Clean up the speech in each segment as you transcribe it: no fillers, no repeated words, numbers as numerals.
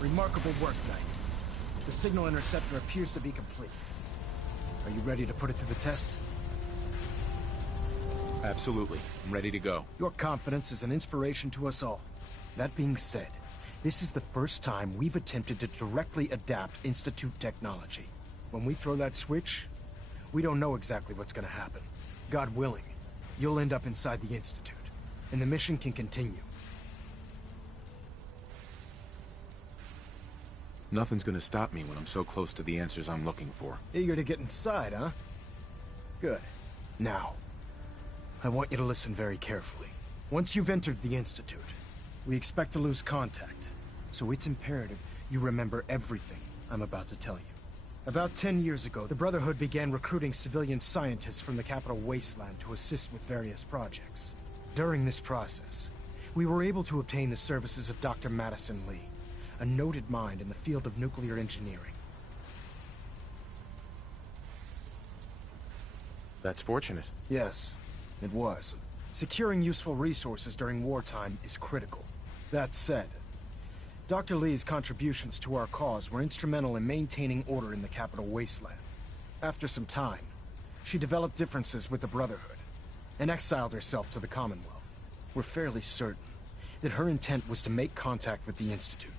Remarkable work, Knight. The signal interceptor appears to be complete. Are you ready to put it to the test? Absolutely. I'm ready to go. Your confidence is an inspiration to us all. That being said, this is the first time we've attempted to directly adapt Institute technology. When we throw that switch, we don't know exactly what's gonna happen. God willing, you'll end up inside the Institute, and the mission can continue. Nothing's gonna stop me when I'm so close to the answers I'm looking for. Eager to get inside, huh? Good. Now, I want you to listen very carefully. Once you've entered the Institute, we expect to lose contact, so it's imperative you remember everything I'm about to tell you. About 10 years ago, the Brotherhood began recruiting civilian scientists from the Capital Wasteland to assist with various projects. During this process, we were able to obtain the services of Dr. Madison Li, a noted mind in the field of nuclear engineering. That's fortunate. Yes, it was. Securing useful resources during wartime is critical. That said, Dr. Li's contributions to our cause were instrumental in maintaining order in the Capital Wasteland. After some time, she developed differences with the Brotherhood and exiled herself to the Commonwealth. We're fairly certain that her intent was to make contact with the Institute.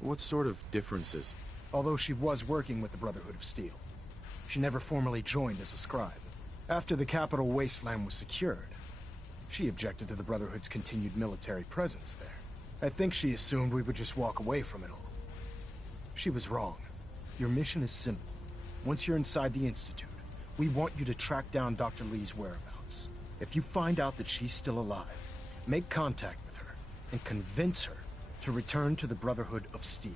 What sort of differences? Although she was working with the Brotherhood of Steel, she never formally joined as a scribe. After the Capital Wasteland was secured, she objected to the Brotherhood's continued military presence there. I think she assumed we would just walk away from it all. She was wrong. Your mission is simple. Once you're inside the Institute, we want you to track down Dr. Li's whereabouts. If you find out that she's still alive, make contact with her and convince her to return to the Brotherhood of Steel.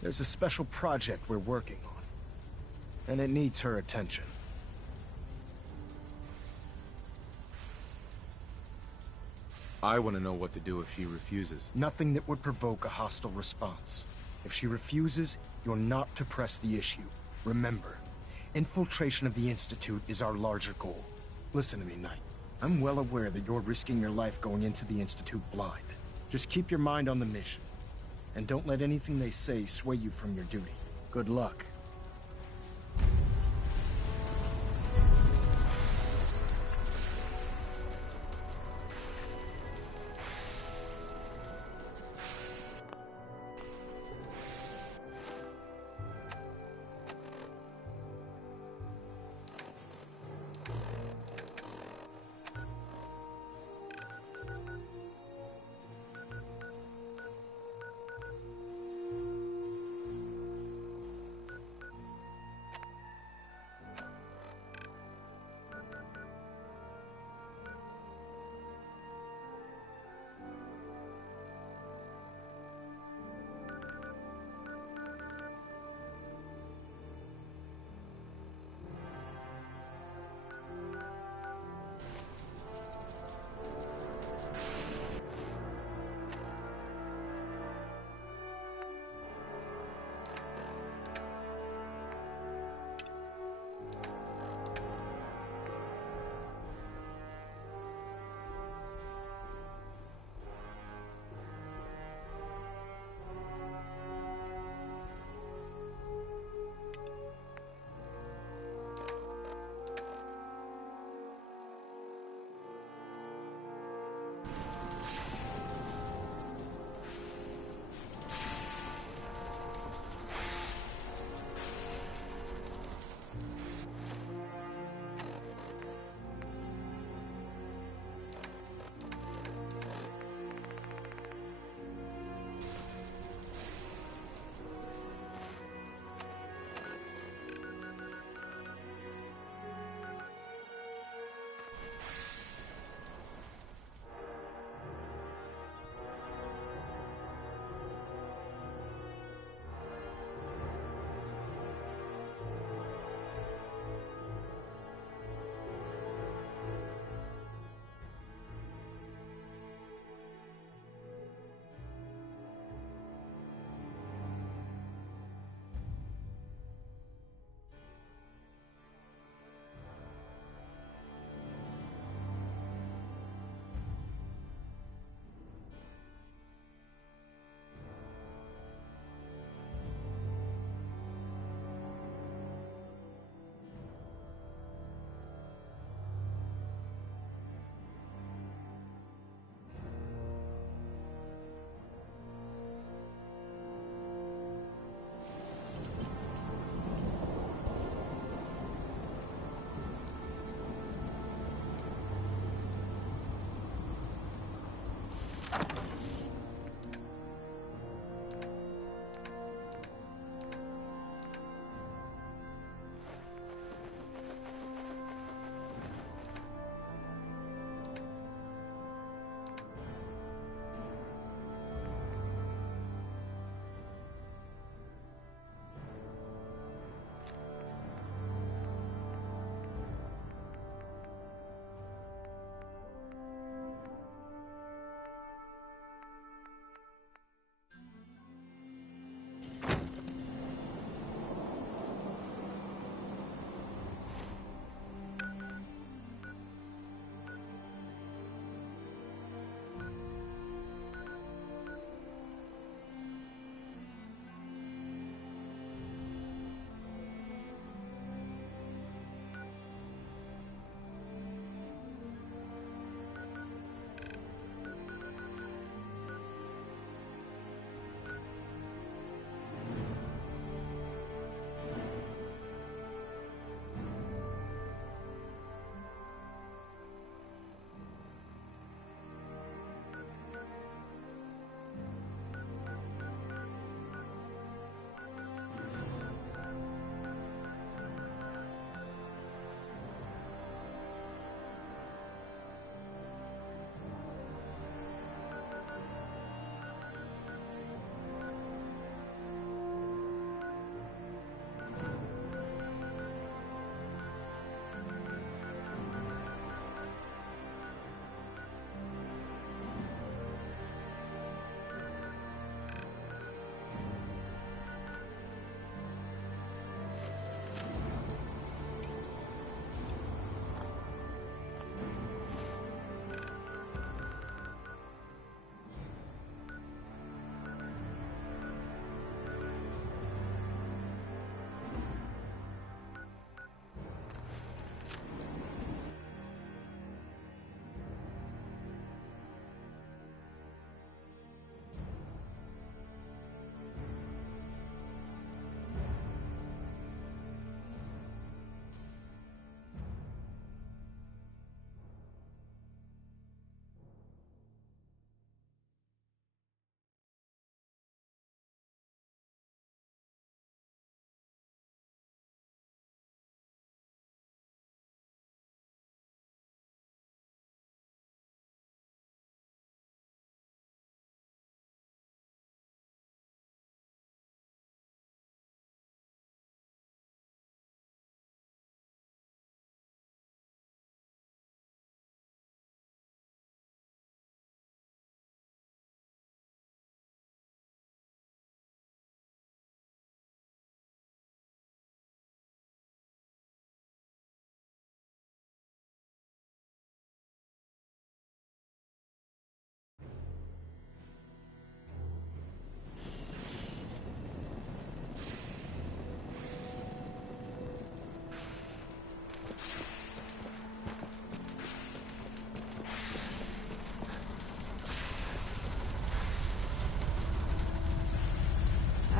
There's a special project we're working on, and it needs her attention. I want to know what to do if she refuses. Nothing that would provoke a hostile response. If she refuses, you're not to press the issue. Remember, infiltration of the Institute is our larger goal. Listen to me, Knight. I'm well aware that you're risking your life going into the Institute blind. Just keep your mind on the mission, and don't let anything they say sway you from your duty. Good luck.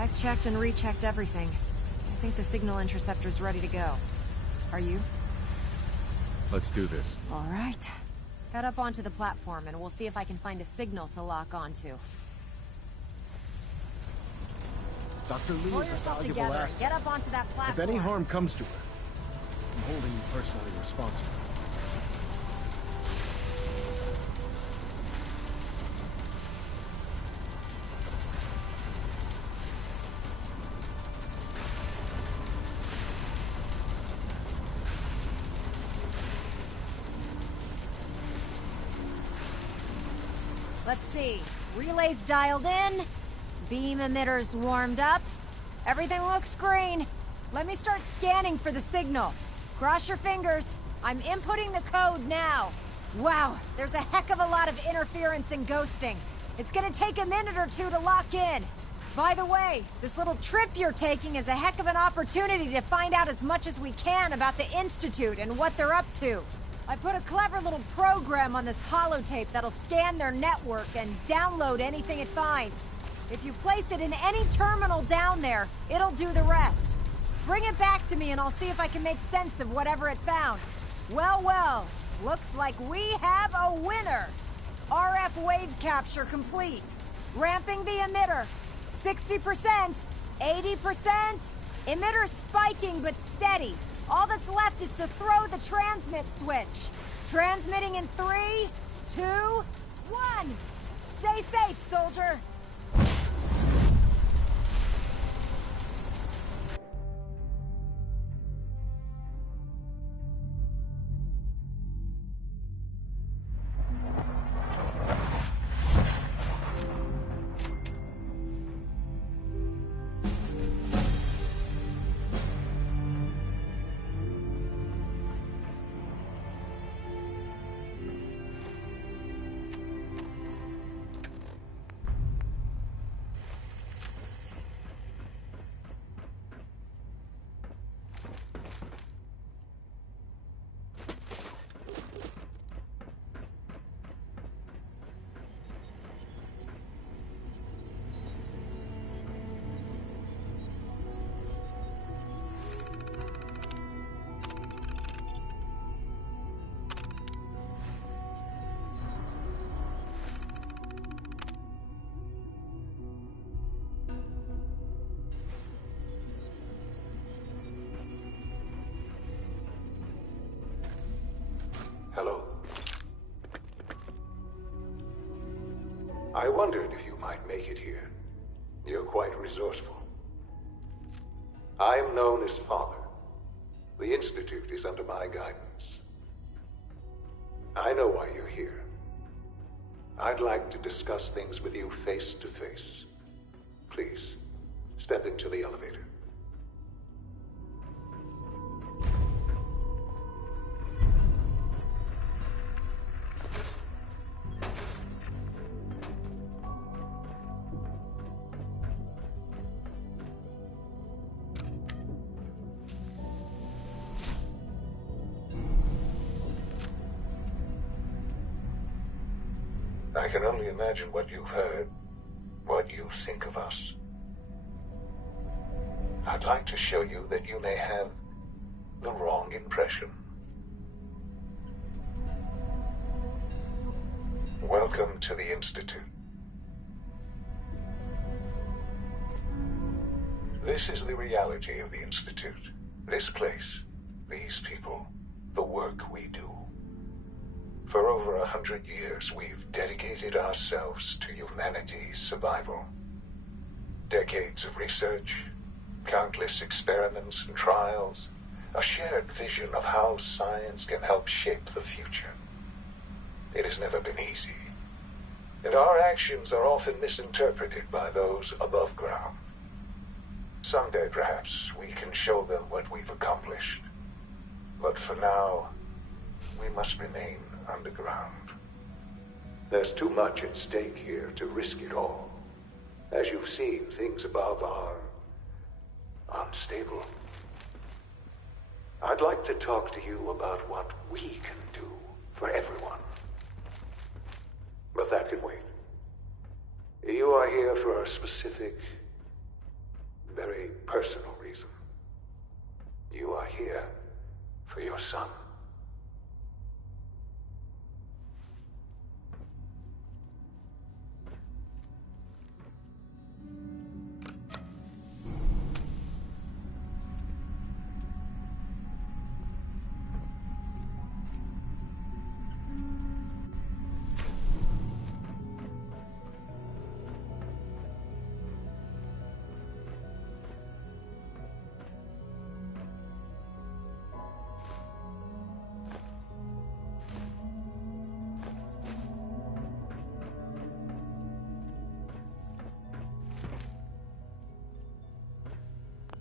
I've checked and rechecked everything. I think the signal interceptor's ready to go. Are you? Let's do this. All right. Head up onto the platform and we'll see if I can find a signal to lock onto. Dr. Lee Pull is a yourself valuable together and asset. get up onto that If platform. any harm comes to her, I'm holding you personally responsible. Let's see. Relays dialed in. Beam emitters warmed up. Everything looks green. Let me start scanning for the signal. Cross your fingers. I'm inputting the code now. Wow, there's a heck of a lot of interference and ghosting. It's gonna take a minute or two to lock in. By the way, this little trip you're taking is a heck of an opportunity to find out as much as we can about the Institute and what they're up to. I put a clever little program on this holotape that'll scan their network and download anything it finds. If you place it in any terminal down there, it'll do the rest. Bring it back to me and I'll see if I can make sense of whatever it found. Well, well, looks like we have a winner. RF wave capture complete. Ramping the emitter. 60%, 80%. Emitter spiking but steady. All that's left is to throw the transmit switch. Transmitting in 3, 2, 1. Stay safe, soldier. Hello. I wondered if you might make it here. You're quite resourceful. I'm known as Father. The Institute is under my guidance. I know why you're here. I'd like to discuss things with you face to face. Please, step into the elevator. I can only imagine what you've heard, what you think of us. I'd like to show you that you may have the wrong impression. Welcome to the Institute. This is the reality of the Institute. This place, these people, the work we do. For over 100 years, we've dedicated ourselves to humanity's survival. Decades of research, countless experiments and trials, a shared vision of how science can help shape the future. It has never been easy, and our actions are often misinterpreted by those above ground. Someday, perhaps, we can show them what we've accomplished. But for now, we must remain underground. There's too much at stake here to risk it all. As you've seen, things above are unstable. I'd like to talk to you about what we can do for everyone. But that can wait. You are here for a specific very personal reason. You are here for your son.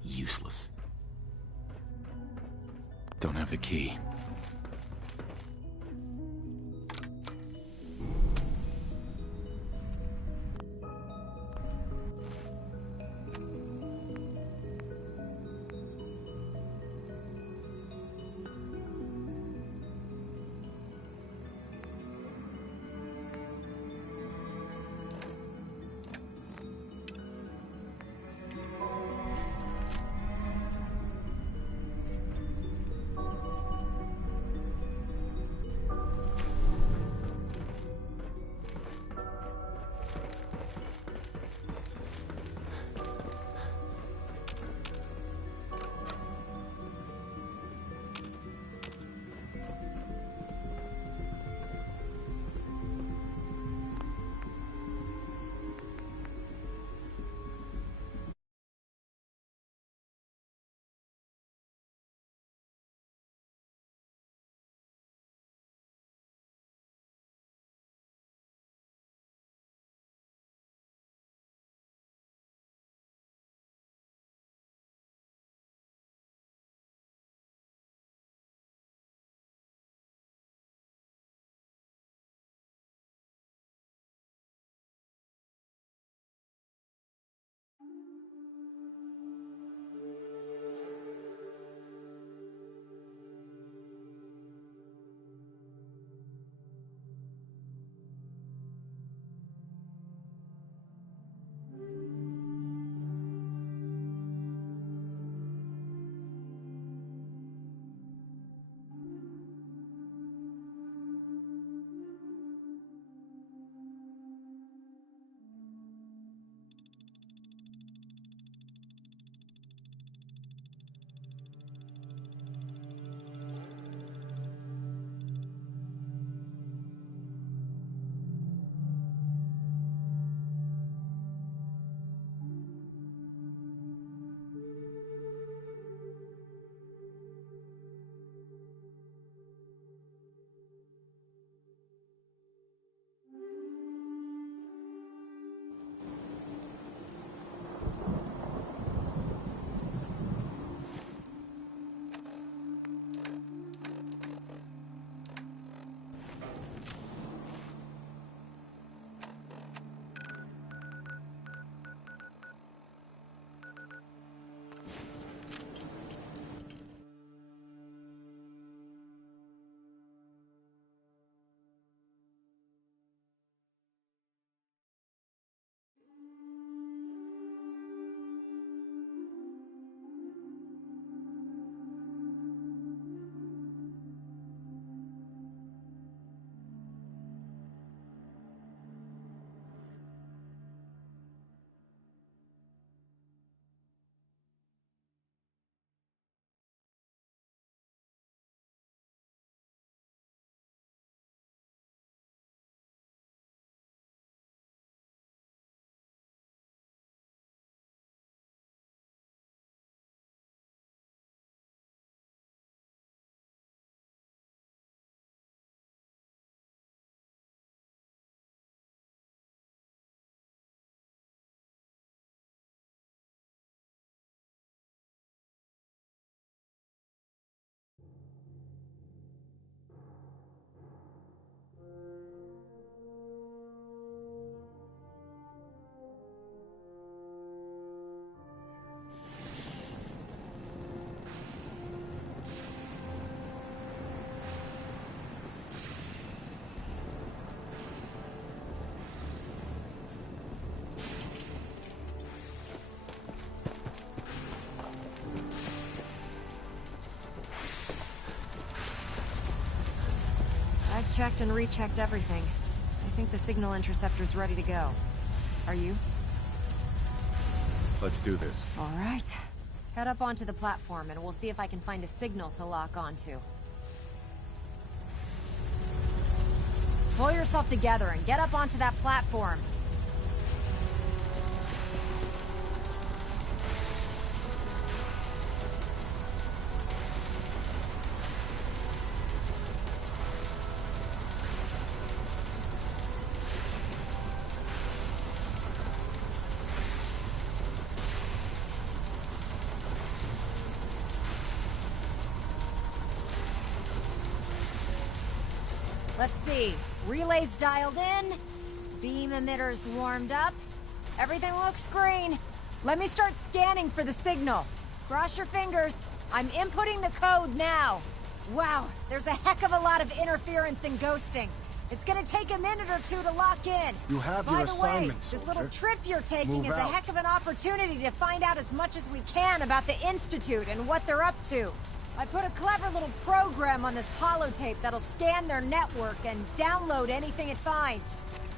Useless. Don't have the key. I've checked and rechecked everything. I think the signal interceptor's ready to go. Are you? Let's do this. All right. Head up onto the platform and we'll see if I can find a signal to lock onto. Pull yourself together and get up onto that platform. Let's see. Relays dialed in. Beam emitters warmed up. Everything looks green. Let me start scanning for the signal. Cross your fingers. I'm inputting the code now. Wow, there's a heck of a lot of interference and ghosting. It's gonna take a minute or two to lock in. You have By your the assignment, way, soldier. this little trip you're taking Move is a out. heck of an opportunity to find out as much as we can about the Institute and what they're up to. I put a clever little program on this holotape that'll scan their network and download anything it finds.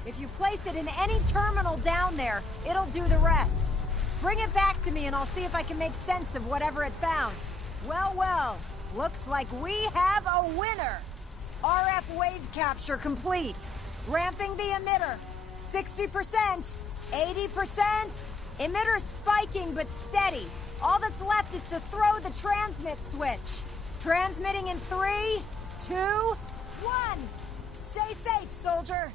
If you place it in any terminal down there, it'll do the rest. Bring it back to me and I'll see if I can make sense of whatever it found. Well, well, looks like we have a winner. RF wave capture complete. Ramping the emitter. 60%, 80%. Emitter spiking but steady. All that's left is to throw the transmit switch. Transmitting in 3, 2, 1. Stay safe, soldier.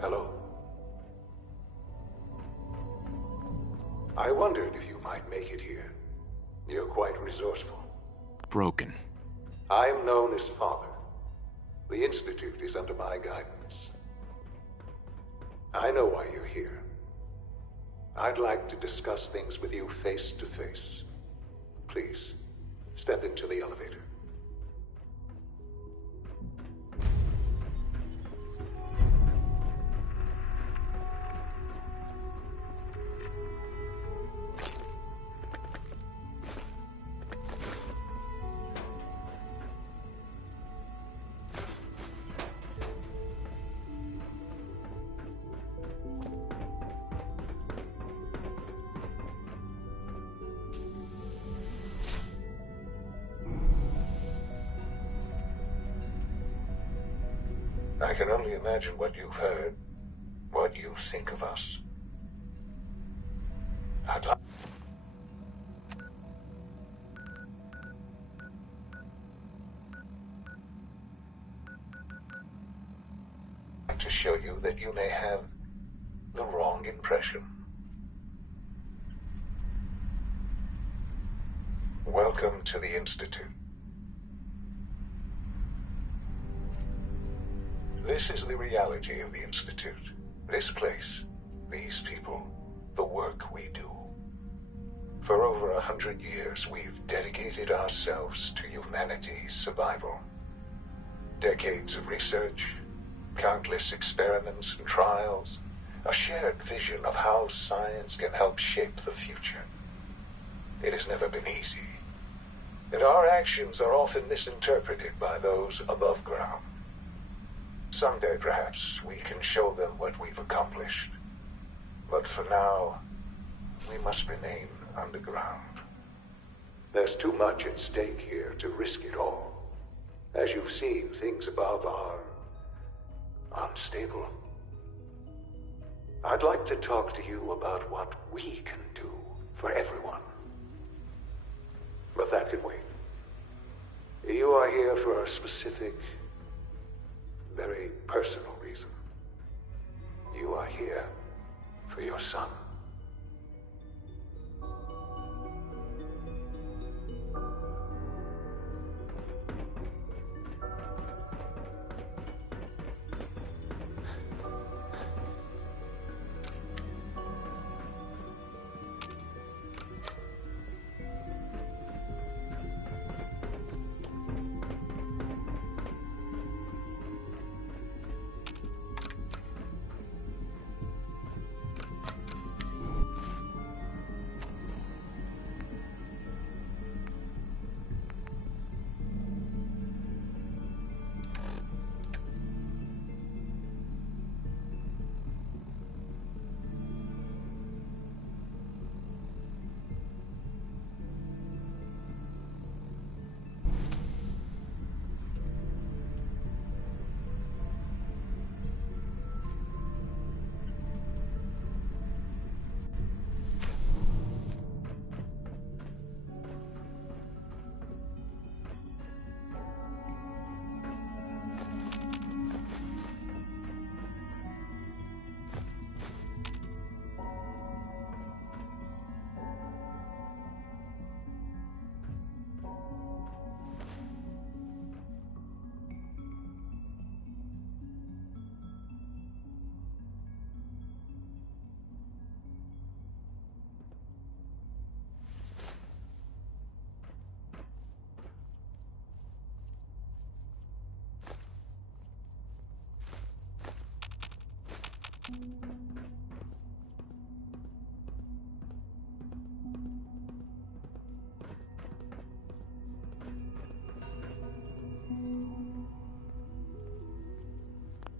Hello. I wondered if you might make it here. You're quite resourceful. Broken. I'm known as Father. The Institute is under my guidance. I know why you're here. I'd like to discuss things with you face to face. Please, step into the elevator. I can only imagine what you've heard, what you think of us. I'd like... show you that you may have the wrong impression. Welcome to the Institute. This is the reality of the Institute. This place, these people, the work we do. For over 100 years, we've dedicated ourselves to humanity's survival. Decades of research, countless experiments and trials, a shared vision of how science can help shape the future. It has never been easy, and our actions are often misinterpreted by those above ground. Someday, perhaps, we can show them what we've accomplished. But for now, we must remain underground. There's too much at stake here to risk it all. As you've seen, things above are unstable. I'd like to talk to you about what we can do for everyone. But that can wait. You are here for a specific, very personal reason. You are here for your son.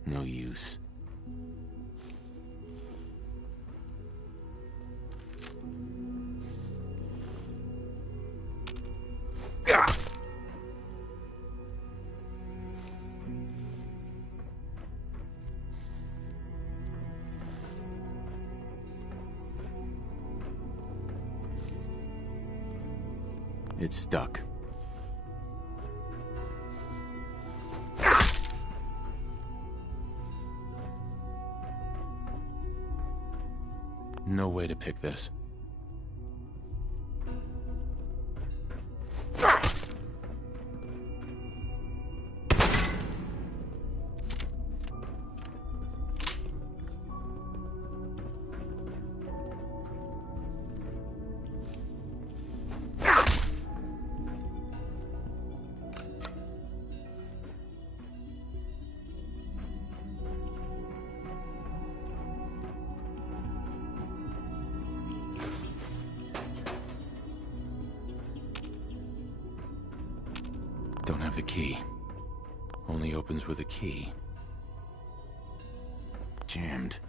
No use. It's stuck. No way to pick this. Don't have the key. Only opens with a key. Jammed.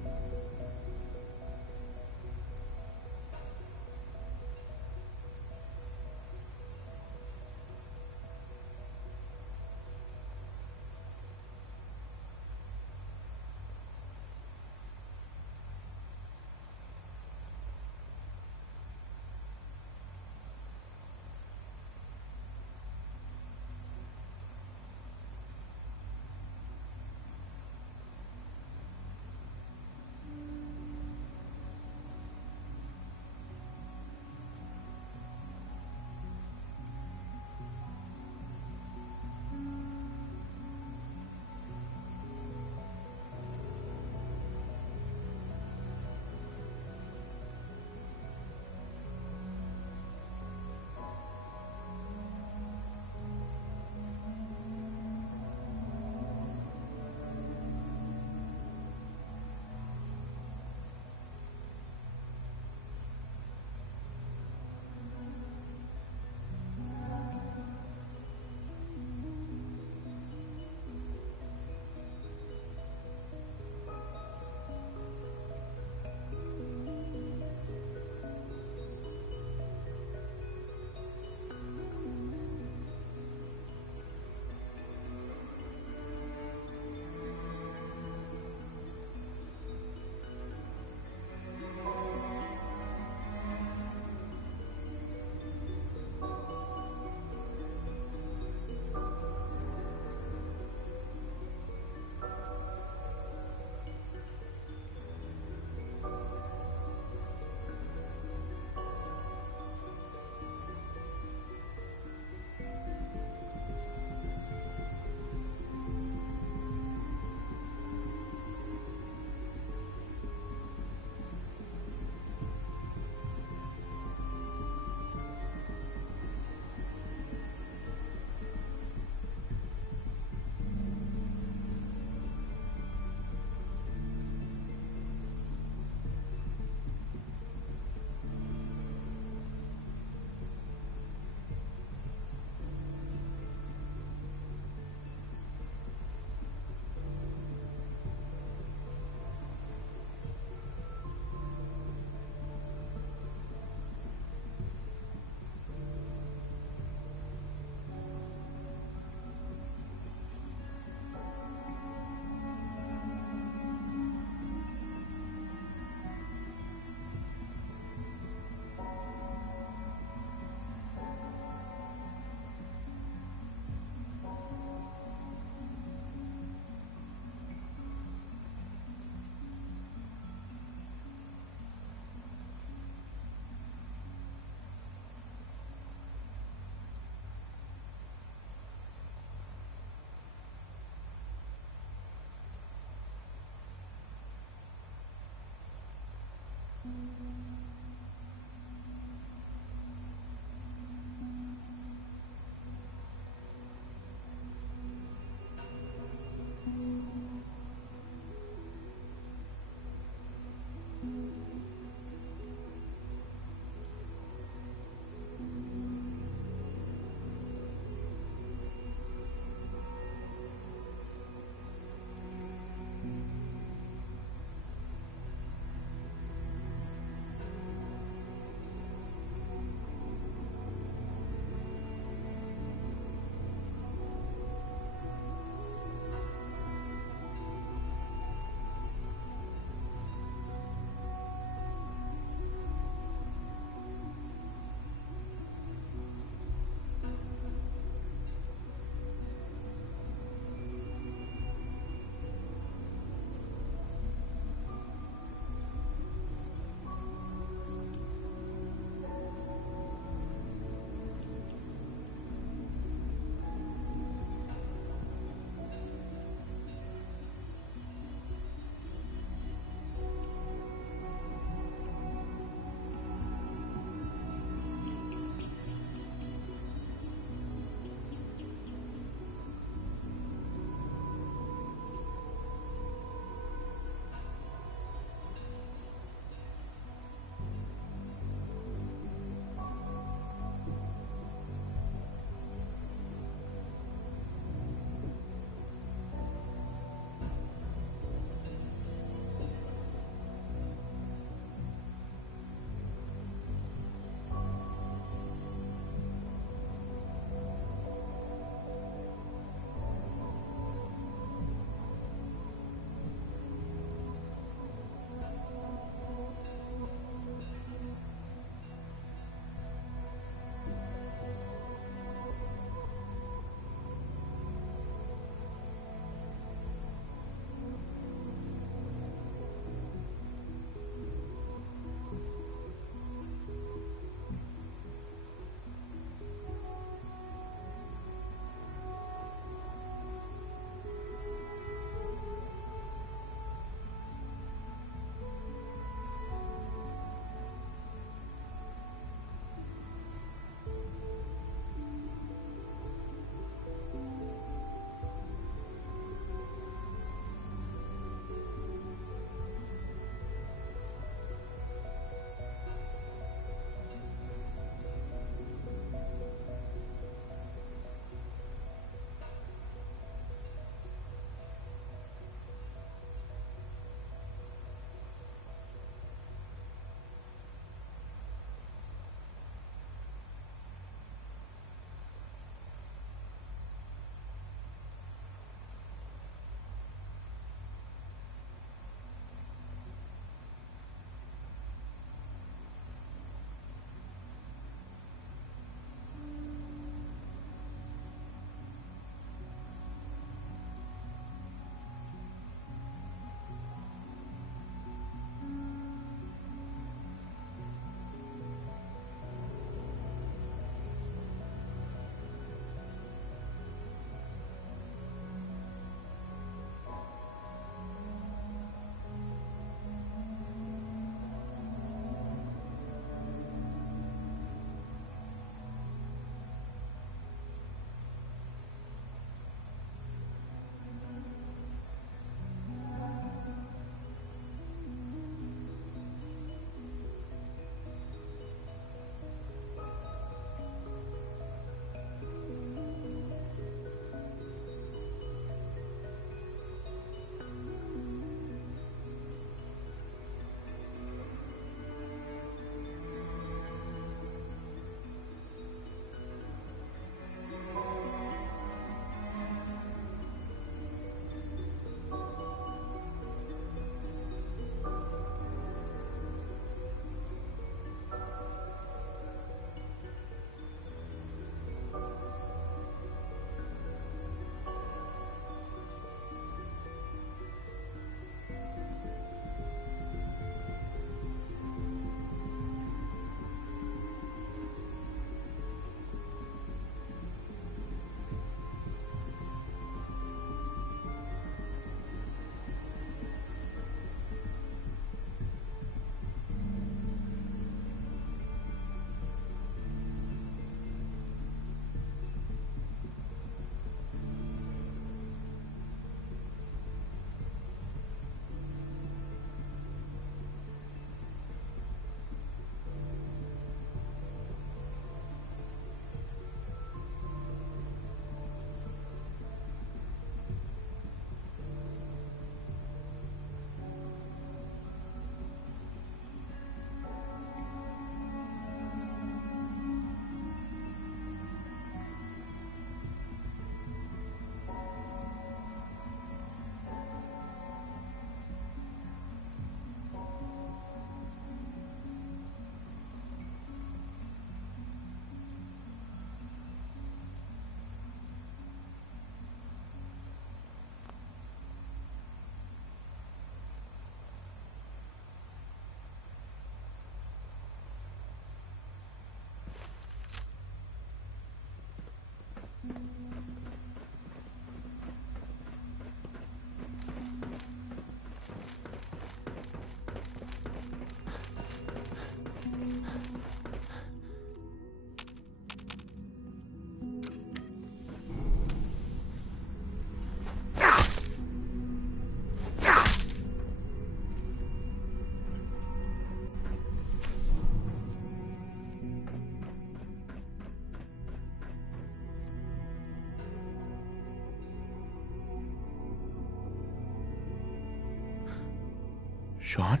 Sean?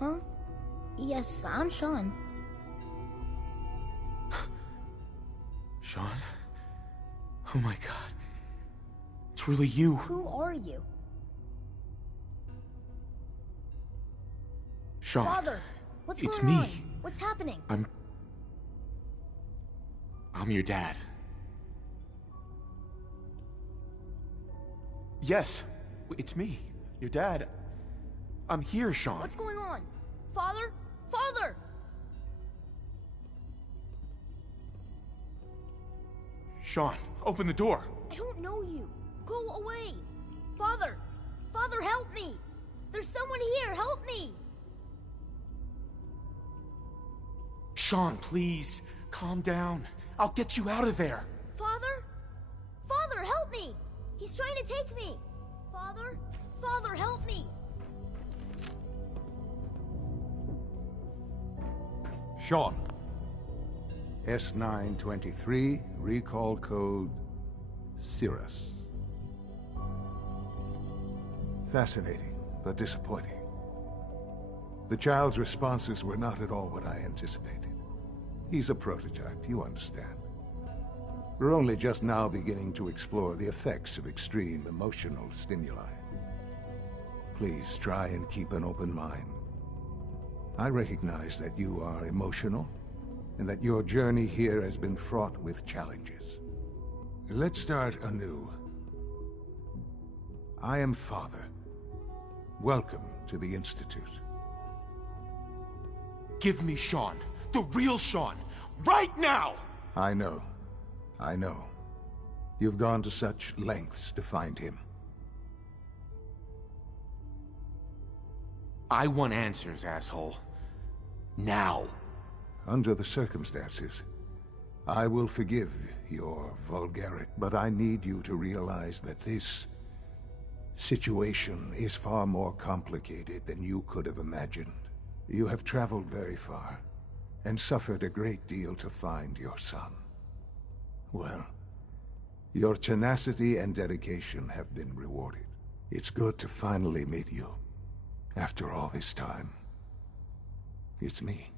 Huh? Yes, I'm Sean. Sean? Oh my god. It's really you. Who are you? Sean. Father, what's It's going on? me. What's happening? I'm your dad. Yes, it's me, your dad. I'm here, Sean. What's going on? Father? Father! Sean, open the door. I don't know you. Go away. Father! Father, help me! There's someone here, help me! Sean, please, calm down. I'll get you out of there. Father? Father, help me! He's trying to take me! Father? Father, help me! Sean. S923, recall code Cirrus. Fascinating, but disappointing. The child's responses were not at all what I anticipated. He's a prototype, you understand. We're only just now beginning to explore the effects of extreme emotional stimuli. Please try and keep an open mind. I recognize that you are emotional, and that your journey here has been fraught with challenges. Let's start anew. I am Father. Welcome to the Institute. Give me Sean, the real Sean, right now! I know. I know. You've gone to such lengths to find him. I want answers, asshole. Now. Under the circumstances, I will forgive your vulgarity, but I need you to realize that this situation is far more complicated than you could have imagined. You have traveled very far, and suffered a great deal to find your son. Well, your tenacity and dedication have been rewarded. It's good to finally meet you, after all this time. It's me.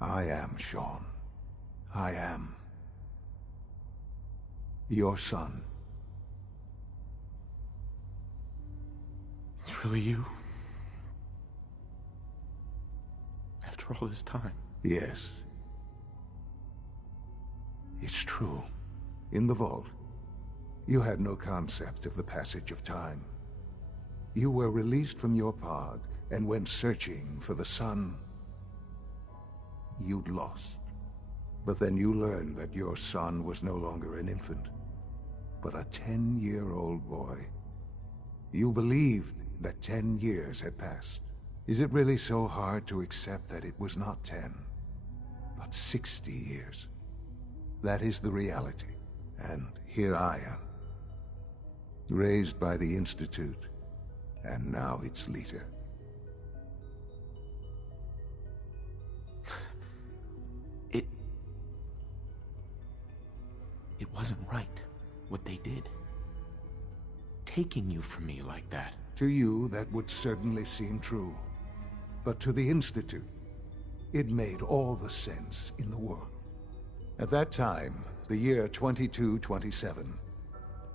I am Sean. I am your son. It's really you? After all this time? Yes. It's true. In the vault, you had no concept of the passage of time. You were released from your pod and went searching for the son you'd lost. But then you learned that your son was no longer an infant, but a 10-year-old boy. You believed that 10 years had passed. Is it really so hard to accept that it was not 10, but 60 years? That is the reality. And here I am, raised by the Institute, and now its leader. It wasn't right, what they did. Taking you from me like that. To you, that would certainly seem true. But to the Institute, it made all the sense in the world. At that time, the year 2227,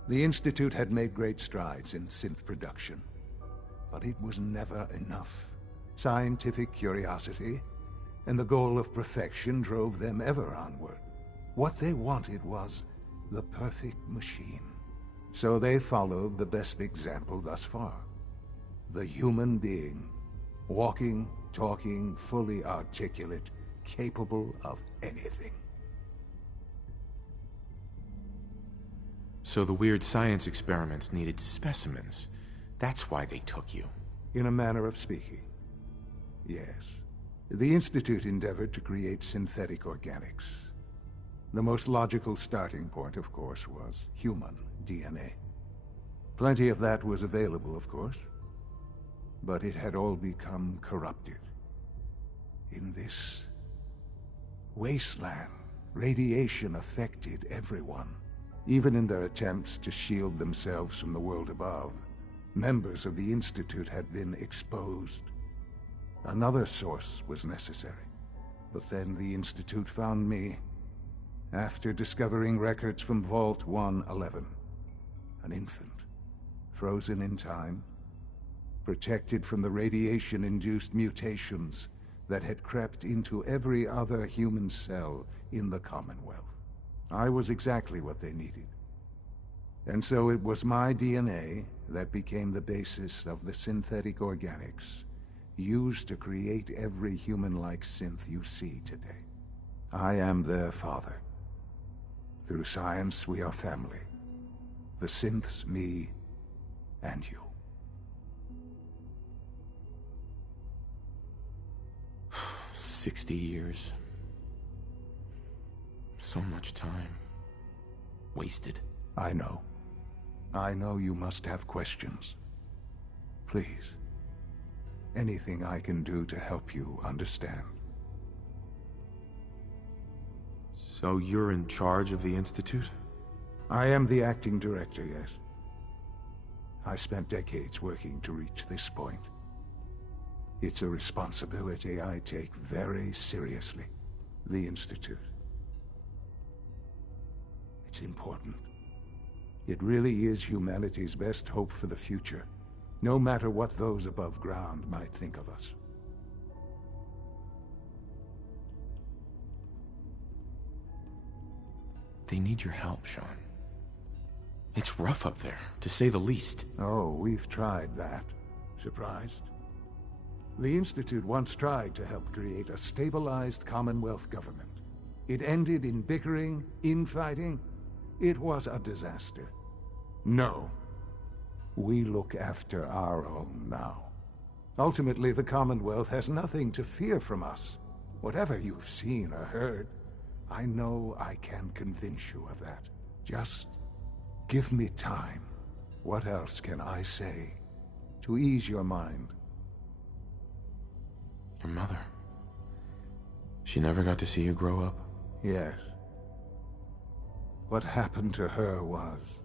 the Institute had made great strides in synth production. But it was never enough. Scientific curiosity and the goal of perfection drove them ever onward. What they wanted was the perfect machine. So they followed the best example thus far. The human being. Walking, talking, fully articulate, capable of anything. So the weird science experiments needed specimens. That's why they took you. In a manner of speaking. Yes. The Institute endeavored to create synthetic organics. The most logical starting point, of course, was human DNA. Plenty of that was available, of course. But it had all become corrupted. In this wasteland, radiation affected everyone. Even in their attempts to shield themselves from the world above, Members of the Institute had been exposed. Another source was necessary. But then the Institute found me after discovering records from Vault 111. An infant, frozen in time, protected from the radiation-induced mutations that had crept into every other human cell in the Commonwealth. I was exactly what they needed. And so it was my DNA that became the basis of the synthetic organics used to create every human-like synth you see today. I am their father. Through science, we are family. The synths, me, and you. "60 years. So much time. Wasted." I know. I know you must have questions. Please. Anything I can do to help you understand. So you're in charge of the Institute? I am the acting director, yes. I spent decades working to reach this point. It's a responsibility I take very seriously. The Institute. It's important. It really is humanity's best hope for the future, no matter what those above ground might think of us. They need your help, Sean. It's rough up there, to say the least. Oh, we've tried that. Surprised? The Institute once tried to help create a stabilized Commonwealth government. It ended in bickering, infighting. It was a disaster. No. We look after our own now. Ultimately, the Commonwealth has nothing to fear from us. Whatever you've seen or heard, I know I can convince you of that. Just give me time. What else can I say to ease your mind? Your mother. She never got to see you grow up? Yes. What happened to her was...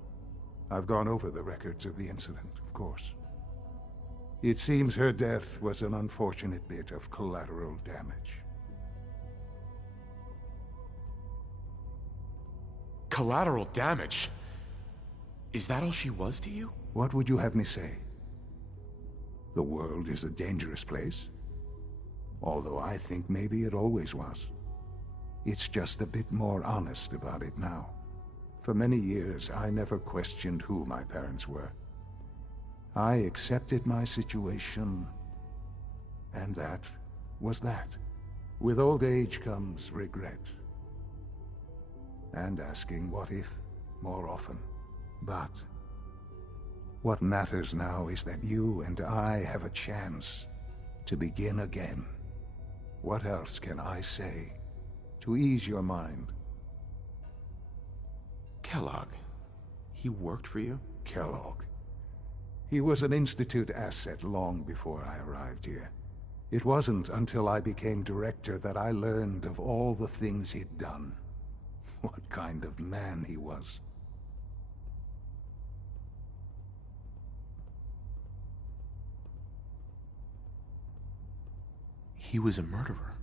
I've gone over the records of the incident, of course. It seems her death was an unfortunate bit of collateral damage. Collateral damage? Is that all she was to you? What would you have me say? The world is a dangerous place. Although I think maybe it always was. It's just a bit more honest about it now. For many years, I never questioned who my parents were. I accepted my situation, and that was that. With old age comes regret. And asking what if more often. But what matters now is that you and I have a chance to begin again. What else can I say to ease your mind? Kellogg. He worked for you? Kellogg. He was an Institute asset long before I arrived here. It wasn't until I became director that I learned of all the things he'd done. What kind of man he was. He was a murderer.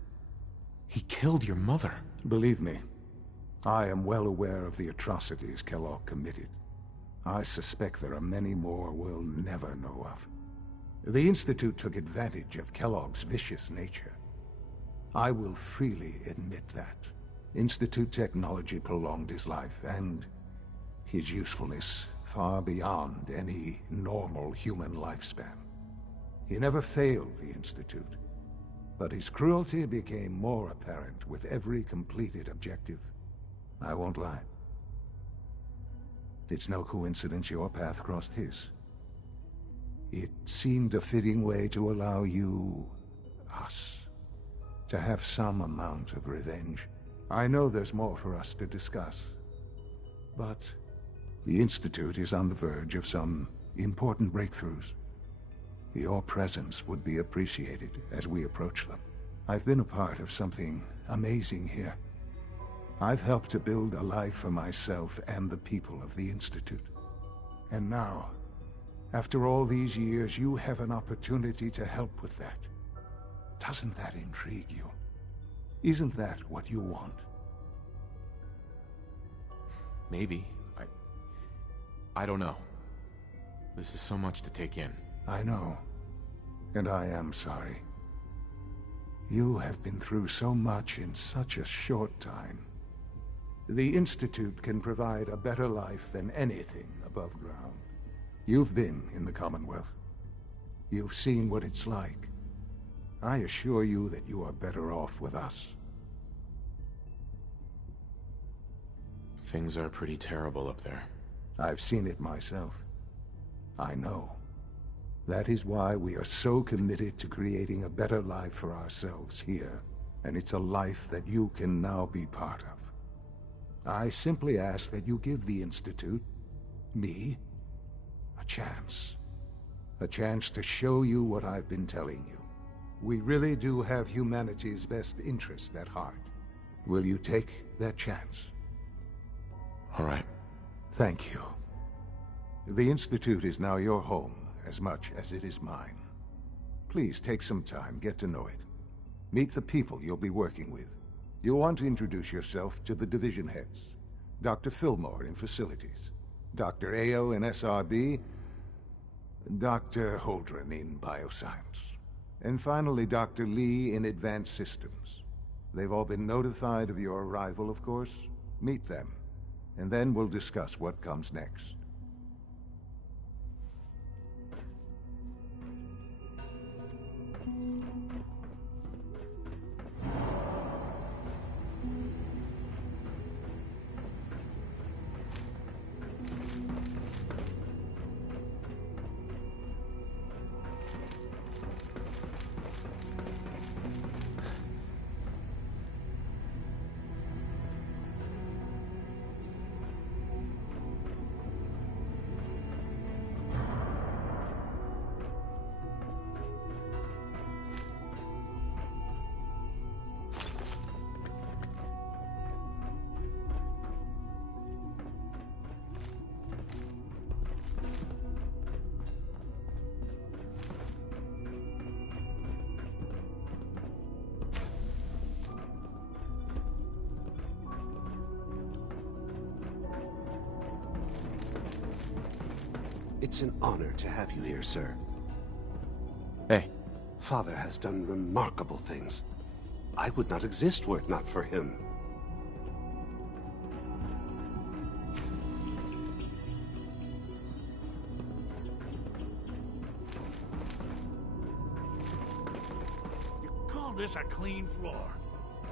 He killed your mother. Believe me, I am well aware of the atrocities Kellogg committed. I suspect there are many more we'll never know of. The Institute took advantage of Kellogg's vicious nature. I will freely admit that. Institute technology prolonged his life, and his usefulness far beyond any normal human lifespan. He never failed the Institute, but his cruelty became more apparent with every completed objective. I won't lie. It's no coincidence your path crossed his. It seemed a fitting way to allow you, us, to have some amount of revenge. I know there's more for us to discuss, but the Institute is on the verge of some important breakthroughs. Your presence would be appreciated as we approach them. I've been a part of something amazing here. I've helped to build a life for myself and the people of the Institute. And now, After all these years, you have an opportunity to help with that. Doesn't that intrigue you? Isn't that what you want? Maybe. I don't know. This is so much to take in. I know. And I am sorry. You have been through so much in such a short time. The Institute can provide a better life than anything above ground. You've been in the Commonwealth. You've seen what it's like. I assure you that you are better off with us. Things are pretty terrible up there. I've seen it myself. I know. That is why we are so committed to creating a better life for ourselves here. And it's a life that you can now be part of. I simply ask that you give the Institute, me, a chance. A chance to show you what I've been telling you. We really do have humanity's best interest at heart. Will you take that chance? All right. Thank you. The Institute is now your home as much as it is mine. Please take some time, get to know it. Meet the people you'll be working with. You'll want to introduce yourself to the division heads. Dr. Fillmore in Facilities, Dr. Ao in SRB, Dr. Holdren in Bioscience, and finally Dr. Lee in Advanced Systems. They've all been notified of your arrival, of course. Meet them, and then we'll discuss what comes next. It's an honor to have you here, sir. Hey. Father has done remarkable things. I would not exist were it not for him. You call this a clean floor?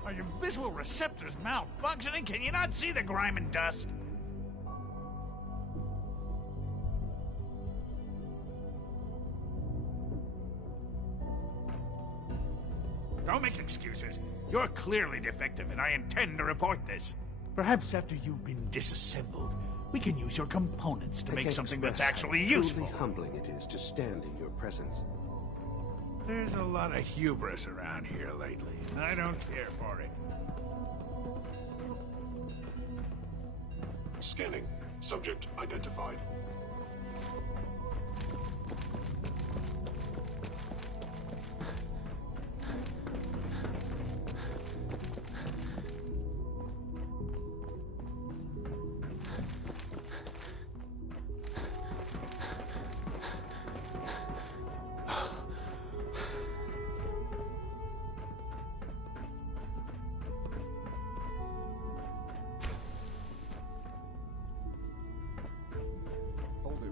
Are your visual receptors malfunctioning? Can you not see the grime and dust? Don't make excuses. You're clearly defective, and I intend to report this. Perhaps after you've been disassembled, we can use your components to make something that's actually useful. Truly humbling it is to stand in your presence. There's a lot of hubris around here lately, and I don't care for it. Scanning. Subject identified.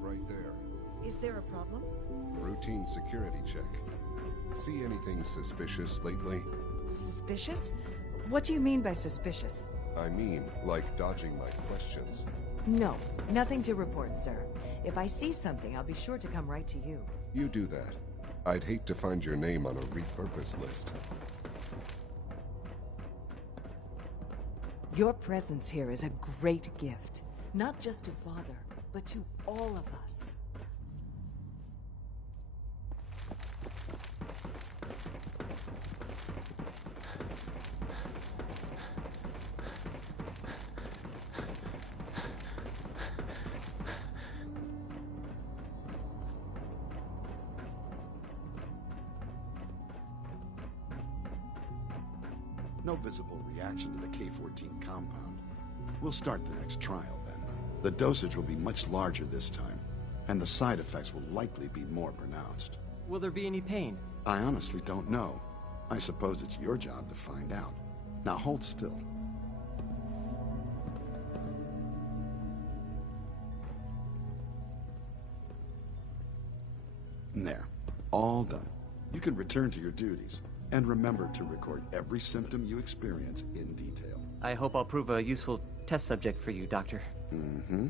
Right there. Is there a problem? Routine security check. See anything suspicious lately? Suspicious? What do you mean by suspicious? I mean, like dodging my questions. No, nothing to report, sir. If I see something, I'll be sure to come right to you. You do that. I'd hate to find your name on a repurpose list. Your presence here is a great gift. Not just to Father, but to all of us. No visible reaction to the K-14 compound. We'll start the next trial then. The dosage will be much larger this time, and the side effects will likely be more pronounced. Will there be any pain? I honestly don't know. I suppose it's your job to find out. Now hold still. There. All done. You can return to your duties. And remember to record every symptom you experience in detail. I hope I'll prove a useful test subject for you, Doctor. Mm-hmm.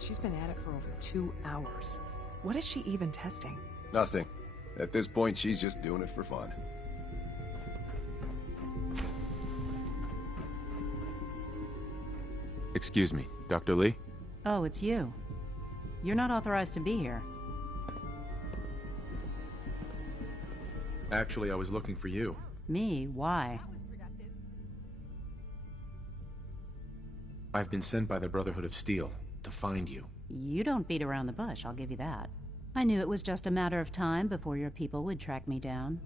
She's been at it for over 2 hours. What is she even testing? Nothing. At this point, she's just doing it for fun. Excuse me, Dr. Lee? Oh, it's you. You're not authorized to be here. Actually, I was looking for you. Me? Why? I've been sent by the Brotherhood of Steel to find you. You don't beat around the bush, I'll give you that. I knew it was just a matter of time before your people would track me down.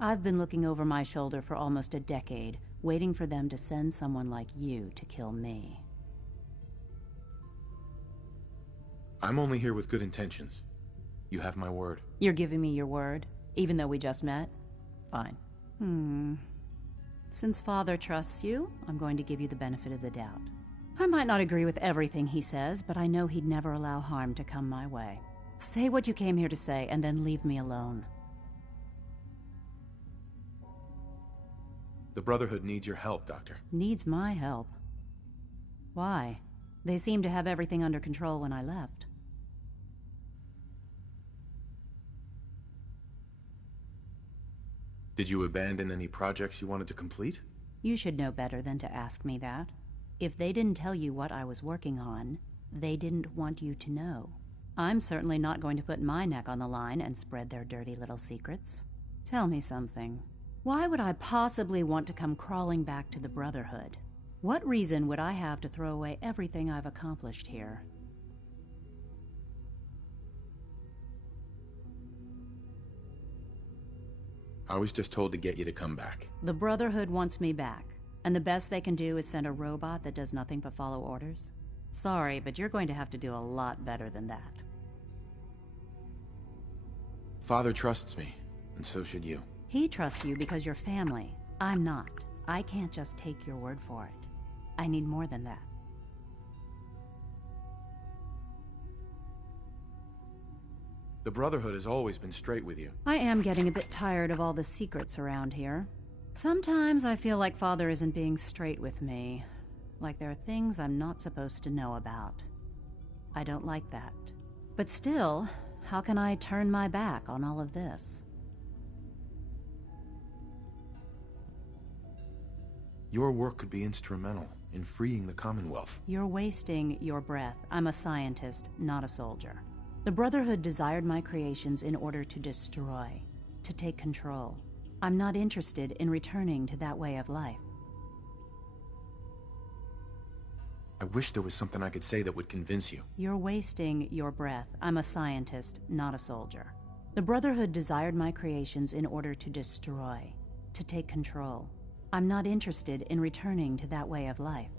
I've been looking over my shoulder for almost a decade, waiting for them to send someone like you to kill me. I'm only here with good intentions. You have my word. You're giving me your word, even though we just met? Fine. Since Father trusts you, I'm going to give you the benefit of the doubt. I might not agree with everything he says, but I know he'd never allow harm to come my way. Say what you came here to say, and then leave me alone. The Brotherhood needs your help, Doctor. Needs my help? Why? They seemed to have everything under control when I left. Did you abandon any projects you wanted to complete? You should know better than to ask me that. If they didn't tell you what I was working on, they didn't want you to know. I'm certainly not going to put my neck on the line and spread their dirty little secrets. Tell me something. Why would I possibly want to come crawling back to the Brotherhood? What reason would I have to throw away everything I've accomplished here? I was just told to get you to come back. The Brotherhood wants me back. And the best they can do is send a robot that does nothing but follow orders? Sorry, but you're going to have to do a lot better than that. Father trusts me, and so should you. He trusts you because you're family. I'm not. I can't just take your word for it. I need more than that. The Brotherhood has always been straight with you. I am getting a bit tired of all the secrets around here. Sometimes I feel like Father isn't being straight with me. Like there are things I'm not supposed to know about. I don't like that. But still, how can I turn my back on all of this? Your work could be instrumental in freeing the Commonwealth. You're wasting your breath. I'm a scientist, not a soldier. The Brotherhood desired my creations in order to destroy, to take control. I'm not interested in returning to that way of life. I wish there was something I could say that would convince you. You're wasting your breath. I'm a scientist, not a soldier. The Brotherhood desired my creations in order to destroy, to take control. I'm not interested in returning to that way of life.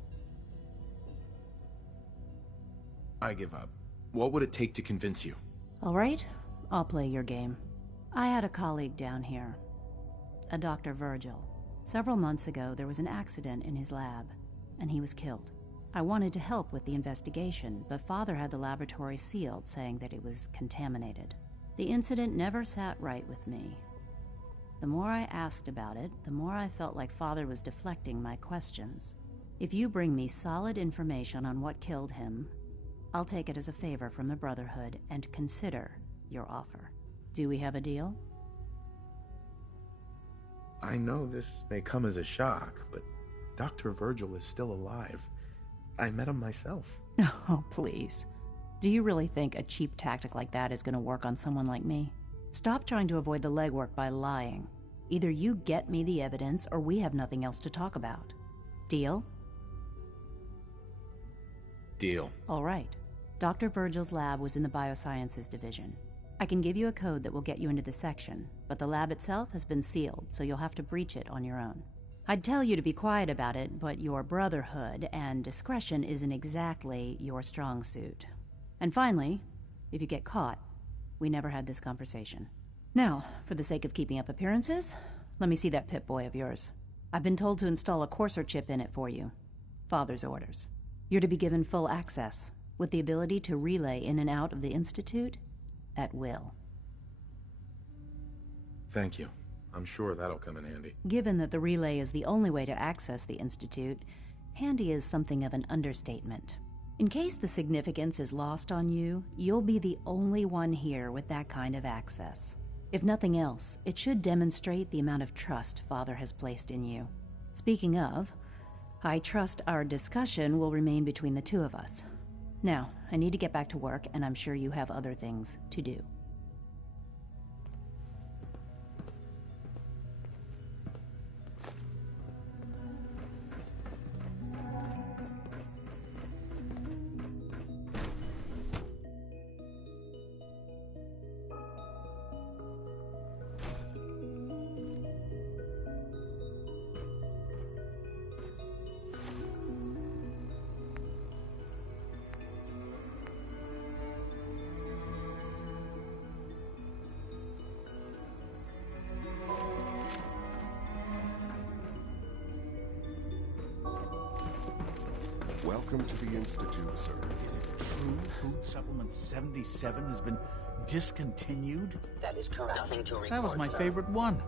I give up. What would it take to convince you? All right, I'll play your game. I had a colleague down here, a Dr. Virgil. Several months ago, there was an accident in his lab, and he was killed. I wanted to help with the investigation, but Father had the laboratory sealed, saying that it was contaminated. The incident never sat right with me. The more I asked about it, the more I felt like Father was deflecting my questions. If you bring me solid information on what killed him, I'll take it as a favor from the Brotherhood and consider your offer. Do we have a deal? I know this may come as a shock, but Dr. Virgil is still alive. I met him myself. Oh, please. Do you really think a cheap tactic like that is going to work on someone like me? Stop trying to avoid the legwork by lying. Either you get me the evidence, or we have nothing else to talk about. Deal? Deal. All right. Dr. Virgil's lab was in the Biosciences Division. I can give you a code that will get you into the section, but the lab itself has been sealed, so you'll have to breach it on your own. I'd tell you to be quiet about it, but your brotherhood and discretion isn't exactly your strong suit. And finally, if you get caught, we never had this conversation. Now, for the sake of keeping up appearances, let me see that Pip-Boy of yours. I've been told to install a Courser chip in it for you. Father's orders. You're to be given full access, with the ability to relay in and out of the Institute at will. Thank you. I'm sure that'll come in handy. Given that the relay is the only way to access the Institute, handy is something of an understatement. In case the significance is lost on you, you'll be the only one here with that kind of access. If nothing else, it should demonstrate the amount of trust Father has placed in you. Speaking of, I trust our discussion will remain between the two of us. Now, I need to get back to work, and I'm sure you have other things to do. Welcome to the Institute, sir. Is it true Food Supplement 77 has been discontinued? That is correct. Nothing to report, That was my sir. favorite one.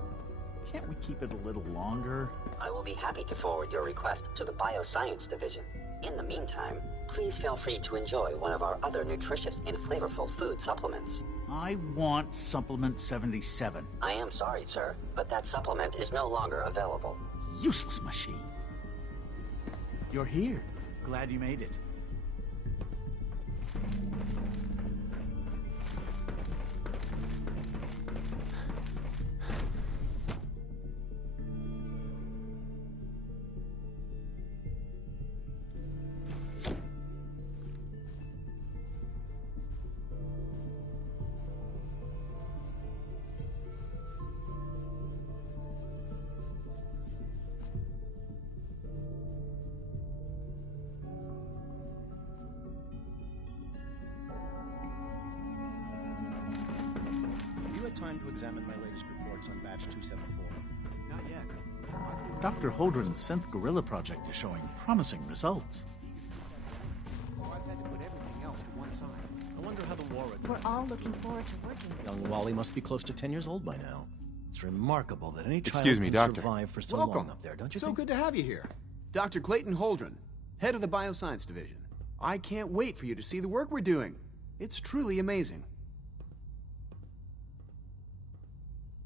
Can't we keep it a little longer? I will be happy to forward your request to the Bioscience Division. In the meantime, please feel free to enjoy one of our other nutritious and flavorful food supplements. I want Supplement 77. I am sorry, sir, but that supplement is no longer available. Useless machine. You're here. Glad you made it. Time to examine my latest reports on batch 274. Not yet. Dr. Holdren's synth gorilla project is showing promising results. So I've had to put everything else to one side. I wonder how the war would We're all looking forward to working. Young Wally must be close to 10 years old by now. It's remarkable that any child Excuse me, can Doctor. survive for so Welcome. long up there, don't you so think? good to have you here. Dr. Clayton Holdren, head of the Bioscience Division. I can't wait for you to see the work we're doing. It's truly amazing.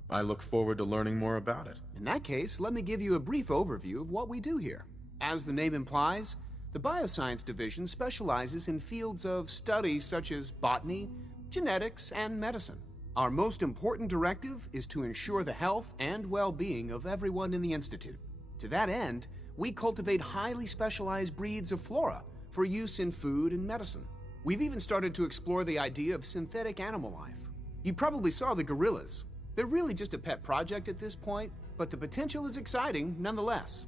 I look forward to learning more about it. In that case, let me give you a brief overview of what we do here. As the name implies, the Bioscience Division specializes in fields of study such as botany, genetics, and medicine. Our most important directive is to ensure the health and well-being of everyone in the Institute. To that end, we cultivate highly specialized breeds of flora for use in food and medicine. We've even started to explore the idea of synthetic animal life. You probably saw the gorillas. They're really just a pet project at this point, but the potential is exciting nonetheless.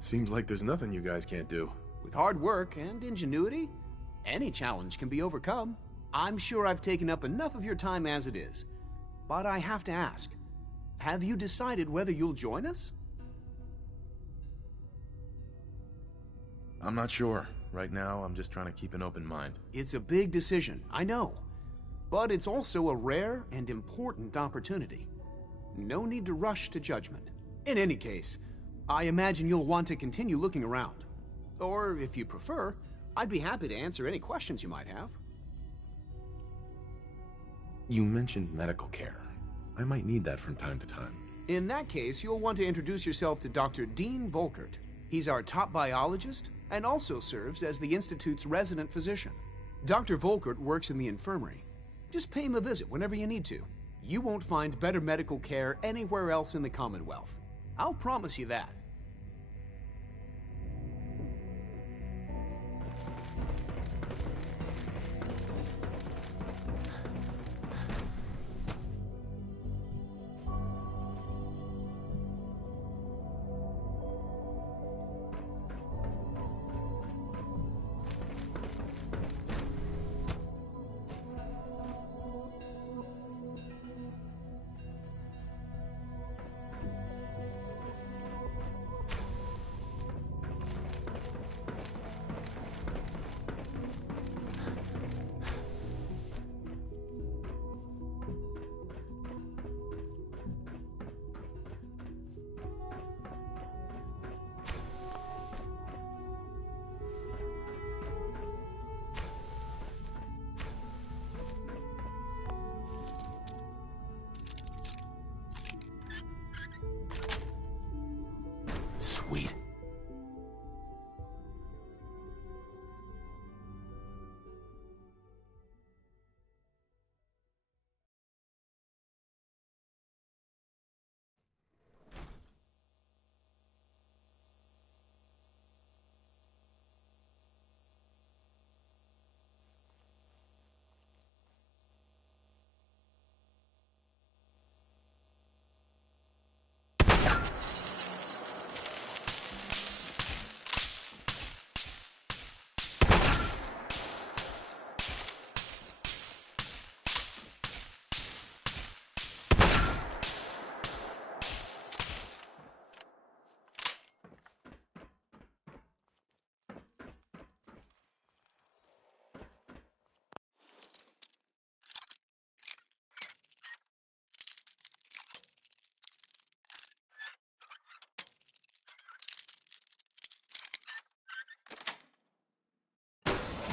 Seems like there's nothing you guys can't do. With hard work and ingenuity, any challenge can be overcome. I'm sure I've taken up enough of your time as it is, but I have to ask, have you decided whether you'll join us? I'm not sure. Right now, I'm just trying to keep an open mind. It's a big decision, I know. But it's also a rare and important opportunity. No need to rush to judgment. In any case, I imagine you'll want to continue looking around. Or, if you prefer, I'd be happy to answer any questions you might have. You mentioned medical care. I might need that from time to time. In that case, you'll want to introduce yourself to Dr. Dean Volkert. He's our top biologist and also serves as the Institute's resident physician. Dr. Volkert works in the infirmary. Just pay him a visit whenever you need to. You won't find better medical care anywhere else in the Commonwealth. I'll promise you that. Sweet.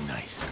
Nice.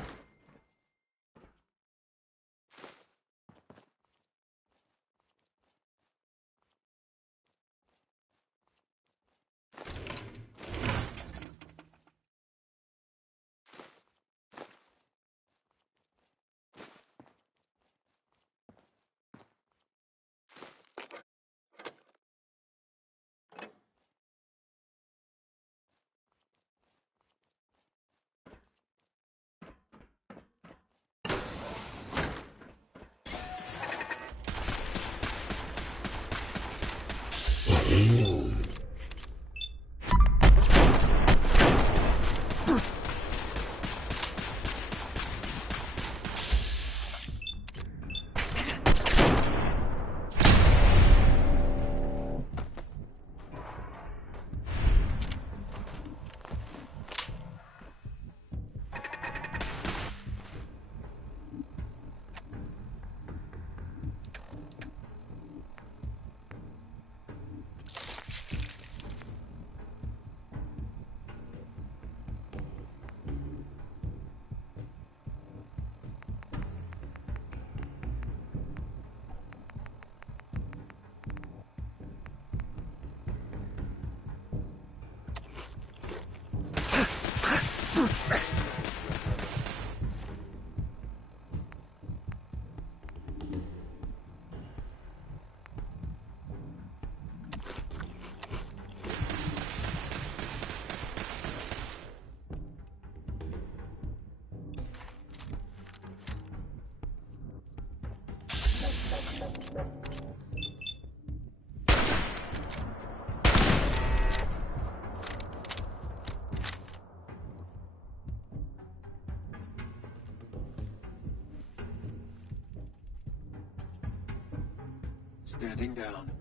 Standing down.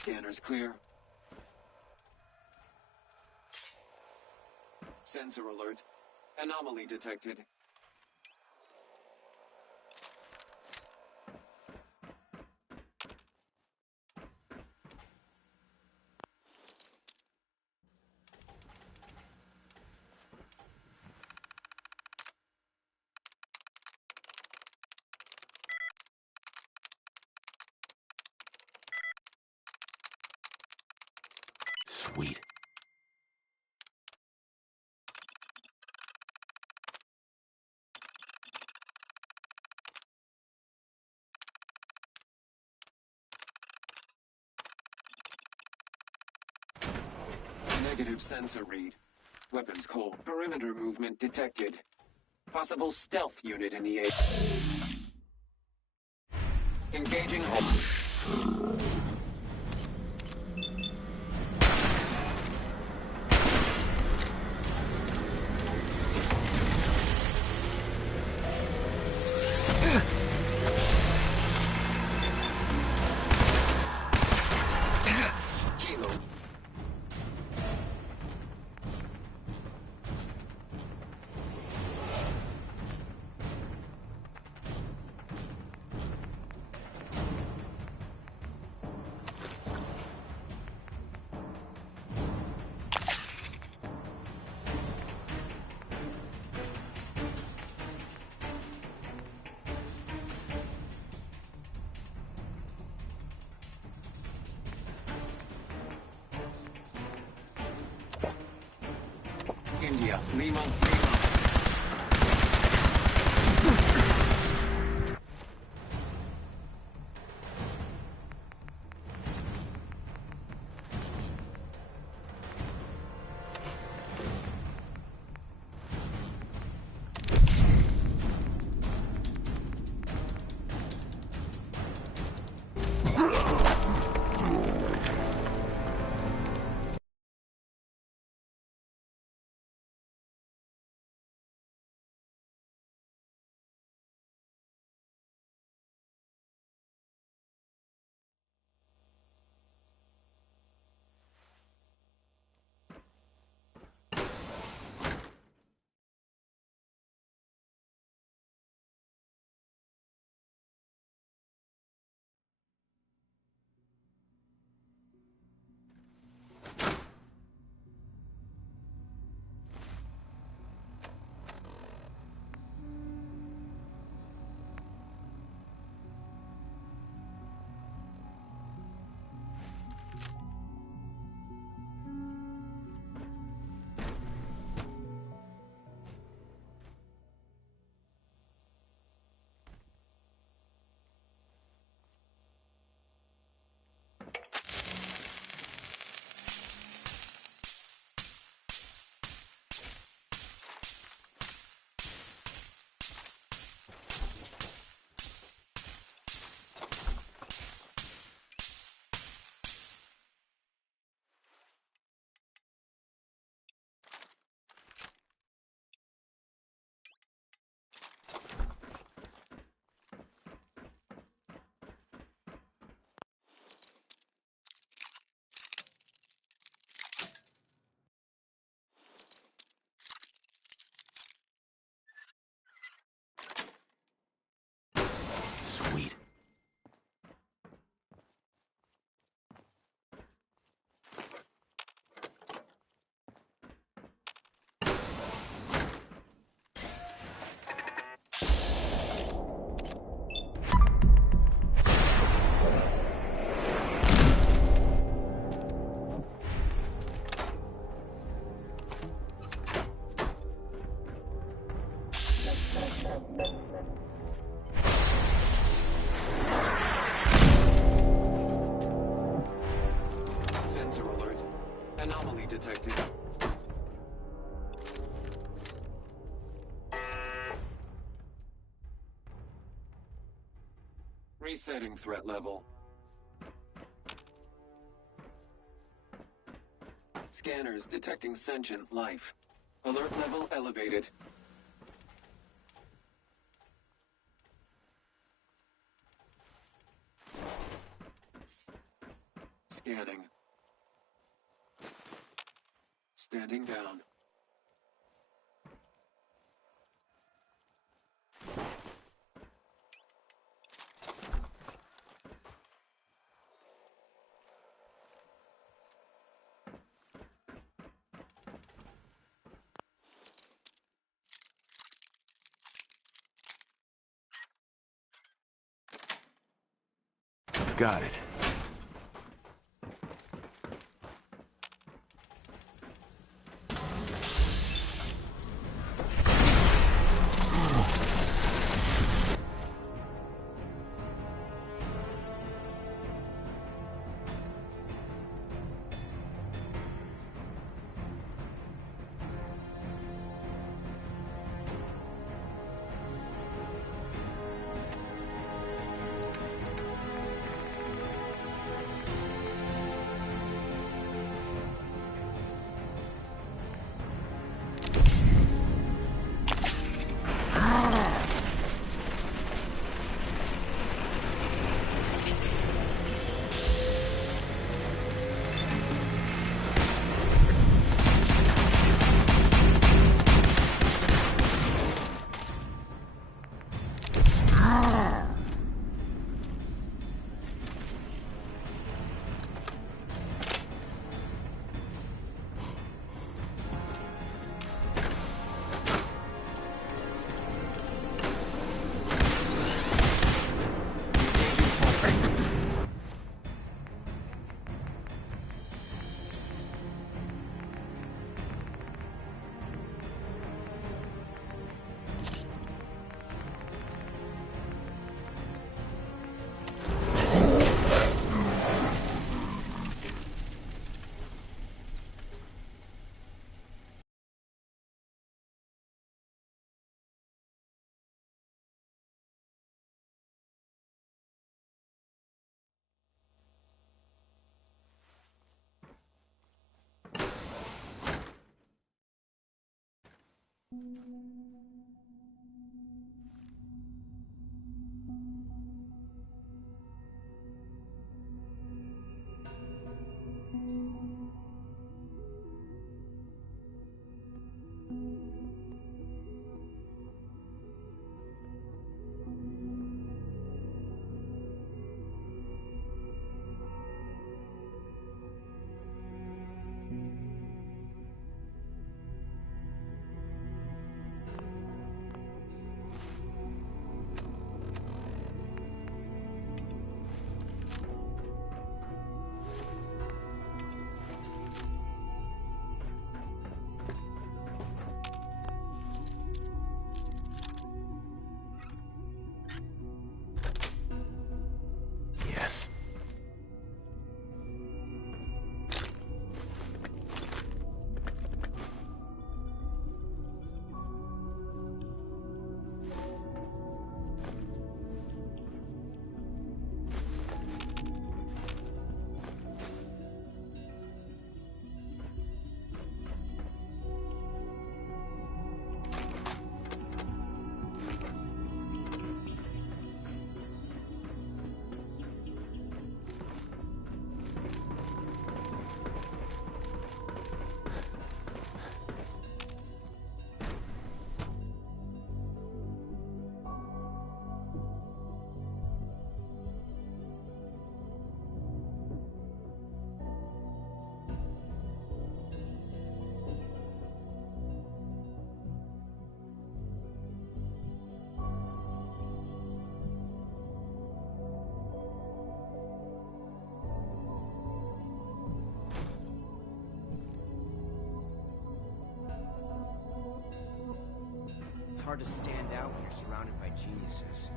Scanners clear. Sensor alert. Anomaly detected. Sweet. Negative sensor read. Weapons cold. Perimeter movement detected. Possible stealth unit in the area. Engaging home. Kilo. India, Lima, Lima. Sweet. Sensor alert. Anomaly detected. Resetting threat level. Scanners detecting sentient life. Alert level elevated. Scanning. Standing down. Got it. It's hard to stand out when you're surrounded by geniuses.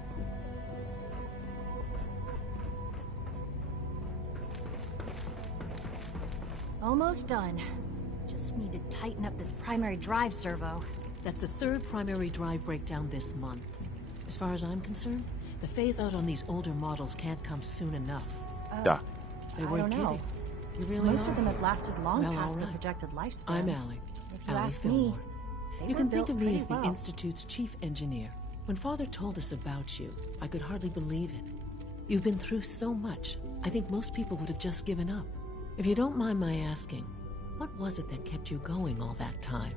Almost done. Just need to tighten up this primary drive servo. That's the third primary drive breakdown this month. As far as I'm concerned, the phase-out on these older models can't come soon enough. Doc. They I weren't don't know. kidding. You really Most are? of them have lasted long Well, past all their right. projected lifespans. I'm Allie. If you Allie ask Fillmore. me, they You were can think built of me pretty as the well. Institute's chief engineer. When Father told us about you, I could hardly believe it. You've been through so much, I think most people would have just given up. If you don't mind my asking, what was it that kept you going all that time?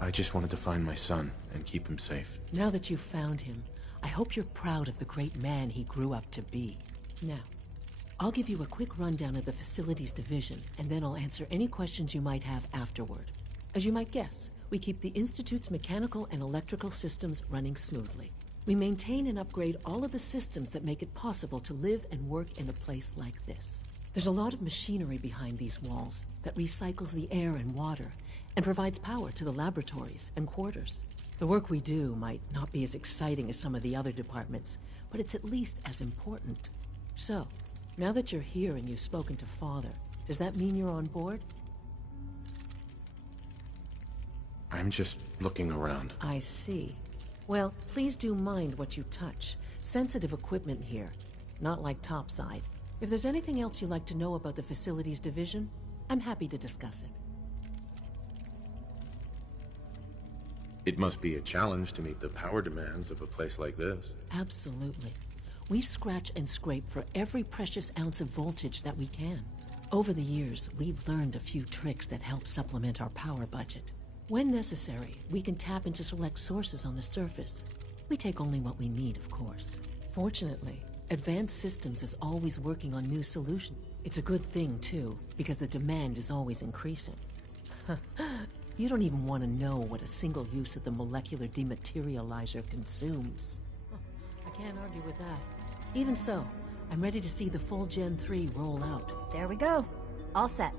I just wanted to find my son and keep him safe. Now that you've found him, I hope you're proud of the great man he grew up to be. Now, I'll give you a quick rundown of the Facilities Division, and then I'll answer any questions you might have afterward. As you might guess, we keep the Institute's mechanical and electrical systems running smoothly. We maintain and upgrade all of the systems that make it possible to live and work in a place like this. There's a lot of machinery behind these walls that recycles the air and water and provides power to the laboratories and quarters. The work we do might not be as exciting as some of the other departments, but it's at least as important. So, now that you're here and you've spoken to Father, does that mean you're on board? I'm just looking around. I see. Well, please do mind what you touch. Sensitive equipment here, not like topside. If there's anything else you'd like to know about the Facilities Division, I'm happy to discuss it. It must be a challenge to meet the power demands of a place like this. Absolutely. We scratch and scrape for every precious ounce of voltage that we can. Over the years, we've learned a few tricks that help supplement our power budget. When necessary, we can tap into select sources on the surface. We take only what we need, of course. Fortunately, Advanced Systems is always working on new solutions. It's a good thing, too, because the demand is always increasing. You don't even want to know what a single use of the molecular dematerializer consumes. I can't argue with that. Even so, I'm ready to see the full Gen 3 roll out. There we go. All set.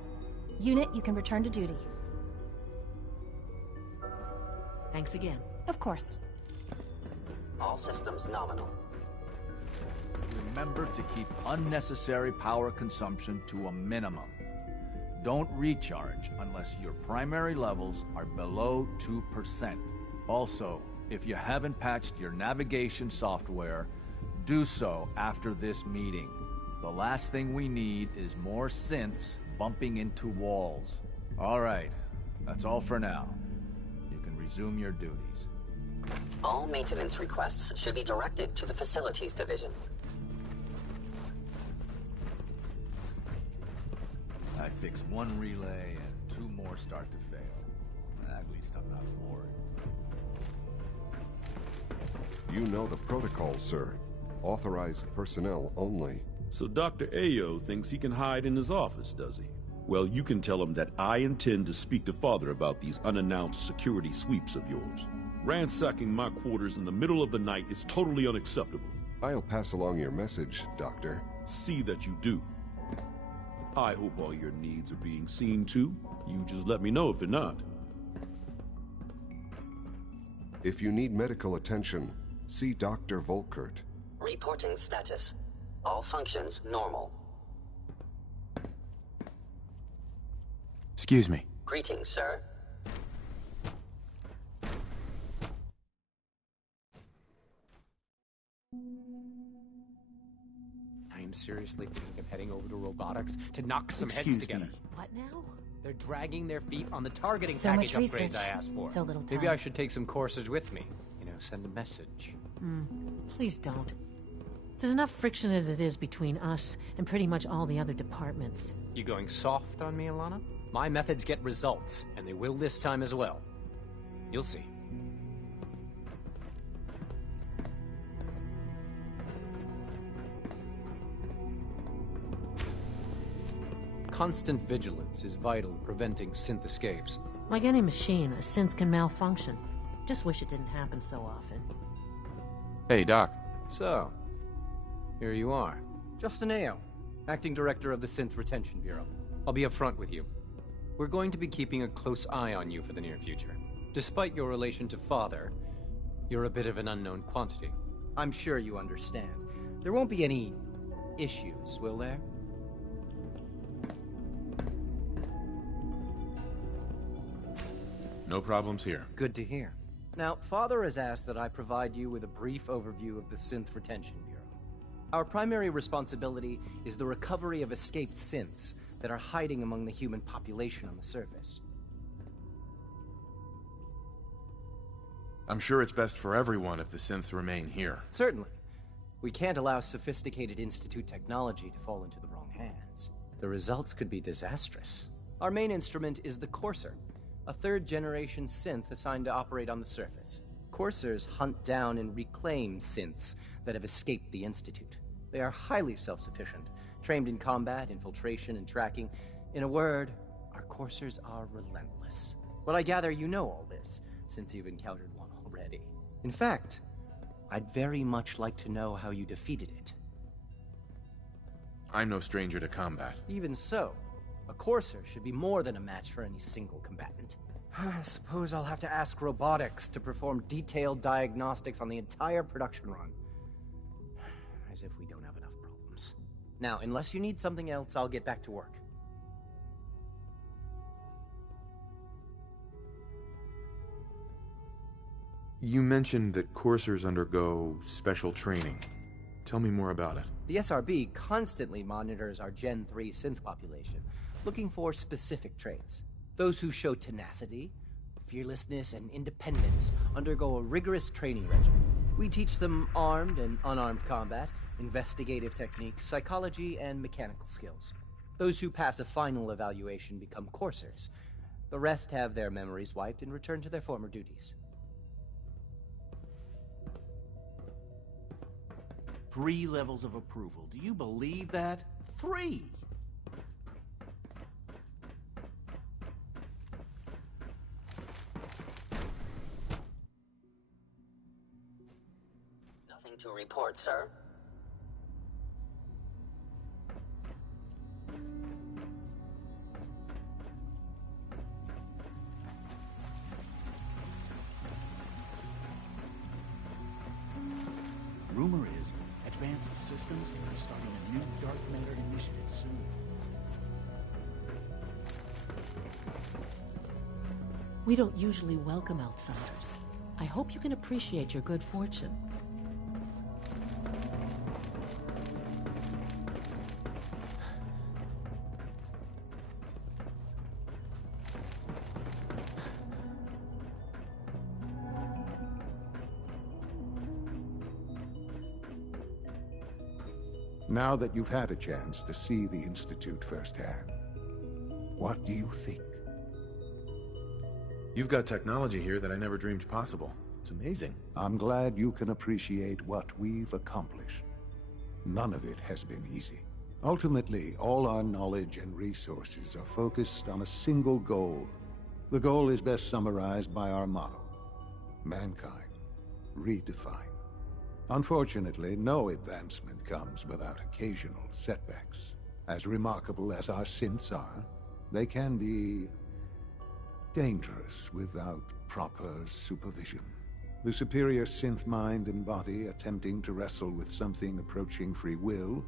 Unit, you can return to duty. Thanks again. Of course. All systems nominal. Remember to keep unnecessary power consumption to a minimum. Don't recharge unless your primary levels are below 2%. Also, if you haven't patched your navigation software, do so after this meeting. The last thing we need is more synths bumping into walls. All right, that's all for now. You can resume your duties. All maintenance requests should be directed to the Facilities Division. I fixed one relay and 2 more start to fail. At least I'm not worried. You know the protocol, sir. Authorized personnel only. So Dr. Ayo thinks he can hide in his office, does he? Well, you can tell him that I intend to speak to Father about these unannounced security sweeps of yours. Ransacking my quarters in the middle of the night is totally unacceptable. I'll pass along your message, Doctor. See that you do. I hope all your needs are being seen to. You just let me know if they're not. If you need medical attention, see Dr. Volkert. Reporting status. All functions normal. Excuse me. Greetings, sir. I am seriously thinking of heading over to robotics to knock some heads Excuse together. me. What now? They're dragging their feet on the targeting So package much upgrades research, I asked for. so little Maybe time. I should take some courses with me. You know, send a message. Please don't. There's enough friction as it is between us and pretty much all the other departments. You going soft on me, Alana? My methods get results, and they will this time as well. You'll see. Constant vigilance is vital in preventing synth escapes. Like any machine, a synth can malfunction. Just wish it didn't happen so often. Hey, Doc. So, here you are. Justin Ayo, Acting Director of the Synth Retention Bureau. I'll be upfront with you. We're going to be keeping a close eye on you for the near future. Despite your relation to Father, you're a bit of an unknown quantity. I'm sure you understand. There won't be any issues, will there? No problems here. Good to hear. Now, Father has asked that I provide you with a brief overview of the Synth Retention Bureau. Our primary responsibility is the recovery of escaped synths that are hiding among the human population on the surface. I'm sure it's best for everyone if the synths remain here. Certainly. We can't allow sophisticated Institute technology to fall into the wrong hands. The results could be disastrous. Our main instrument is the Courser, a third-generation synth assigned to operate on the surface. Coursers hunt down and reclaim synths that have escaped the Institute. They are highly self-sufficient, trained in combat, infiltration, and tracking. In a word, our Coursers are relentless. But I gather you know all this, since you've encountered one already. In fact, I'd very much like to know how you defeated it. I'm no stranger to combat. Even so, a Courser should be more than a match for any single combatant. I suppose I'll have to ask robotics to perform detailed diagnostics on the entire production run. As if we don't have enough problems. Now, unless you need something else, I'll get back to work. You mentioned that coursers undergo special training. Tell me more about it. The SRB constantly monitors our Gen 3 synth population, looking for specific traits. Those who show tenacity, fearlessness, and independence undergo a rigorous training regimen. We teach them armed and unarmed combat, investigative techniques, psychology, and mechanical skills. Those who pass a final evaluation become coursers. The rest have their memories wiped and return to their former duties. 3 levels of approval. Do you believe that? 3! Nothing to report, sir. Rumor is, Advanced Systems are starting a new dark matter initiative soon. We don't usually welcome outsiders. I hope you can appreciate your good fortune. Now that you've had a chance to see the Institute firsthand, what do you think? You've got technology here that I never dreamed possible. It's amazing. I'm glad you can appreciate what we've accomplished. None of it has been easy. Ultimately, all our knowledge and resources are focused on a single goal. The goal is best summarized by our motto: mankind, redefined. Unfortunately, no advancement comes without occasional setbacks. As remarkable as our synths are, they can be dangerous without proper supervision. The superior synth mind and body attempting to wrestle with something approaching free will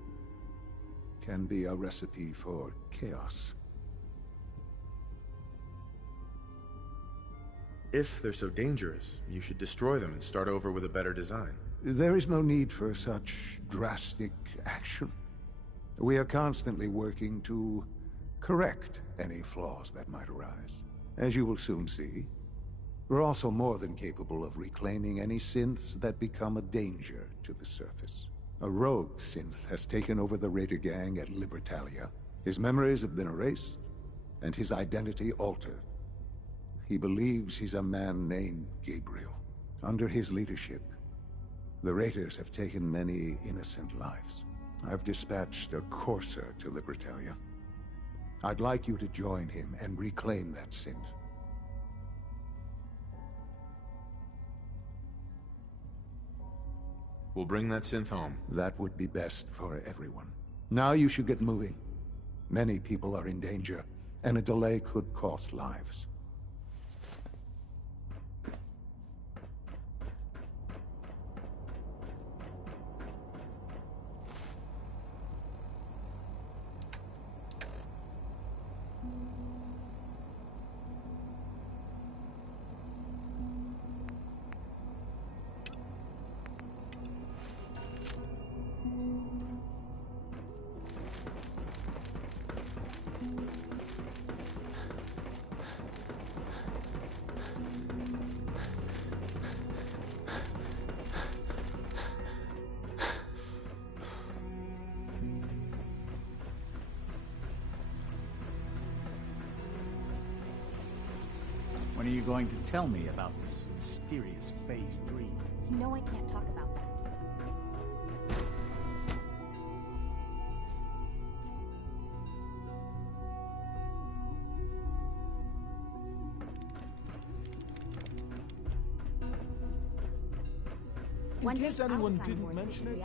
can be a recipe for chaos. If they're so dangerous, you should destroy them and start over with a better design. There is no need for such drastic action. We are constantly working to correct any flaws that might arise. As you will soon see, we're also more than capable of reclaiming any synths that become a danger to the surface. A rogue synth has taken over the Raider gang at Libertalia. His memories have been erased, and his identity altered. He believes he's a man named Gabriel. Under his leadership, the Raiders have taken many innocent lives. I've dispatched a Courser to Libertalia. I'd like you to join him and reclaim that synth. We'll bring that synth home. That would be best for everyone. Now you should get moving. Many people are in danger, and a delay could cost lives. When are you going to tell me about this mysterious Phase 3? You know I can't talk about that. In case anyone didn't mention it,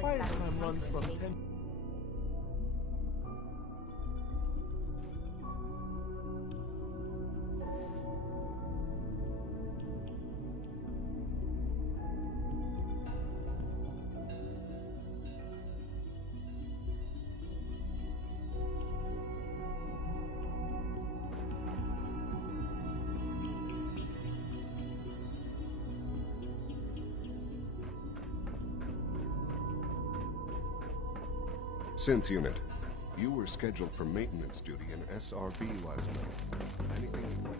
fire time runs from 10... Synth unit, you were scheduled for maintenance duty in SRB last night. Anything you want?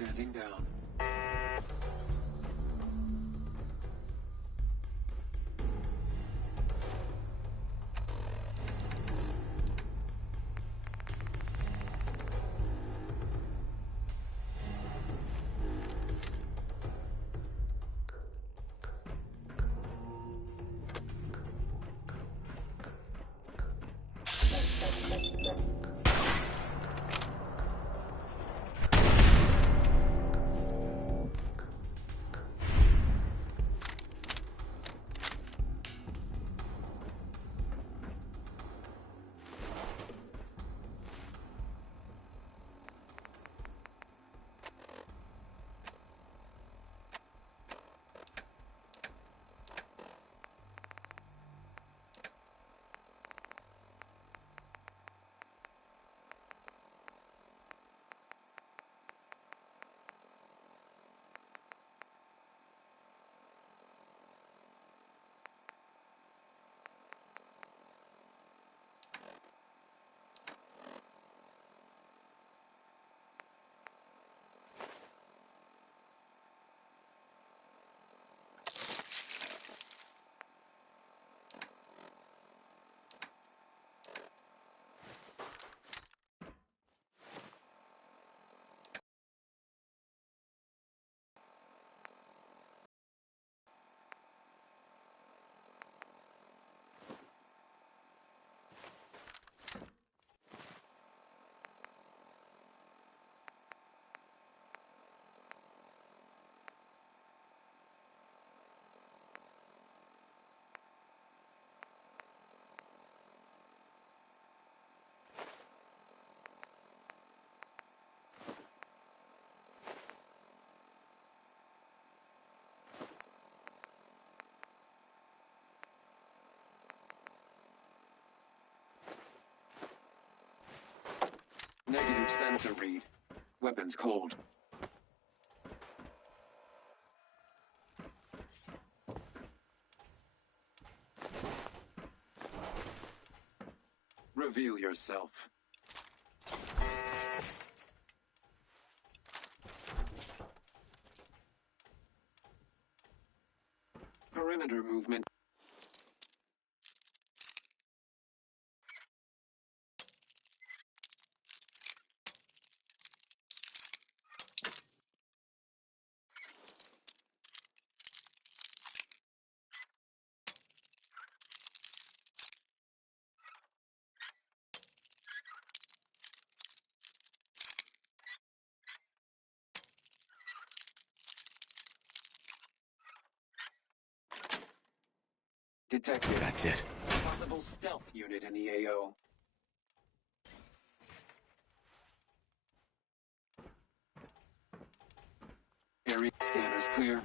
Standing down. Negative sensor read. Weapons cold. Reveal yourself. Perimeter movement. Detected. That's it. Possible stealth unit in the AO. Area scanners clear.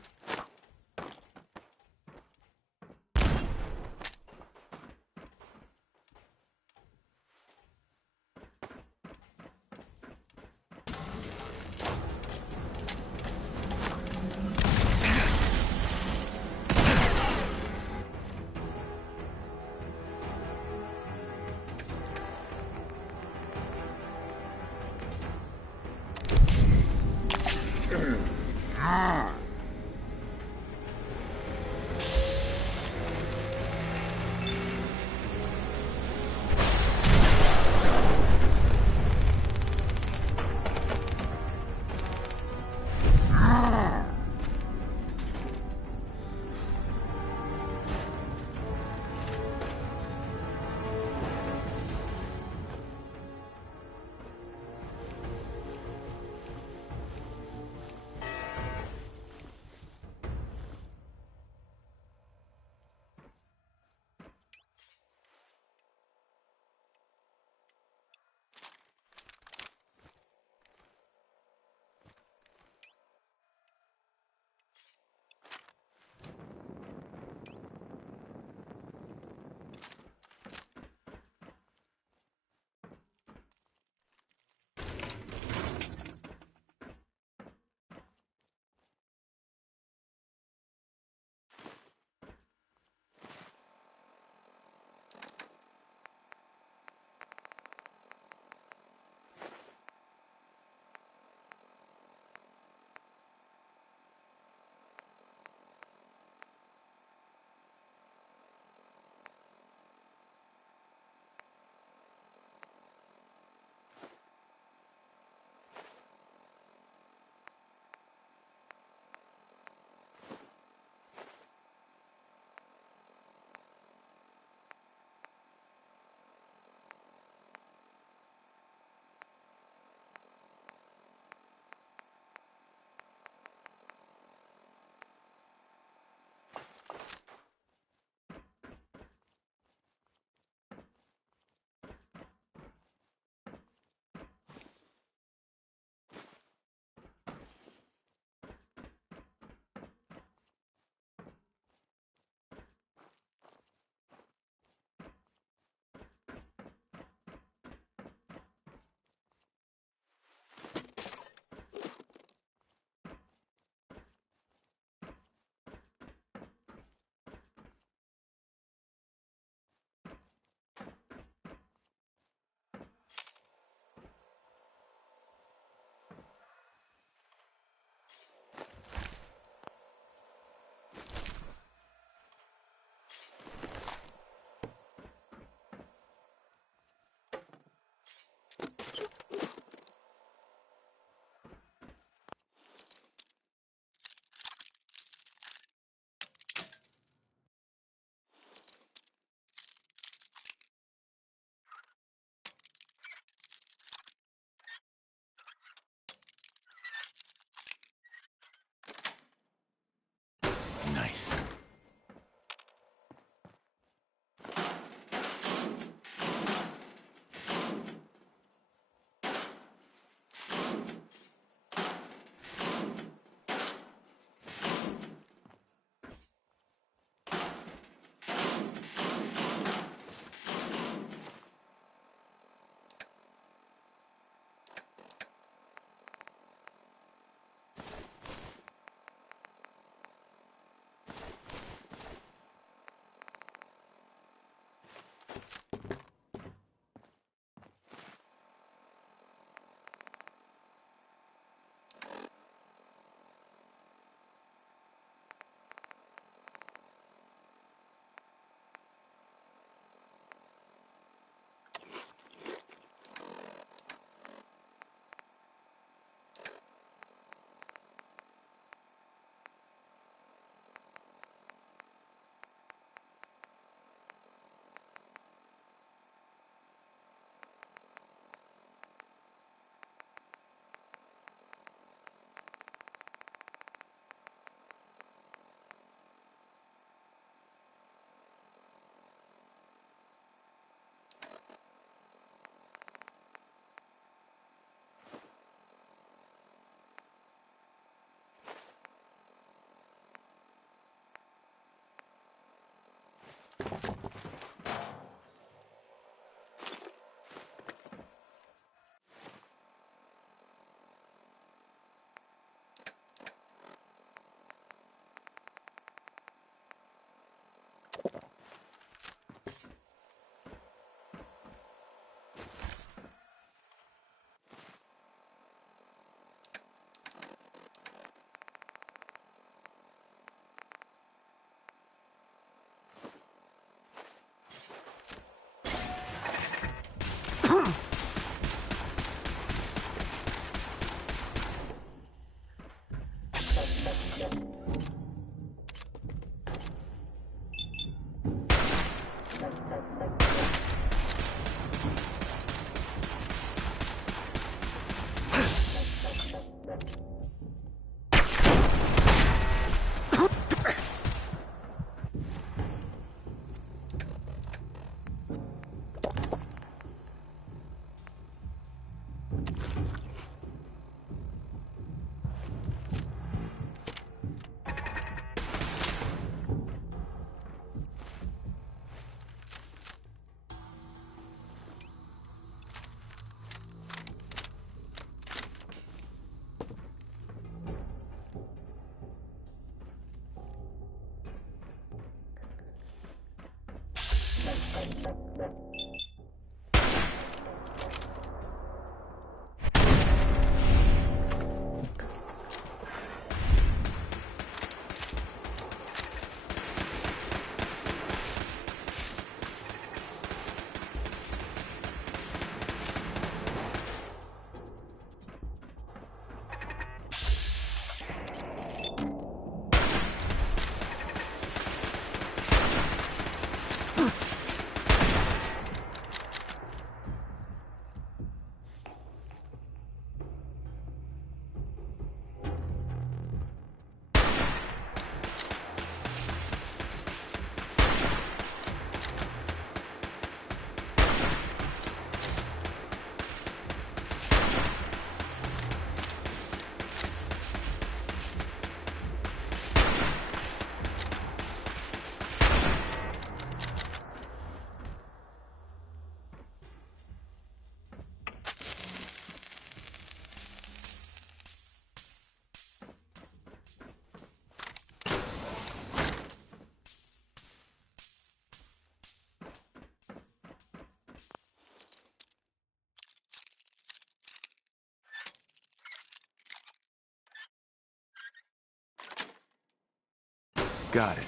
Got it.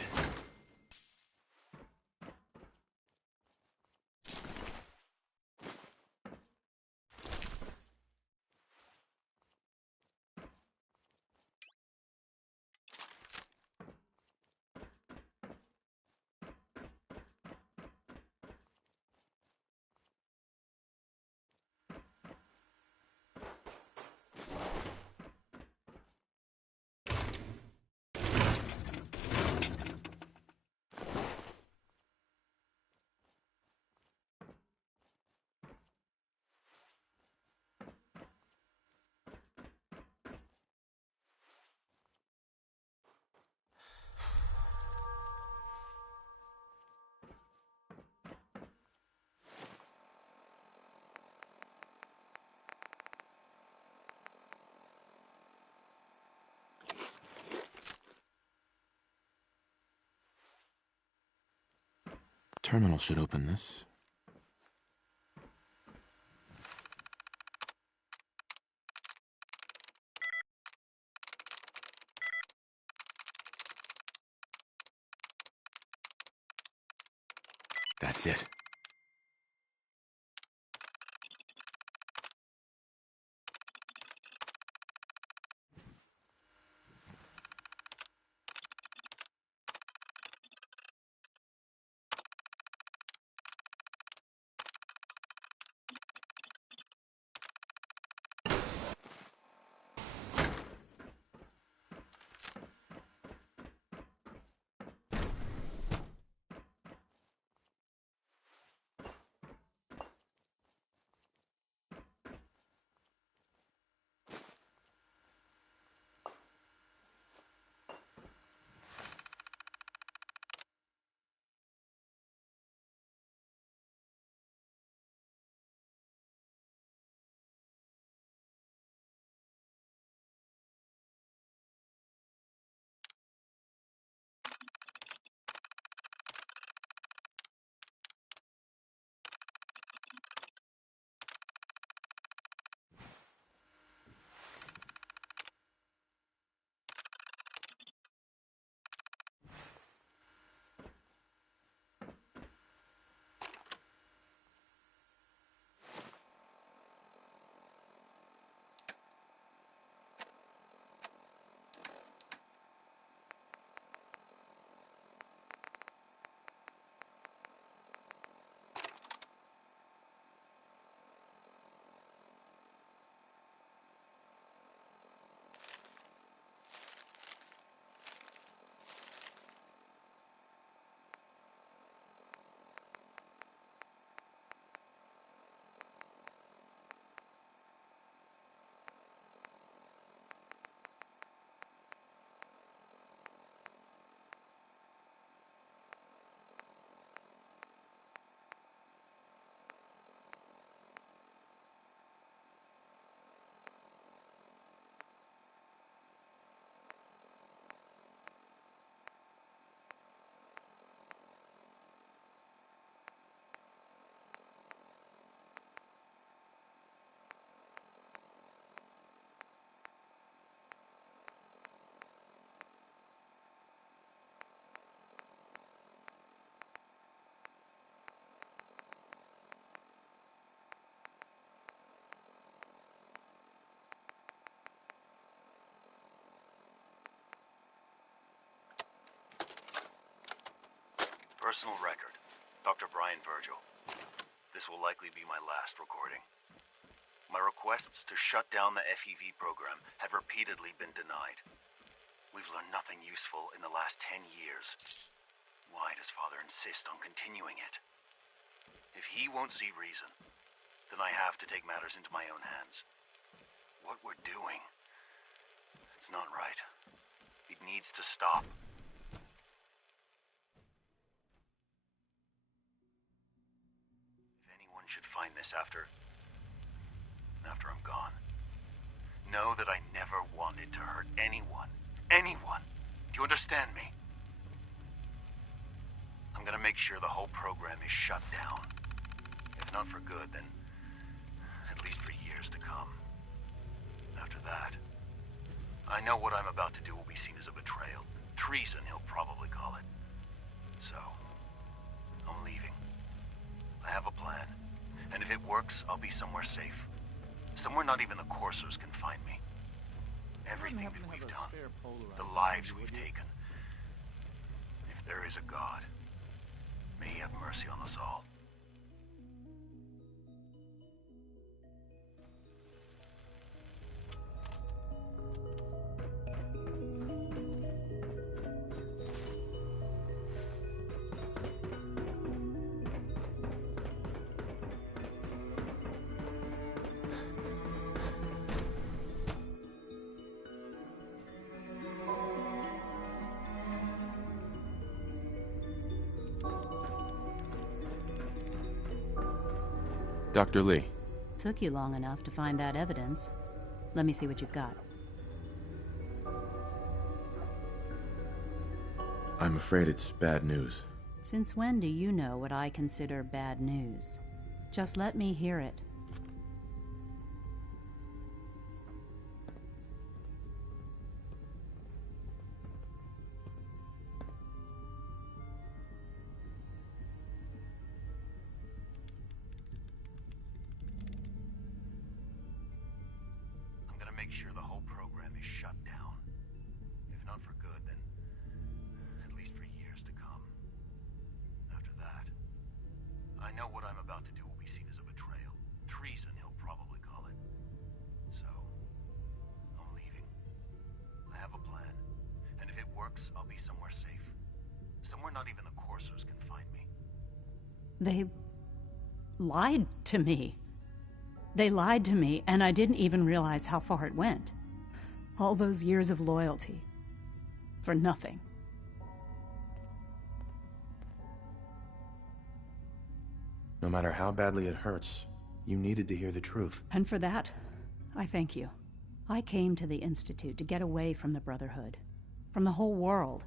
Terminal should open this. That's it. Personal record. Dr. Brian Virgil. This will likely be my last recording. My requests to shut down the FEV program have repeatedly been denied. We've learned nothing useful in the last 10 years. Why does Father insist on continuing it? If he won't see reason, then I have to take matters into my own hands. What we're doing, it's not right. It needs to stop. If anyone should find this after I'm gone, know that I never wanted to hurt anyone. Anyone. Do you understand me? I'm gonna make sure the whole program is shut down. If not for good, then at least for years to come. After that, I know what I'm about to do will be seen as a betrayal. Treason, he'll probably call it. So, I'm leaving. I have a plan, and if it works, I'll be somewhere safe. Somewhere not even the coursers can find me. Everything that we've done, the lives we've taken. If there is a God, may he have mercy on us all. Dr. Lee. Took you long enough to find that evidence. Let me see what you've got. I'm afraid it's bad news. Since when do you know what I consider bad news? Just let me hear it. Make sure the whole program is shut down. If not for good, then at least for years to come. After that, I know what I'm about to do will be seen as a betrayal. Treason, he'll probably call it. So, I'm leaving. I have a plan, and if it works, I'll be somewhere safe. Somewhere not even the coursers can find me. They lied to me. They lied to me, and I didn't even realize how far it went. All those years of loyalty. For nothing. No matter how badly it hurts, you needed to hear the truth. And for that, I thank you. I came to the Institute to get away from the Brotherhood. From the whole world.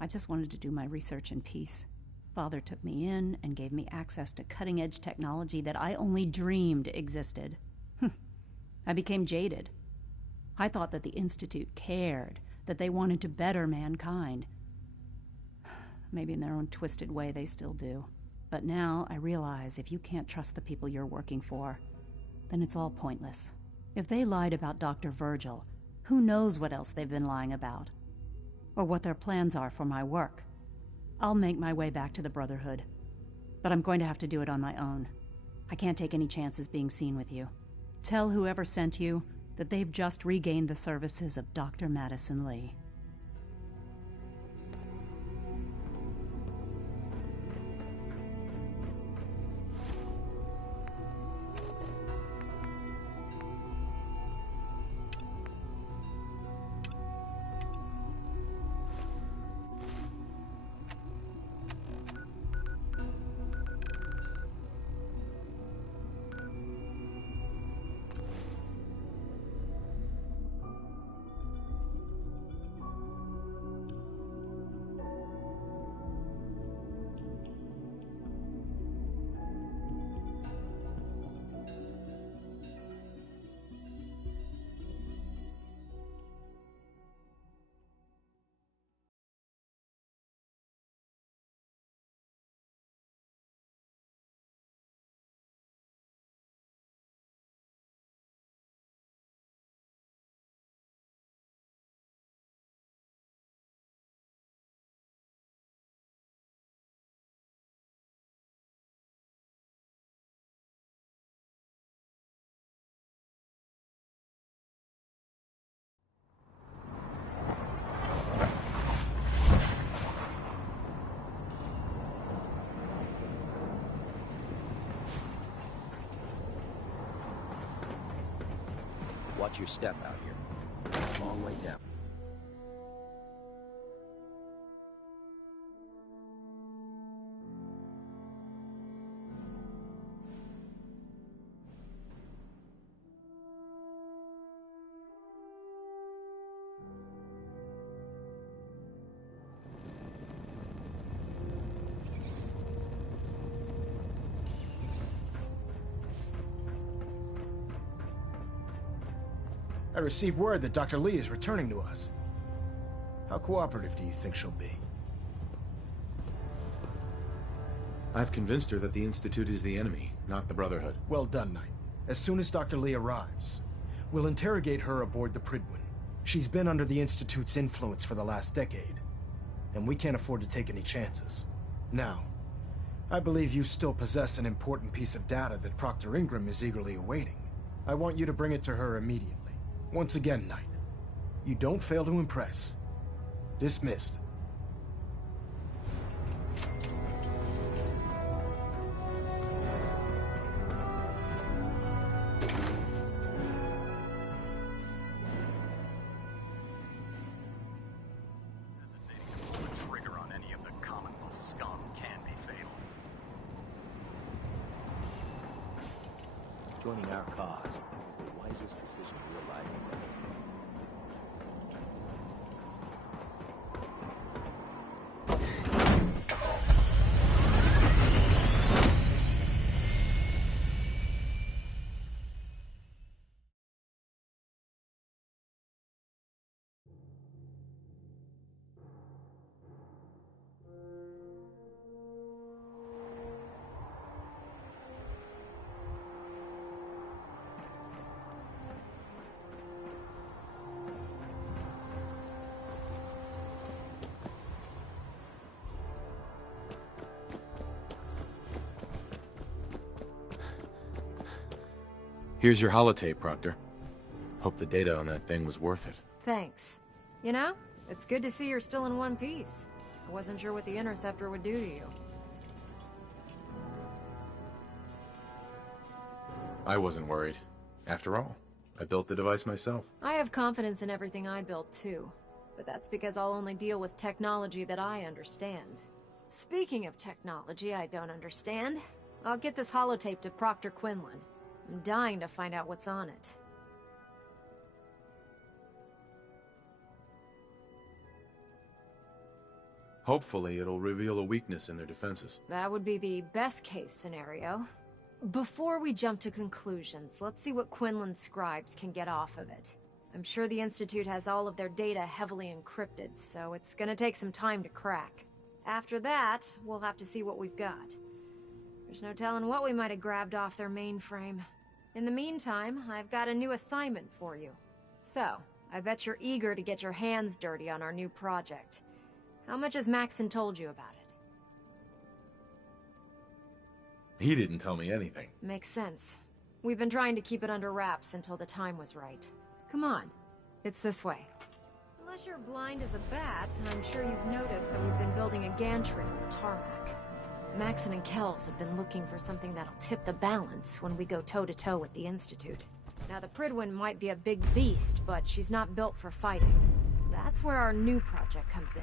I just wanted to do my research in peace. Father took me in and gave me access to cutting-edge technology that I only dreamed existed. I became jaded. I thought that the Institute cared, that they wanted to better mankind. Maybe in their own twisted way they still do. But now I realize if you can't trust the people you're working for, then it's all pointless. If they lied about Dr. Virgil, who knows what else they've been lying about? Or what their plans are for my work. I'll make my way back to the Brotherhood, but I'm going to have to do it on my own. I can't take any chances being seen with you. Tell whoever sent you that they've just regained the services of Dr. Madison Lee. watch your step out here. Long way down. I received word that Dr. Lee is returning to us. How cooperative do you think she'll be? I've convinced her that the Institute is the enemy, not the Brotherhood. Well done, Knight. As soon as Dr. Lee arrives, we'll interrogate her aboard the Prydwen. She's been under the Institute's influence for the last decade, and we can't afford to take any chances. Now, I believe you still possess an important piece of data that Proctor Ingram is eagerly awaiting. I want you to bring it to her immediately. Once again, Knight, you don't fail to impress. Dismissed. Joining our cause is the wisest decision of your life. Here's your holotape, Proctor. Hope the data on that thing was worth it. Thanks. You know, it's good to see you're still in one piece. I wasn't sure what the Interceptor would do to you. I wasn't worried. After all, I built the device myself. I have confidence in everything I built too, but that's because I'll only deal with technology that I understand. Speaking of technology I don't understand, I'll get this holotape to Proctor Quinlan. I'm dying to find out what's on it. Hopefully, it'll reveal a weakness in their defenses. That would be the best case scenario. Before we jump to conclusions, let's see what Quinlan's scribes can get off of it. I'm sure the Institute has all of their data heavily encrypted, so it's gonna take some time to crack. After that, we'll have to see what we've got. There's no telling what we might have grabbed off their mainframe. In the meantime, I've got a new assignment for you. So, I bet you're eager to get your hands dirty on our new project. How much has Maxon told you about it? He didn't tell me anything. Makes sense. We've been trying to keep it under wraps until the time was right. Come on. It's this way. Unless you're blind as a bat, I'm sure you've noticed that we've been building a gantry on the tarmac. Maxon and Kells have been looking for something that'll tip the balance when we go toe-to-toe with the Institute. Now, the Prydwen might be a big beast, but she's not built for fighting. That's where our new project comes in.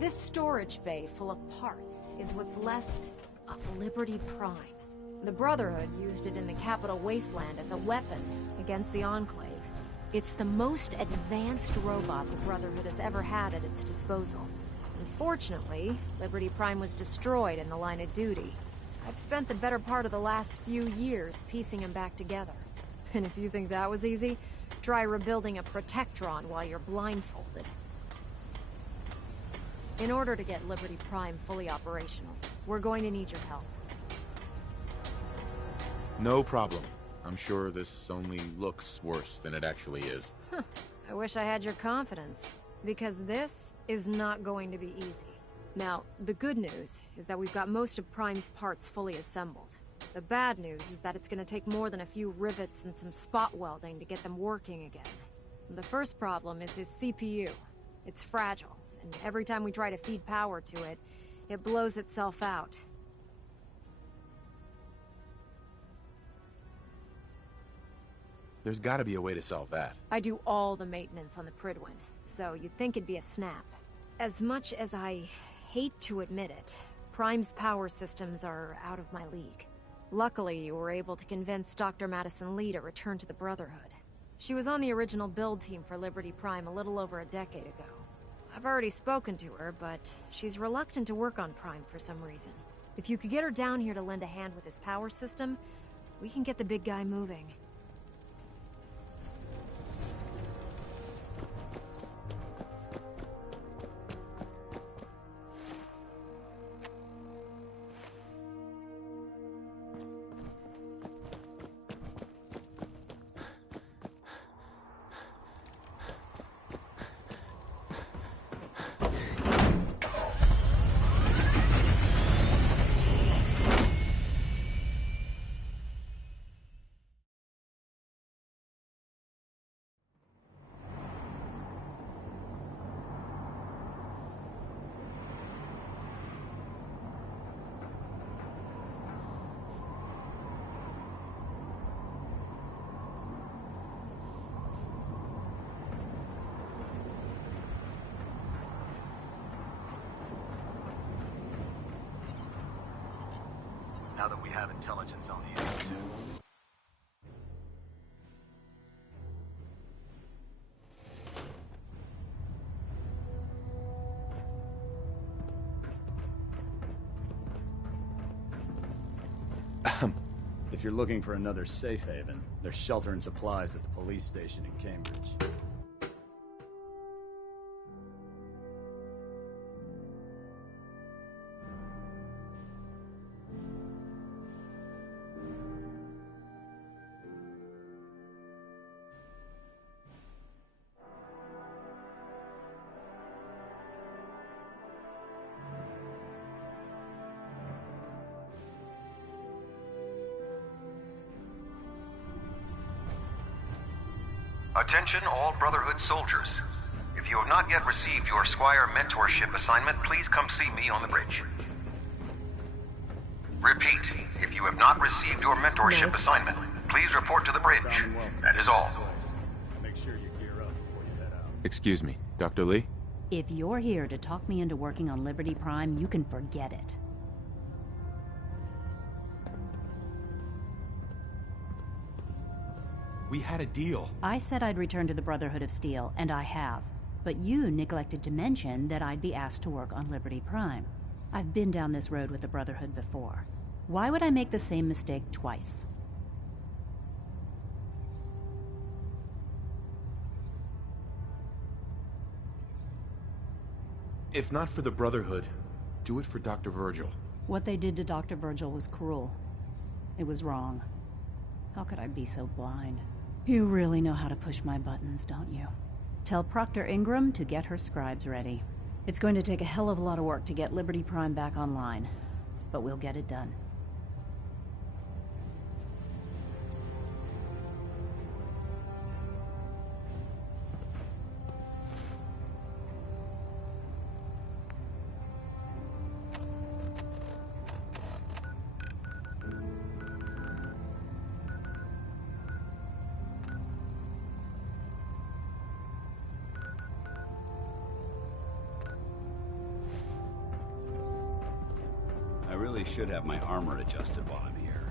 This storage bay full of parts is what's left of Liberty Prime. The Brotherhood used it in the Capital Wasteland as a weapon against the Enclave. It's the most advanced robot the Brotherhood has ever had at its disposal. Unfortunately, Liberty Prime was destroyed in the line of duty. I've spent the better part of the last few years piecing him back together. And if you think that was easy, try rebuilding a Protectron while you're blindfolded. In order to get Liberty Prime fully operational, we're going to need your help. No problem. I'm sure this only looks worse than it actually is. Huh. I wish I had your confidence, because this is not going to be easy. Now, the good news is that we've got most of Prime's parts fully assembled. The bad news is that it's going to take more than a few rivets and some spot welding to get them working again. The first problem is his CPU. It's fragile, and every time we try to feed power to it, it blows itself out. There's gotta be a way to solve that. I do all the maintenance on the Prydwen, so you'd think it'd be a snap. As much as I hate to admit it, Prime's power systems are out of my league. Luckily, you were able to convince Dr. Madison Lee to return to the Brotherhood. She was on the original build team for Liberty Prime a little over a decade ago. I've already spoken to her, but she's reluctant to work on Prime for some reason. If you could get her down here to lend a hand with his power system, we can get the big guy moving. Now that we have intelligence on the Institute. If you're looking for another safe haven, there's shelter and supplies at the police station in Cambridge. Attention all Brotherhood soldiers. If you have not yet received your Squire mentorship assignment, please come see me on the bridge. Repeat, if you have not received your mentorship assignment, please report to the bridge. That is all. Make sure you gear up before you head out. Excuse me, Dr. Lee? If you're here to talk me into working on Liberty Prime, you can forget it. We had a deal. I said I'd return to the Brotherhood of Steel, and I have. But you neglected to mention that I'd be asked to work on Liberty Prime. I've been down this road with the Brotherhood before. Why would I make the same mistake twice? If not for the Brotherhood, do it for Dr. Virgil. What they did to Dr. Virgil was cruel. It was wrong. How could I be so blind? You really know how to push my buttons, don't you? Tell Proctor Ingram to get her scribes ready. It's going to take a hell of a lot of work to get Liberty Prime back online, but we'll get it done. I really should have my armor adjusted while I'm here.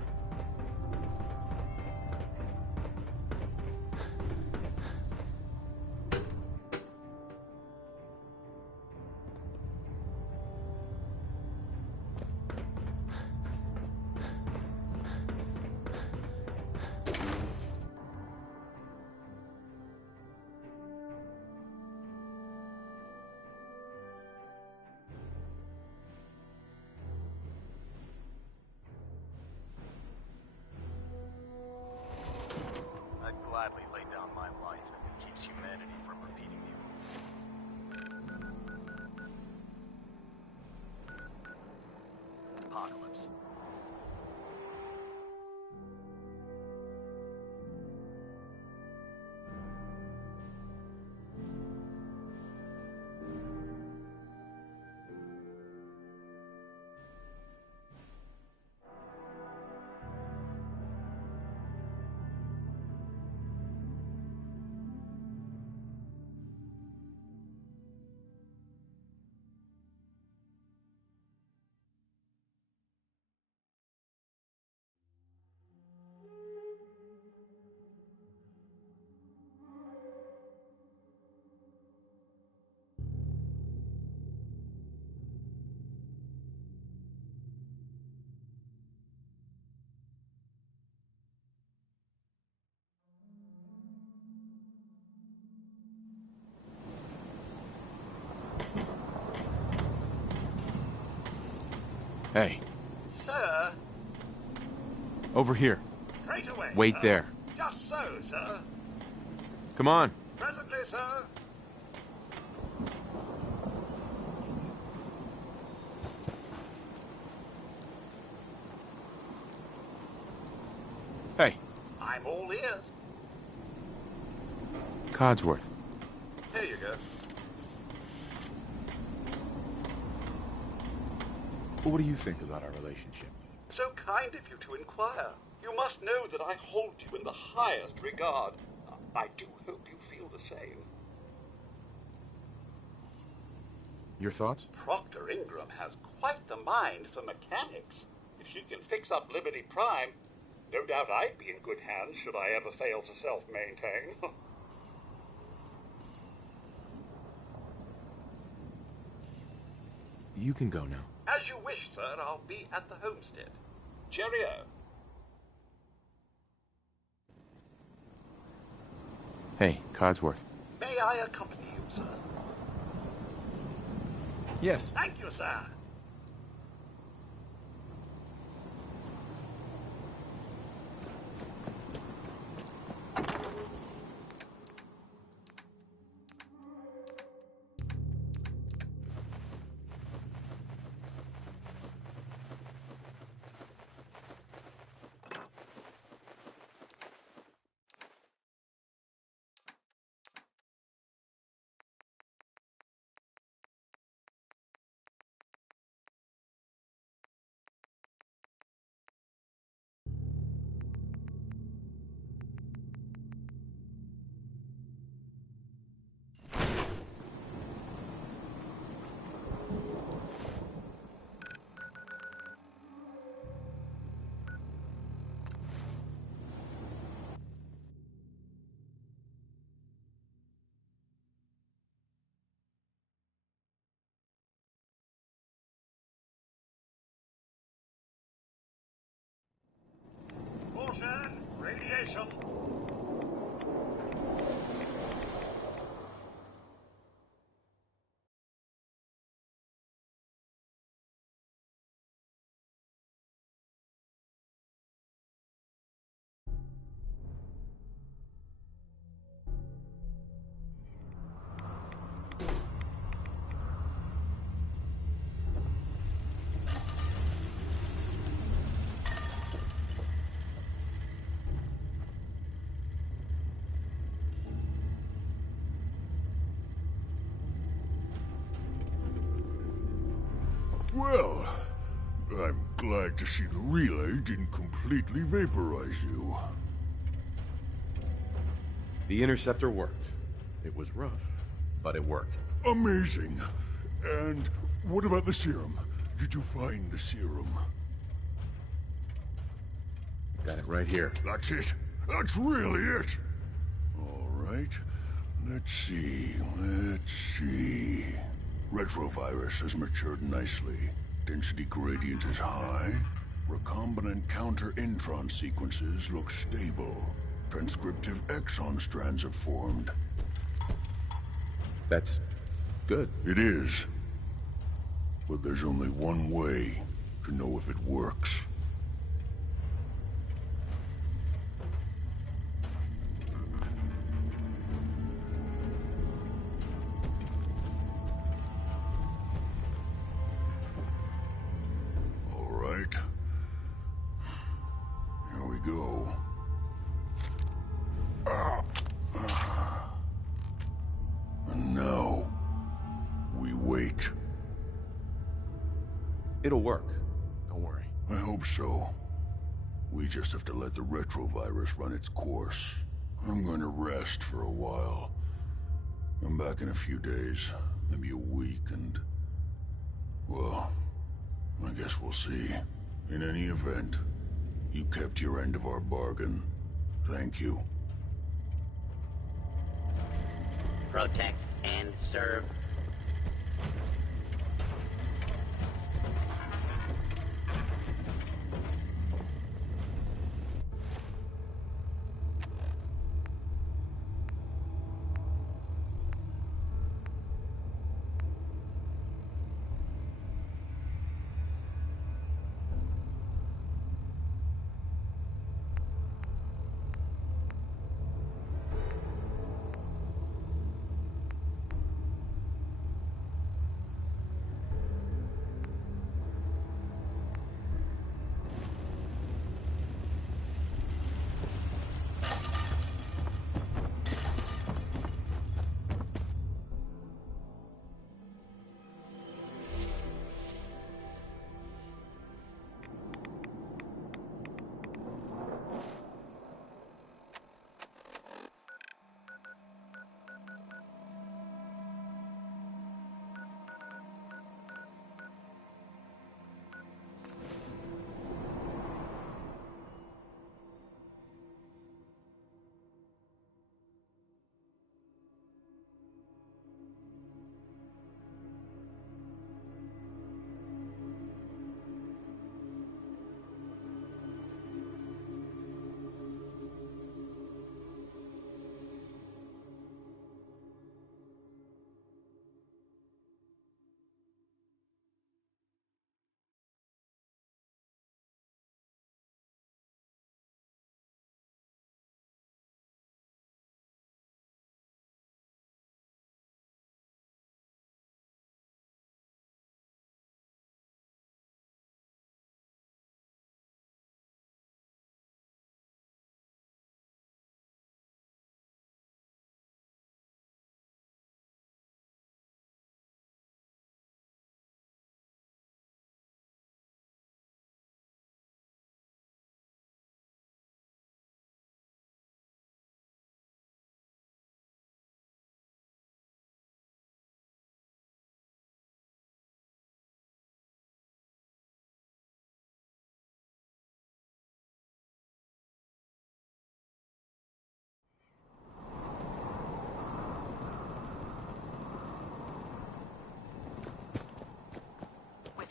I'd gladly lay down my life if it keeps humanity from repeating the apocalypse. Hey. Sir? Over here. Straight away, Wait sir. there. Just so, sir. Come on. Presently, sir. Hey. I'm all ears. Codsworth. Here you go. What do you think about our relationship? So kind of you to inquire. You must know that I hold you in the highest regard. I do hope you feel the same. Your thoughts? Proctor Ingram has quite the mind for mechanics. If she can fix up Liberty Prime, no doubt I'd be in good hands should I ever fail to self-maintain. You can go now. As you wish, sir. I'll be at the homestead. Cheerio. Hey, Codsworth. May I accompany you, sir? Yes. Thank you, sir. Caution! Radiation! Well, I'm glad to see the relay didn't completely vaporize you. The interceptor worked. It was rough, but it worked. Amazing. And what about the serum? Did you find the serum? Got it right here. That's it. That's really it. All right. Let's see. Retrovirus has matured nicely. Density gradient is high. Recombinant counter-intron sequences look stable. Transcriptive exon strands have formed. That's good. It is. But there's only one way to know if it works. All right. Here we go. And now, we wait. It'll work. Don't worry. I hope so. We just have to let the retrovirus run its course. I'm going to rest for a while. I'm back in a few days, maybe a week, and... well, I guess we'll see. In any event, you kept your end of our bargain. Thank you. Protect and serve.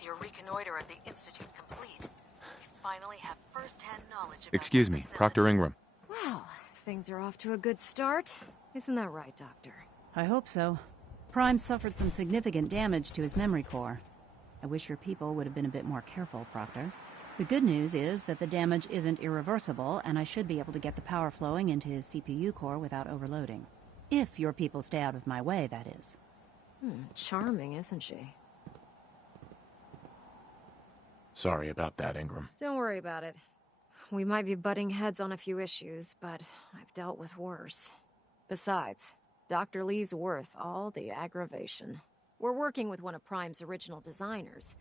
your reconnoiter of the Institute complete, we finally have first-hand knowledge about Excuse me, Proctor Ingram. Well, things are off to a good start. Isn't that right, Doctor? I hope so. Prime suffered some significant damage to his memory core. I wish your people would have been a bit more careful, Proctor. The good news is that the damage isn't irreversible, and I should be able to get the power flowing into his CPU core without overloading. If your people stay out of my way, that is. Charming, isn't she? Sorry about that, Ingram. Don't worry about it. We might be butting heads on a few issues, but I've dealt with worse. Besides, Dr. Lee's worth all the aggravation. We're working with one of Prime's original designers.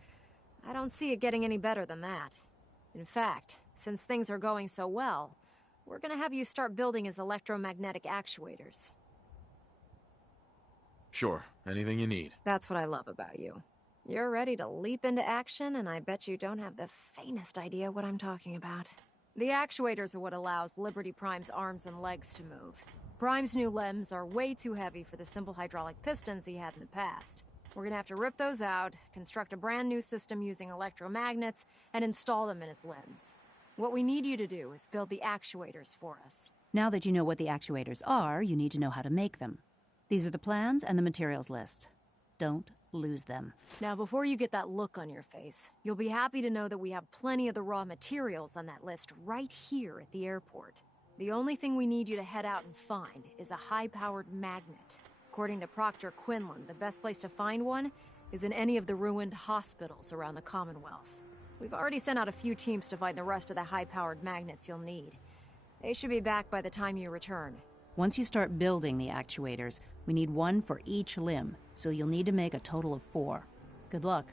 I don't see it getting any better than that. In fact, since things are going so well, we're gonna have you start building his electromagnetic actuators. Sure, anything you need. That's what I love about you. You're ready to leap into action, and I bet you don't have the faintest idea what I'm talking about. The actuators are what allows Liberty Prime's arms and legs to move. Prime's new limbs are way too heavy for the simple hydraulic pistons he had in the past. We're gonna have to rip those out, construct a brand new system using electromagnets, and install them in his limbs. What we need you to do is build the actuators for us. Now that you know what the actuators are, you need to know how to make them. These are the plans and the materials list. Don't lose them. Now, before you get that look on your face, you'll be happy to know that we have plenty of the raw materials on that list right here at the airport. The only thing we need you to head out and find is a high-powered magnet. According to Proctor Quinlan, the best place to find one is in any of the ruined hospitals around the Commonwealth. We've already sent out a few teams to find the rest of the high-powered magnets you'll need. They should be back by the time you return. Once you start building the actuators, we need one for each limb, so you'll need to make a total of 4. Good luck.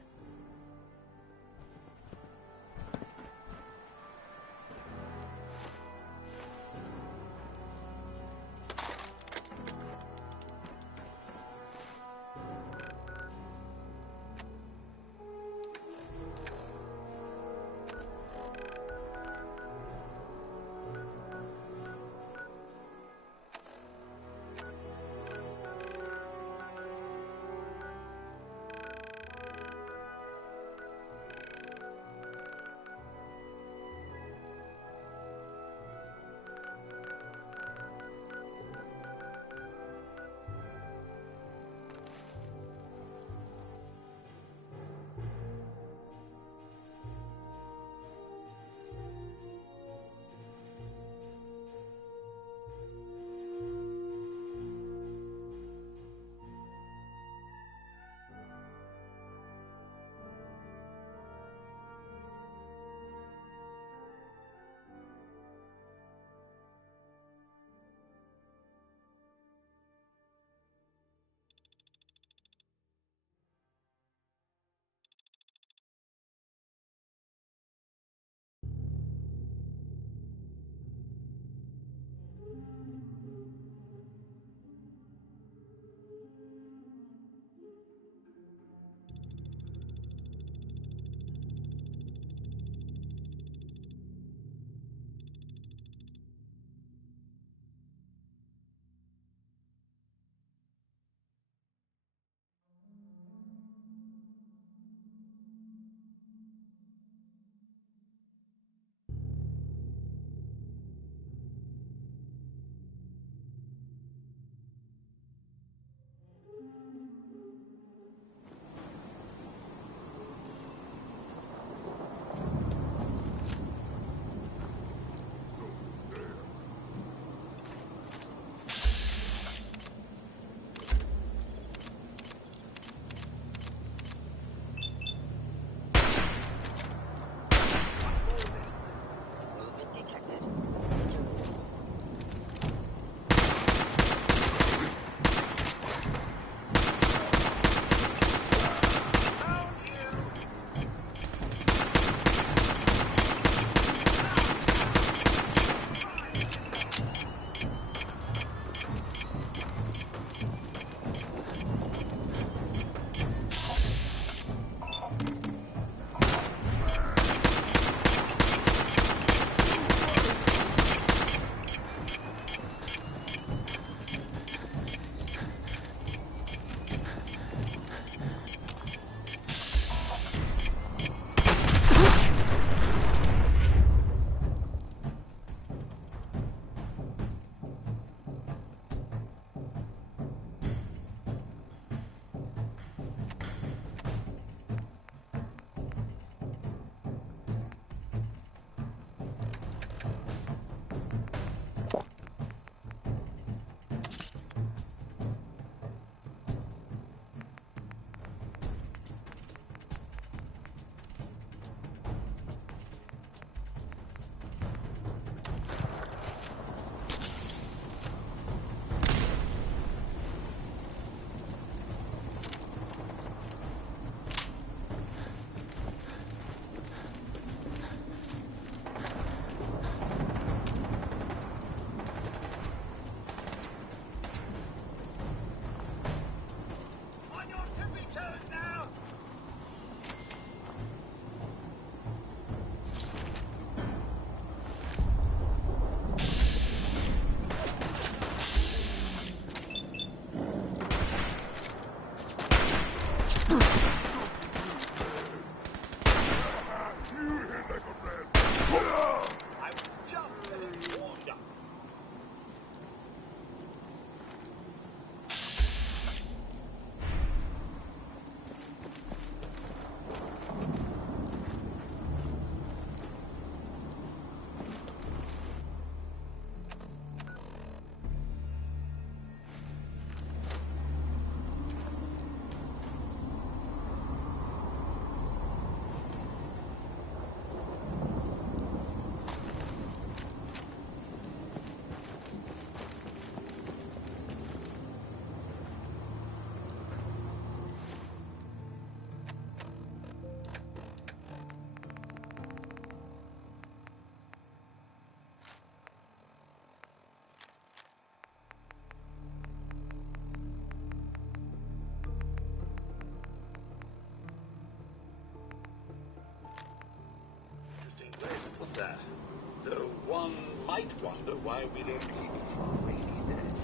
Though one might wonder why we don't keep it for a rainy day.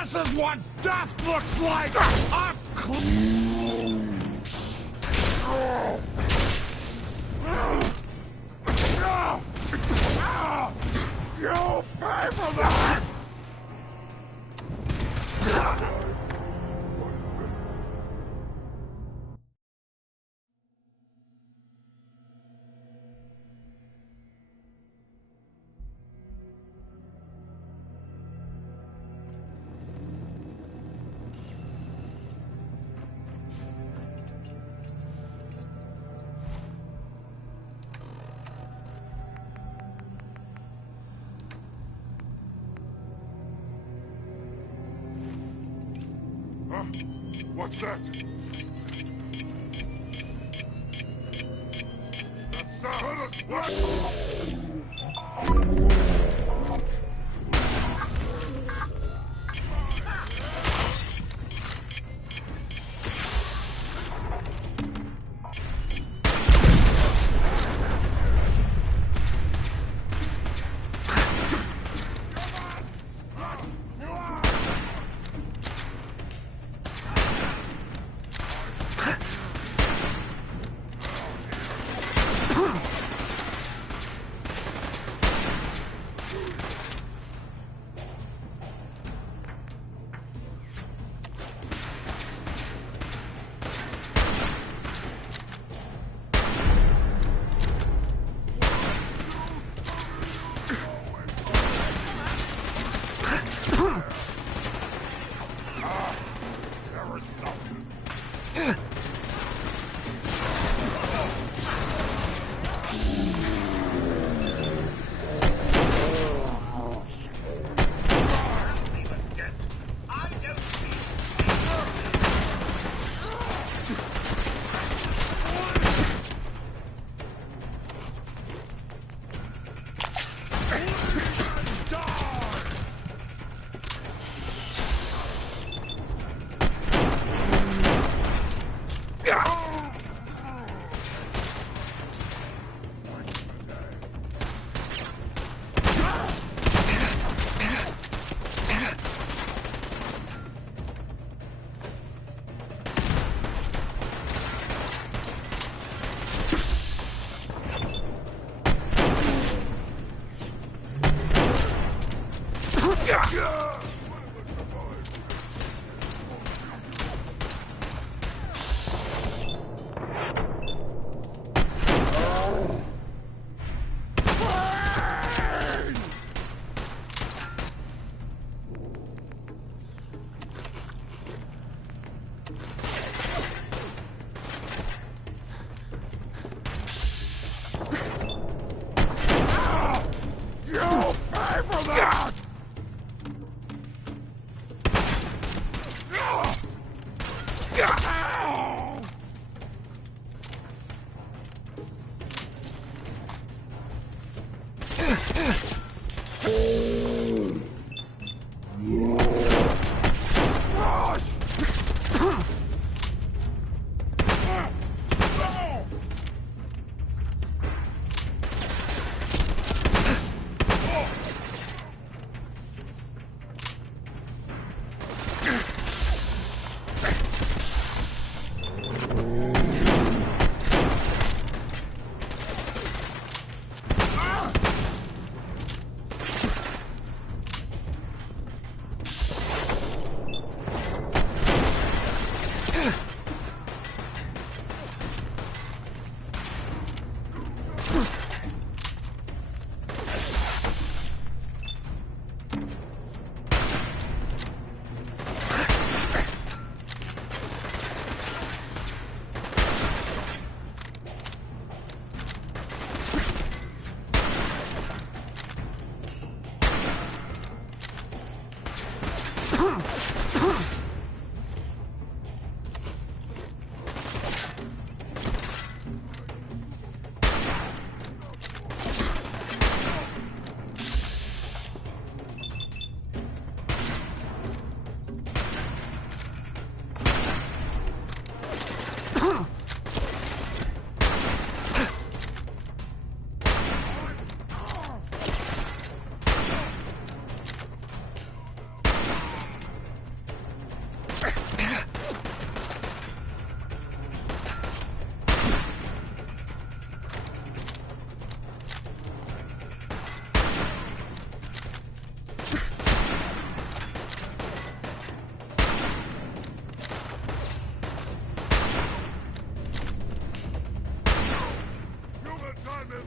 This is what death looks like! Up close! You'll pay for that! What's that? That's what?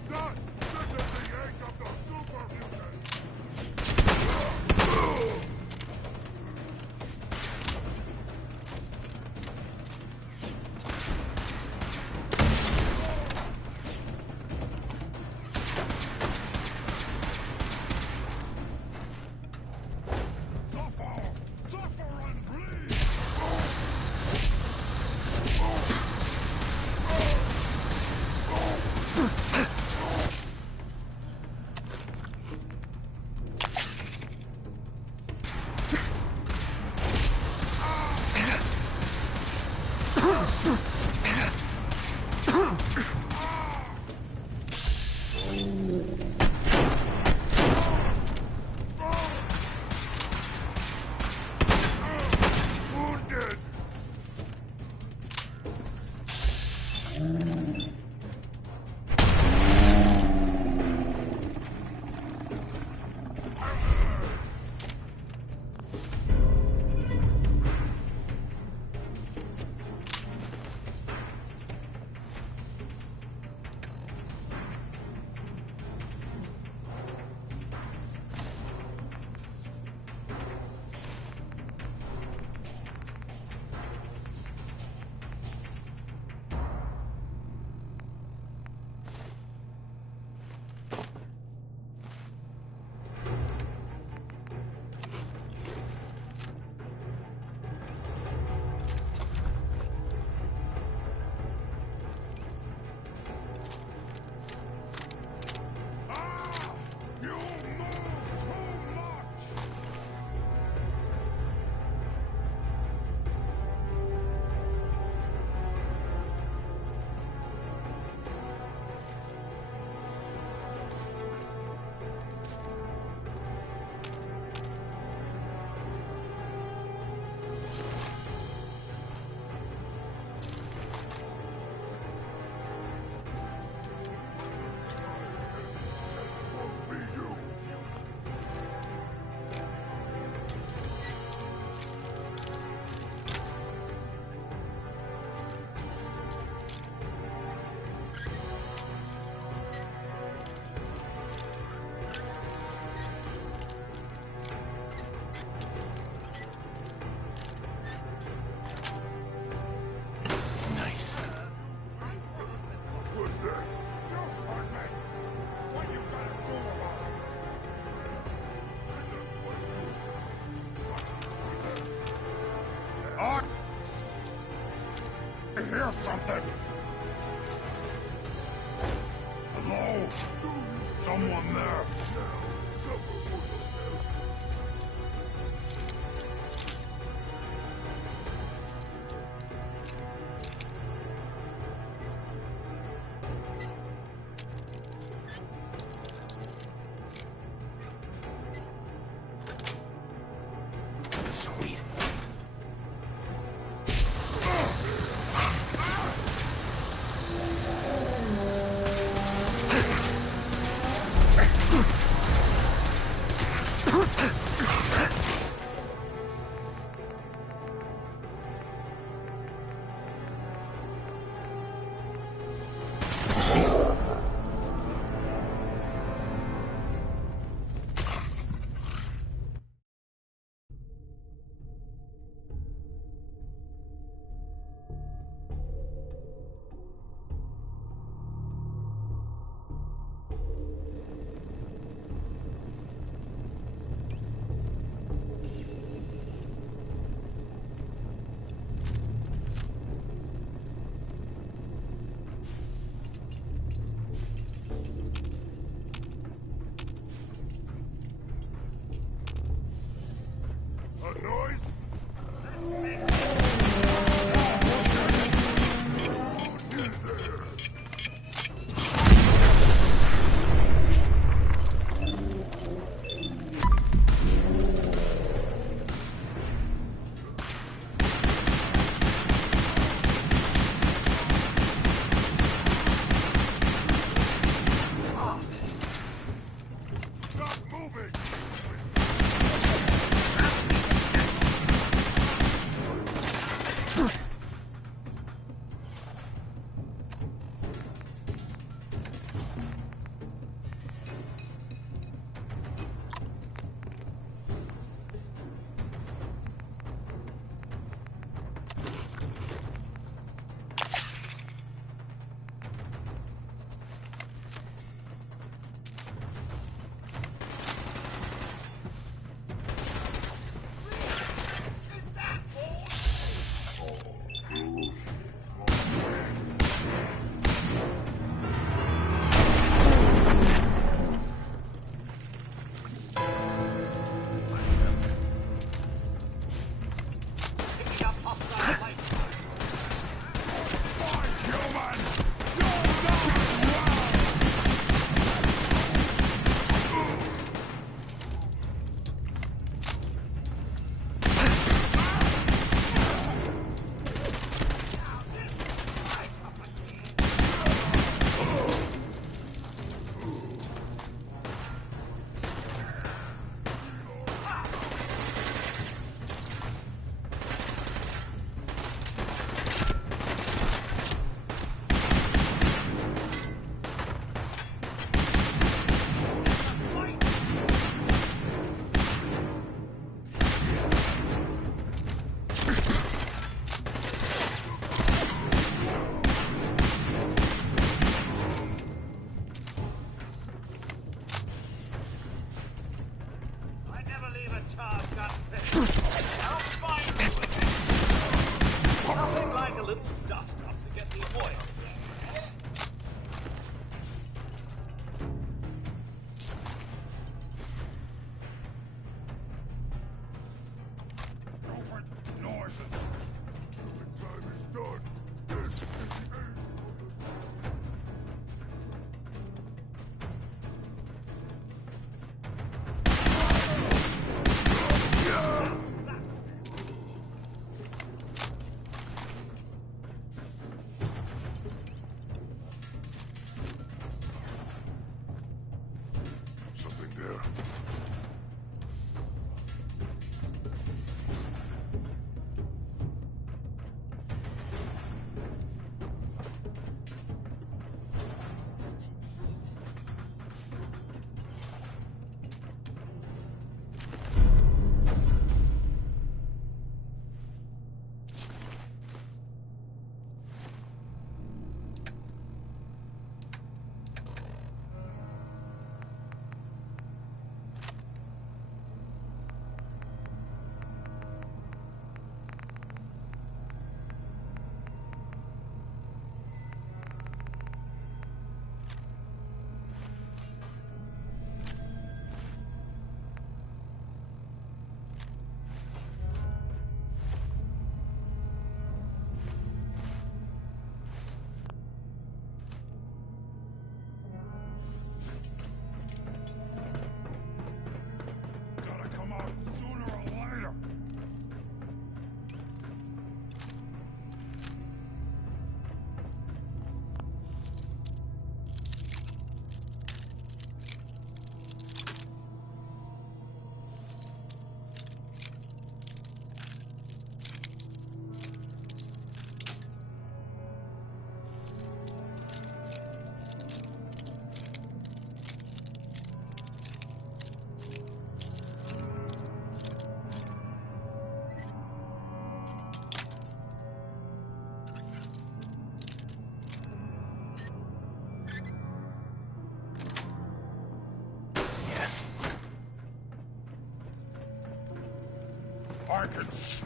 Done! This is the age of the super mutants! hear something. Hello? Someone there? Sweet. A noise? Stop moving!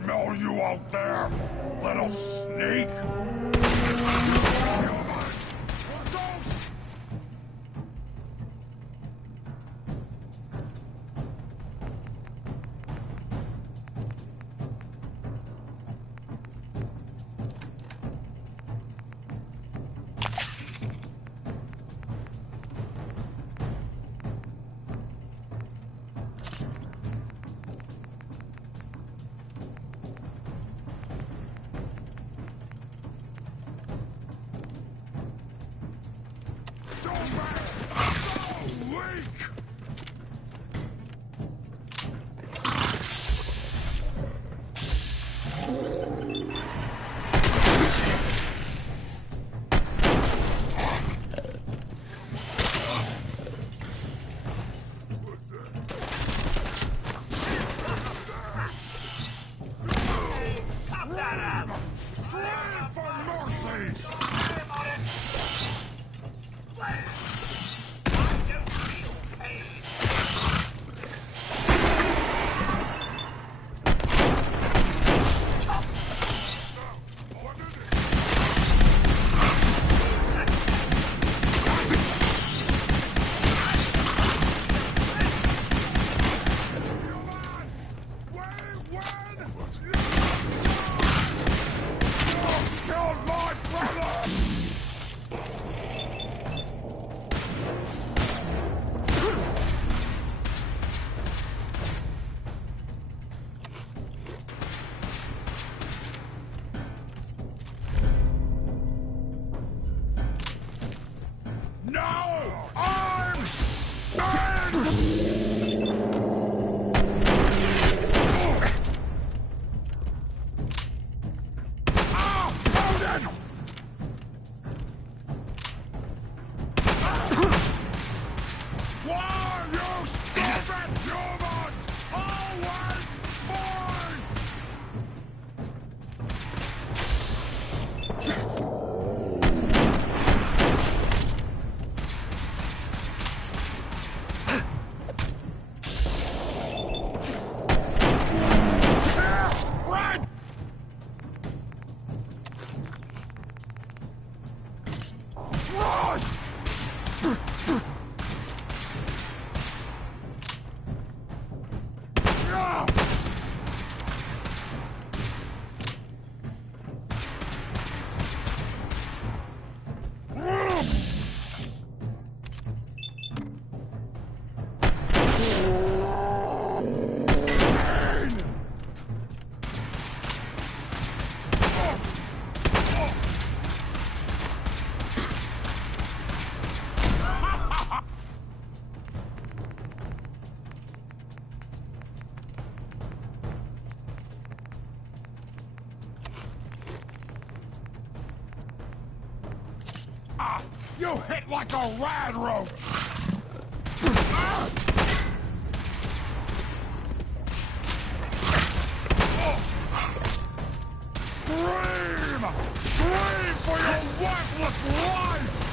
smell you out there, little sneak? You hit like a rad rope! Scream! Scream for your worthless life!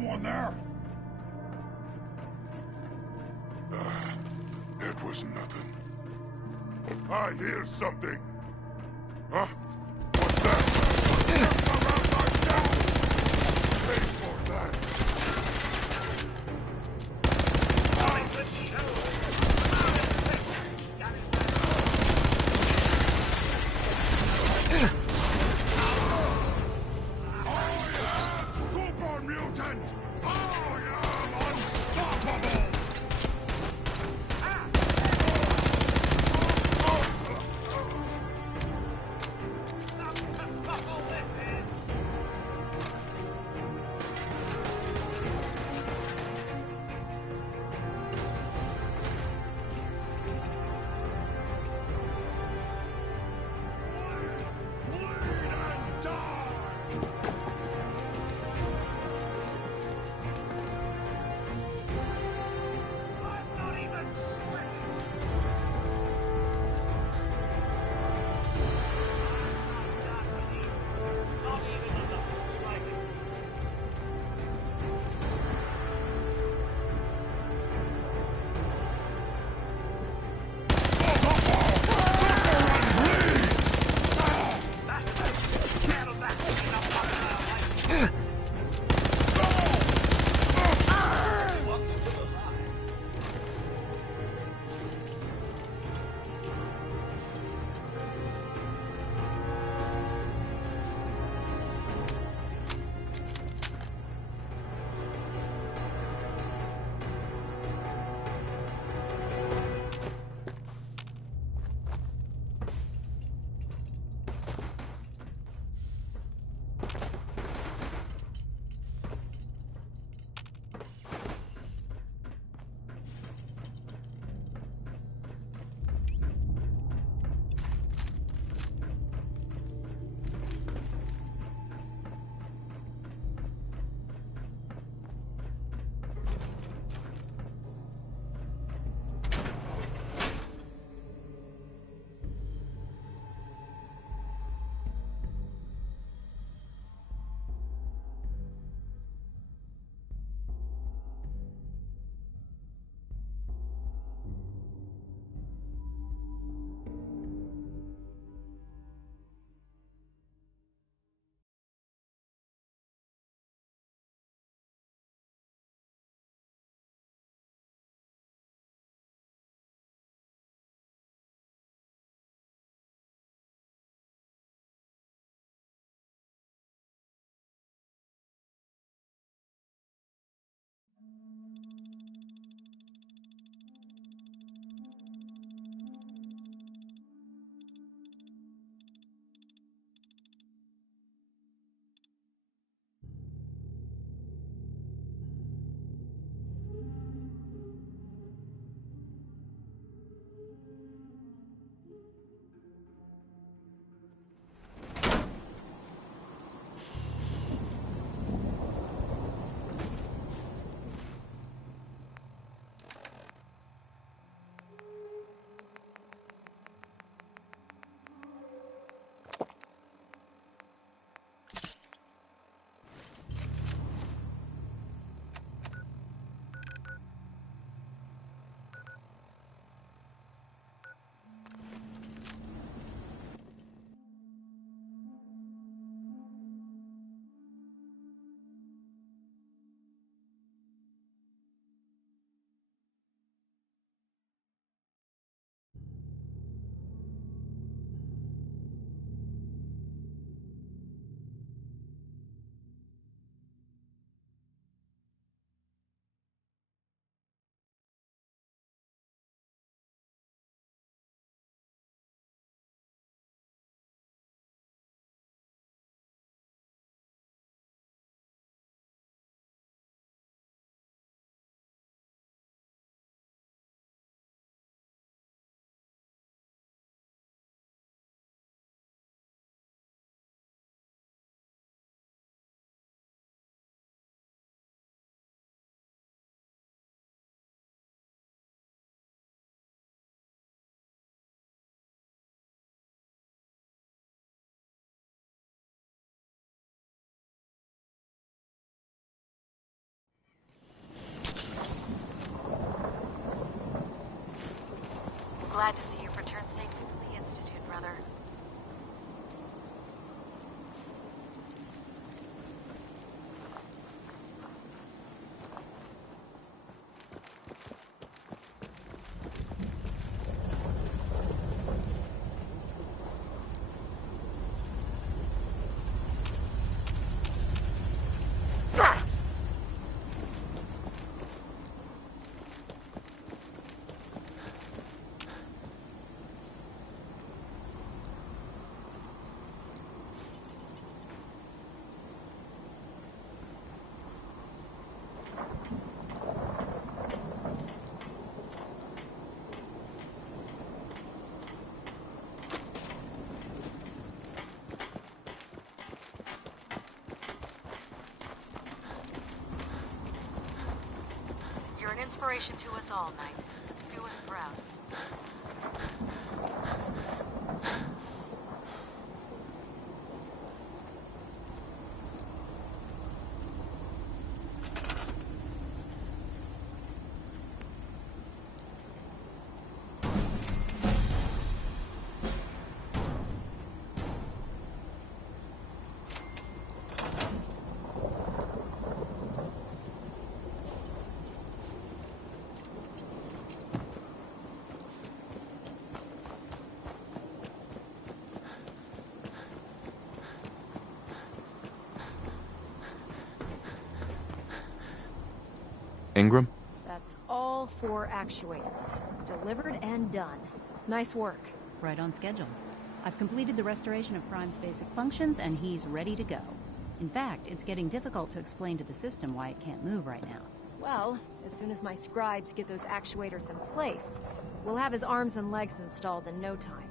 someone there? It was nothing. I hear something. Huh? What's that? Around my neck! Pay for that! Super mutant! I am unstoppable! glad to see you've returned safely from the Institute, brother. You're an inspiration to us all, Knight. Do us proud. Ingram? That's all 4 actuators. Delivered and done. Nice work. Right on schedule. I've completed the restoration of Prime's basic functions, and he's ready to go. In fact, it's getting difficult to explain to the system why it can't move right now. Well, as soon as my scribes get those actuators in place, we'll have his arms and legs installed in no time.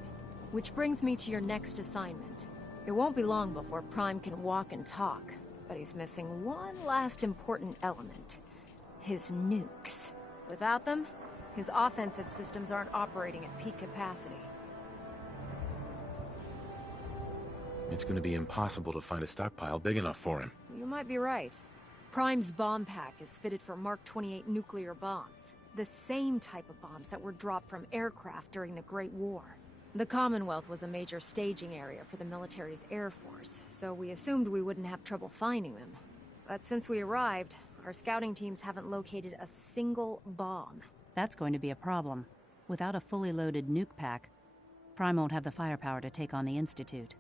Which brings me to your next assignment. It won't be long before Prime can walk and talk, but he's missing one last important element. His nukes. Without them, his offensive systems aren't operating at peak capacity. It's gonna be impossible to find a stockpile big enough for him. You might be right. Prime's bomb pack is fitted for Mark 28 nuclear bombs. The same type of bombs that were dropped from aircraft during the Great War. The Commonwealth was a major staging area for the military's air force, so we assumed we wouldn't have trouble finding them. But since we arrived, our scouting teams haven't located a single bomb. That's going to be a problem. Without a fully loaded nuke pack, Prime won't have the firepower to take on the Institute.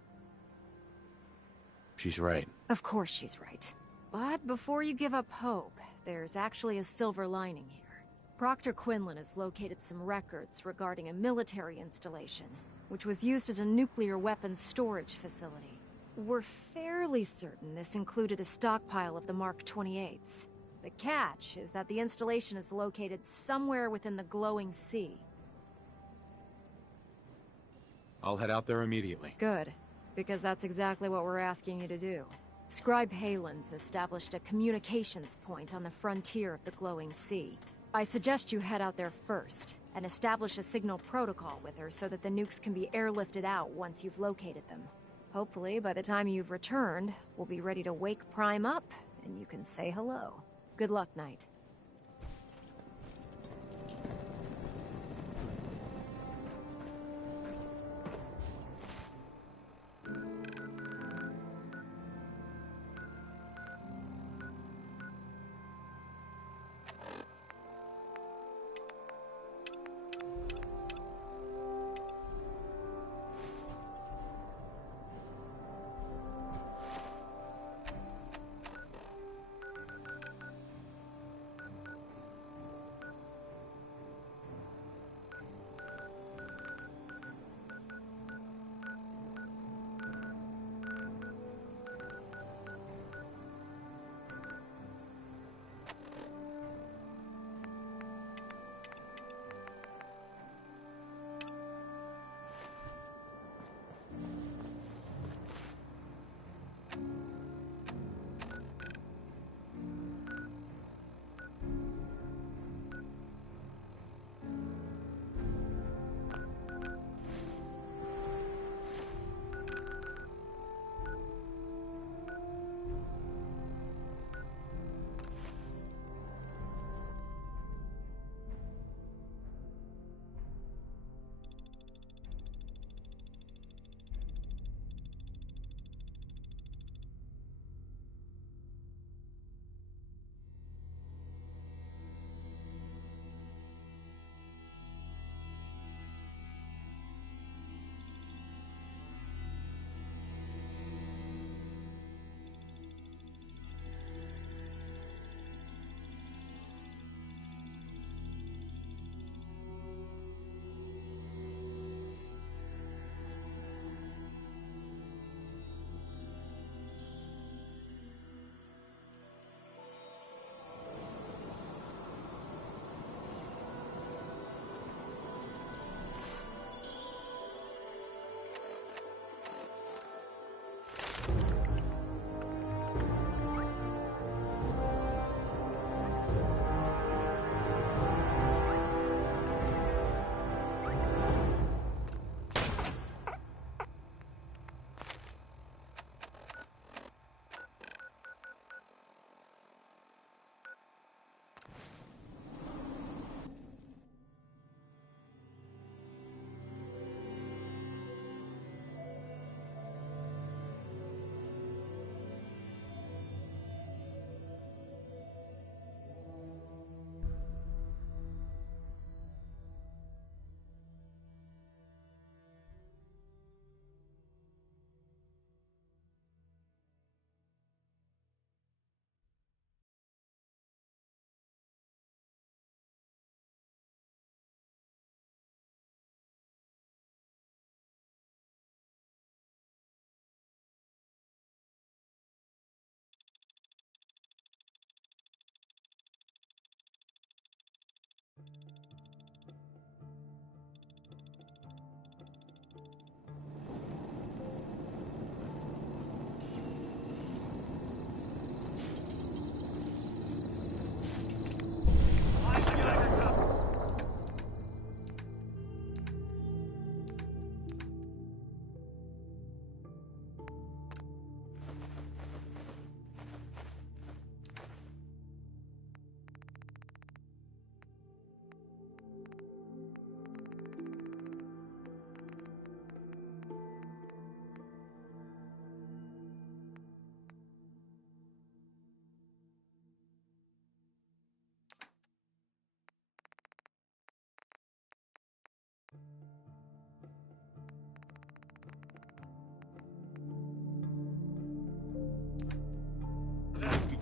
She's right. Of course she's right. But before you give up hope, there's actually a silver lining here. Proctor Quinlan has located some records regarding a military installation, which was used as a nuclear weapons storage facility. We're fairly certain this included a stockpile of the Mark 28s. The catch is that the installation is located somewhere within the glowing sea. I'll head out there immediately. Good, because that's exactly what we're asking you to do. Scribe Halen's established a communications point on the frontier of the glowing sea. I suggest you head out there first, and establish a signal protocol with her so that the nukes can be airlifted out once you've located them. Hopefully, by the time you've returned, we'll be ready to wake Prime up, and you can say hello. Good luck, Knight.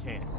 can.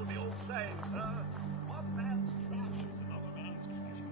know the old saying, sir. One man's trash is another man's treasure.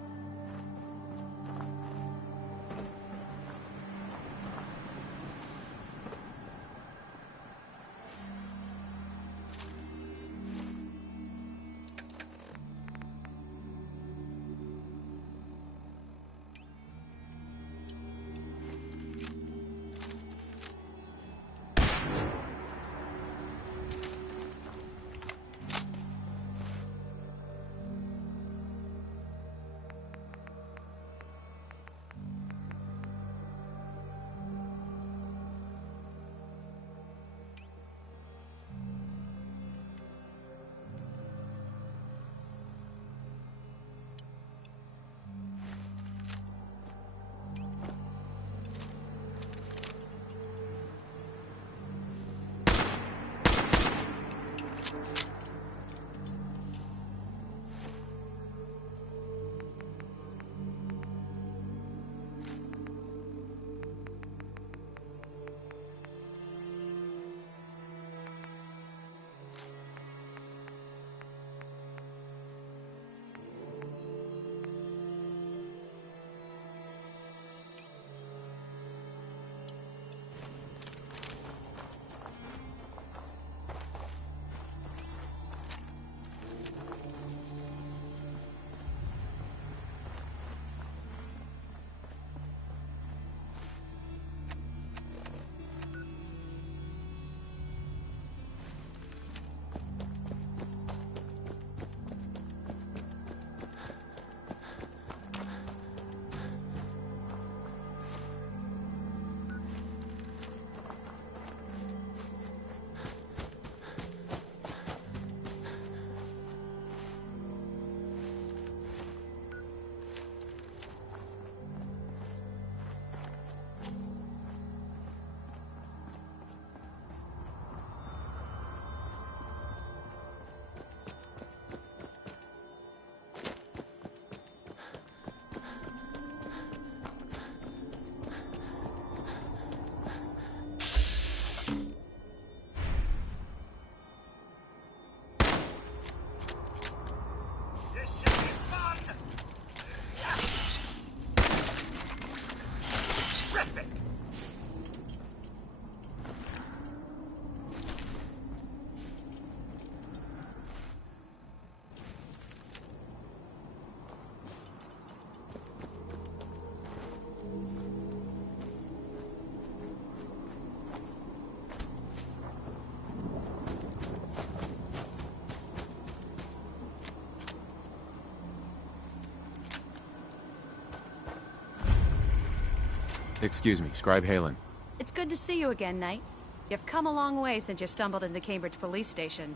Excuse me, Scribe Halen. It's good to see you again, Knight. You've come a long way since you stumbled into the Cambridge police station.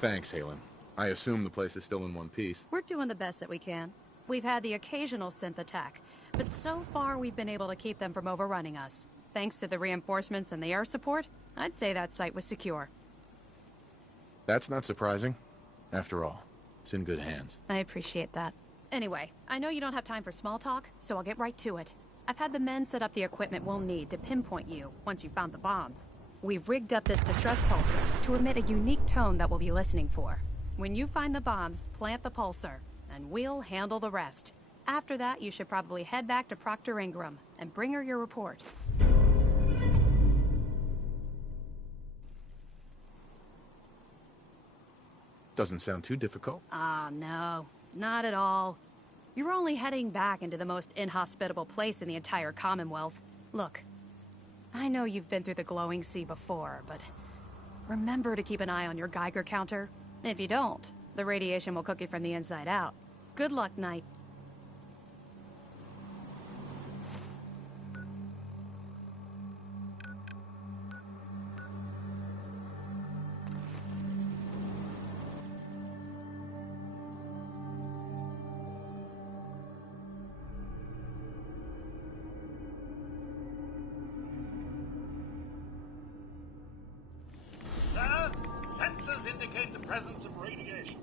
Thanks, Halen. I assume the place is still in one piece. We're doing the best that we can. We've had the occasional synth attack, but so far we've been able to keep them from overrunning us. Thanks to the reinforcements and the air support, I'd say that site was secure. That's not surprising. After all, it's in good hands. I appreciate that. Anyway, I know you don't have time for small talk, so I'll get right to it. I've had the men set up the equipment we'll need to pinpoint you once you found the bombs. We've rigged up this distress pulsar to emit a unique tone that we'll be listening for. When you find the bombs, plant the pulsar, and we'll handle the rest. After that, you should probably head back to Proctor Ingram and bring her your report. Doesn't sound too difficult. Ah, no. Not at all. You're only heading back into the most inhospitable place in the entire Commonwealth. Look, I know you've been through the glowing sea before, but remember to keep an eye on your Geiger counter. If you don't, the radiation will cook you from the inside out. Good luck, Knight. Sir, sensors indicate the presence of radiation.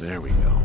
There we go.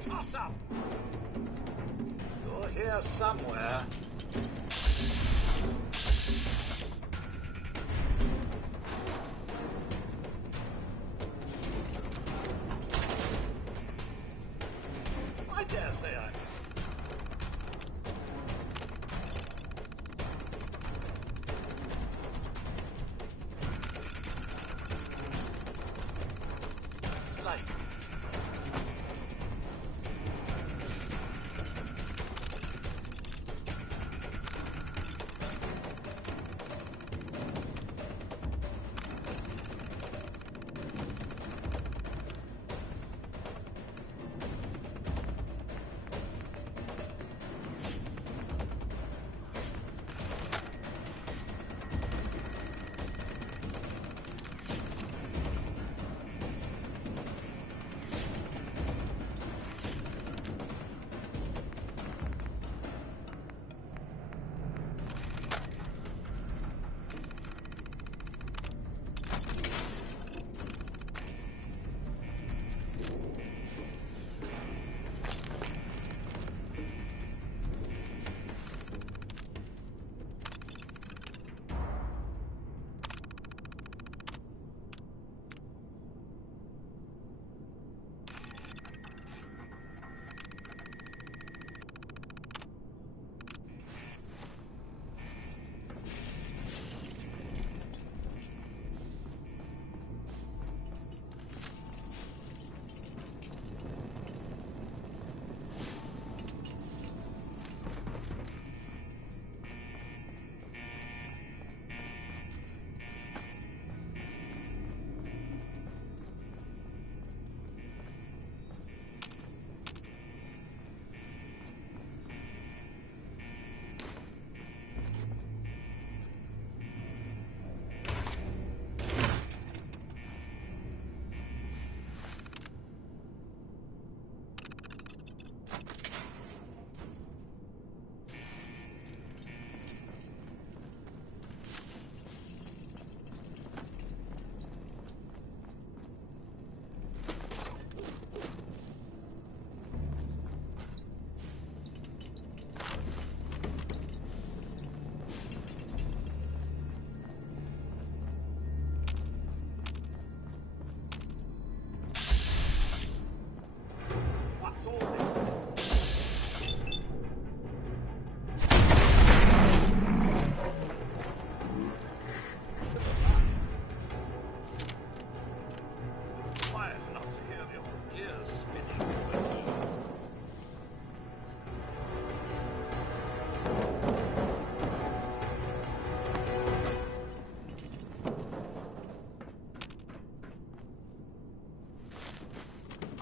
Toss-up! You're here somewhere. I dare say I missed. Slightly.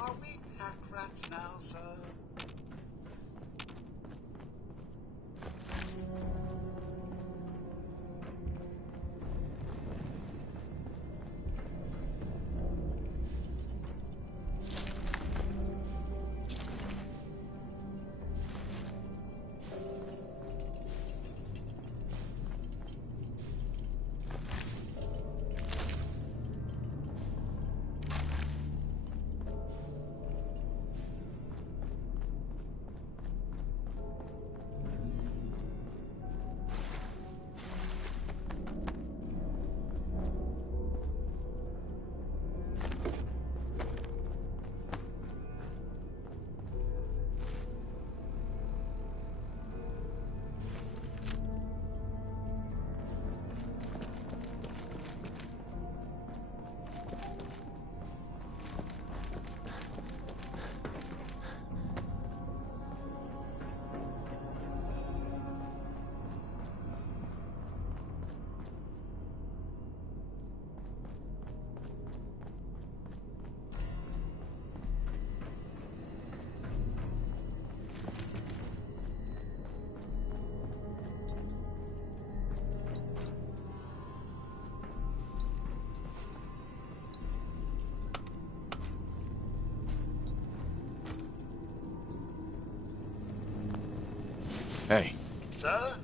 Are we pack rats now, sir? Hey. Sir?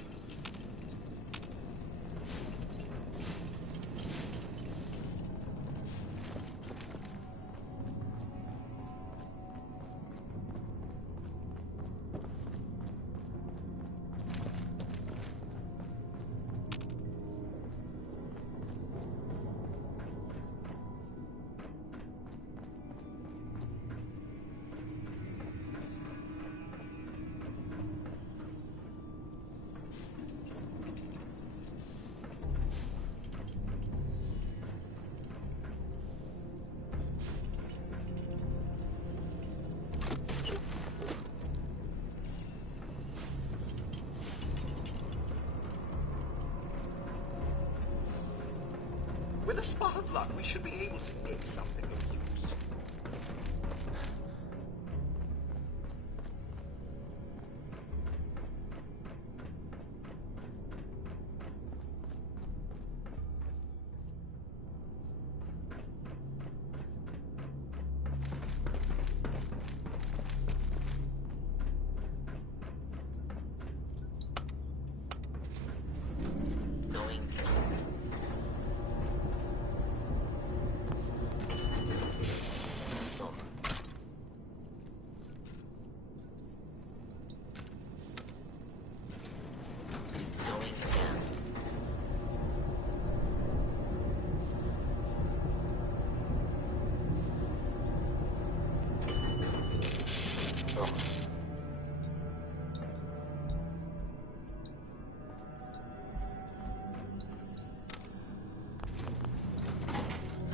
With a spot of luck, we should be able to nick something of use.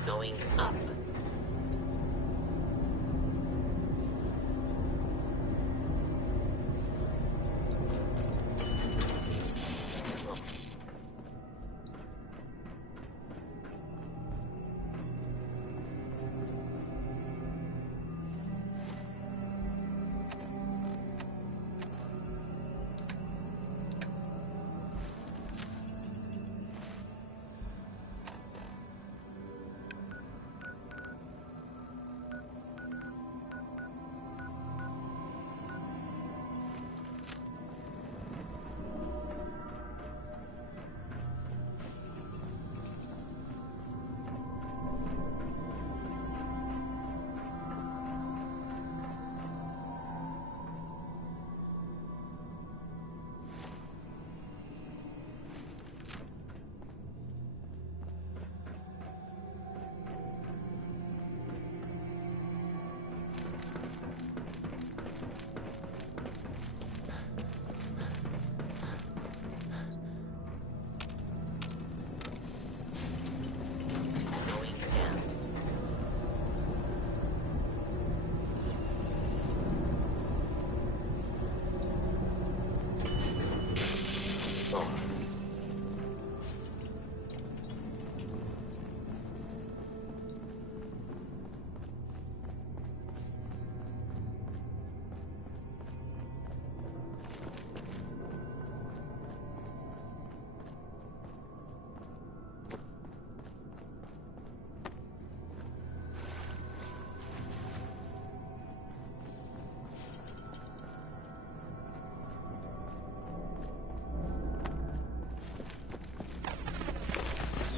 Going up.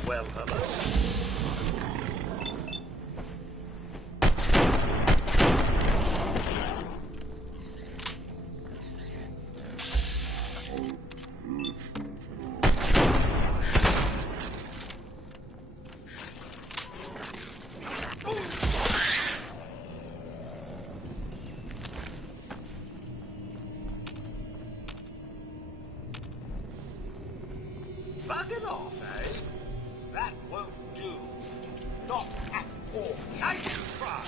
well, Herbert. Bugging off, eh? That won't do. Not at all. Nice try.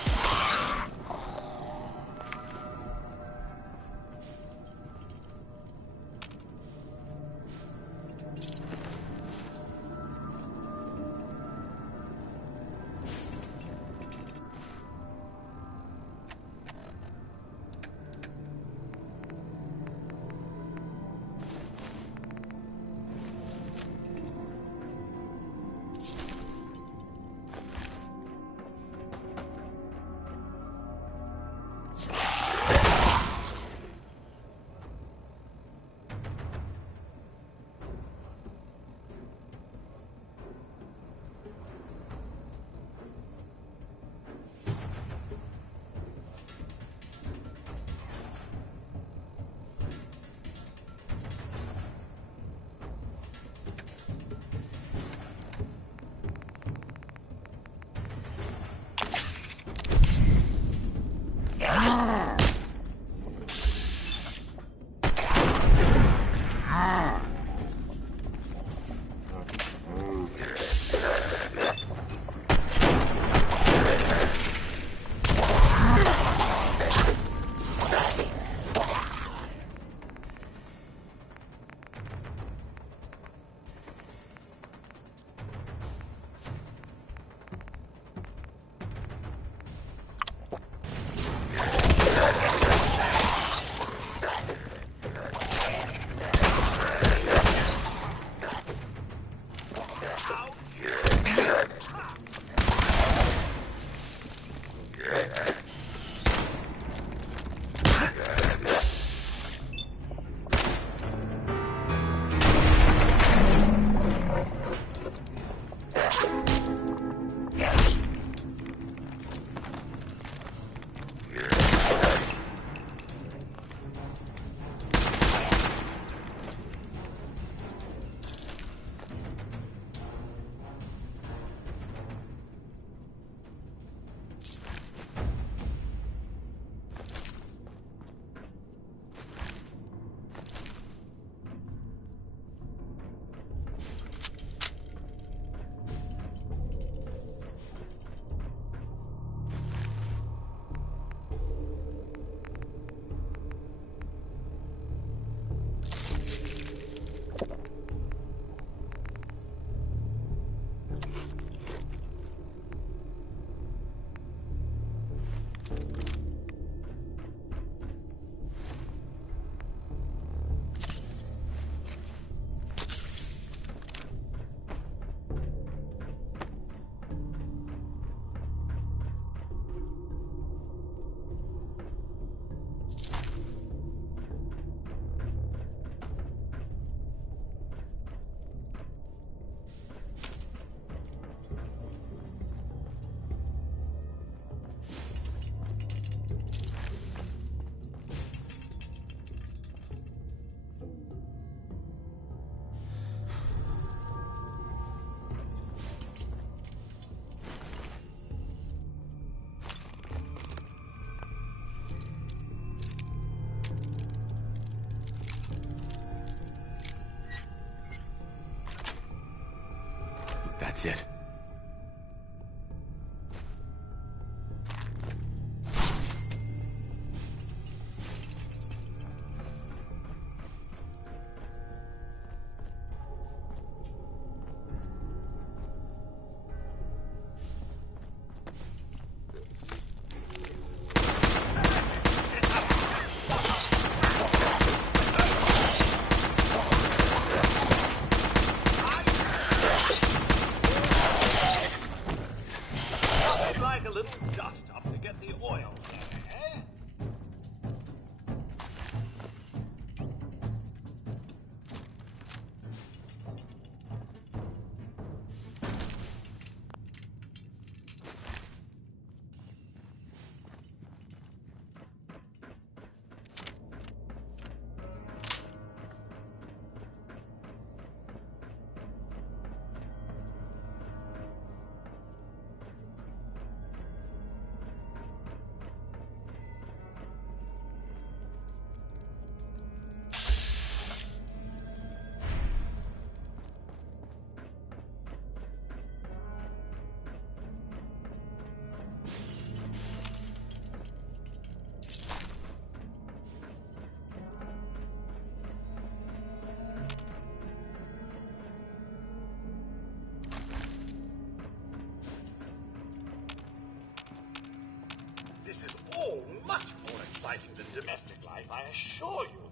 That's it. Much more exciting than domestic life, I assure you.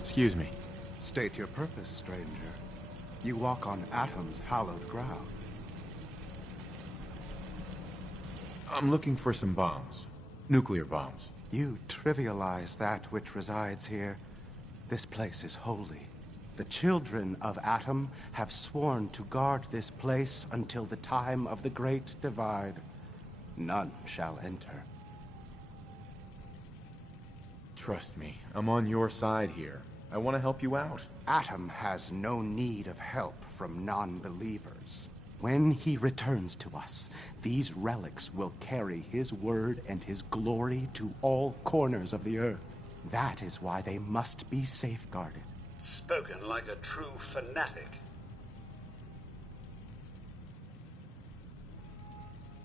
Excuse me. State your purpose, stranger. You walk on Atom's hallowed ground. I'm looking for some bombs. Nuclear bombs. You trivialize that which resides here. This place is holy. The children of Atom have sworn to guard this place until the time of the Great Divide. None shall enter. Trust me, I'm on your side here. I want to help you out. Atom has no need of help from non-believers. When he returns to us, these relics will carry his word and his glory to all corners of the earth. That is why they must be safeguarded. Spoken like a true fanatic.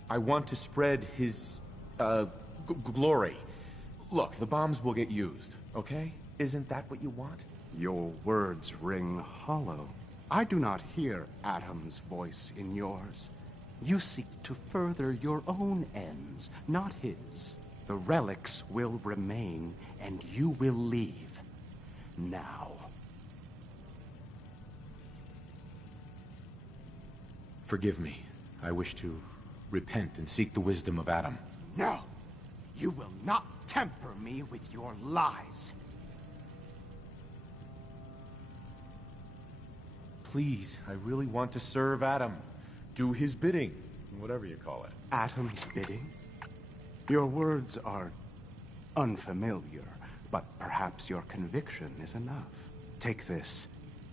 I want to spread his, glory. Look, the bombs will get used, okay? Isn't that what you want? Your words ring hollow. I do not hear Atom's voice in yours. You seek to further your own ends, not his. The relics will remain, and you will leave. Now. Forgive me. I wish to repent and seek the wisdom of Atom. No! You will not temper me with your lies. Please, I really want to serve Atom. Do his bidding, whatever you call it. Atom's bidding? Your words are unfamiliar, but perhaps your conviction is enough. Take this,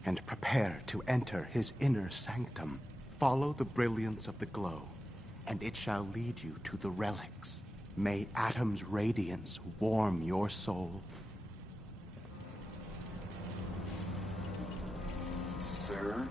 and prepare to enter his inner sanctum. Follow the brilliance of the glow, and it shall lead you to the relics. May Atom's radiance warm your soul. Sir?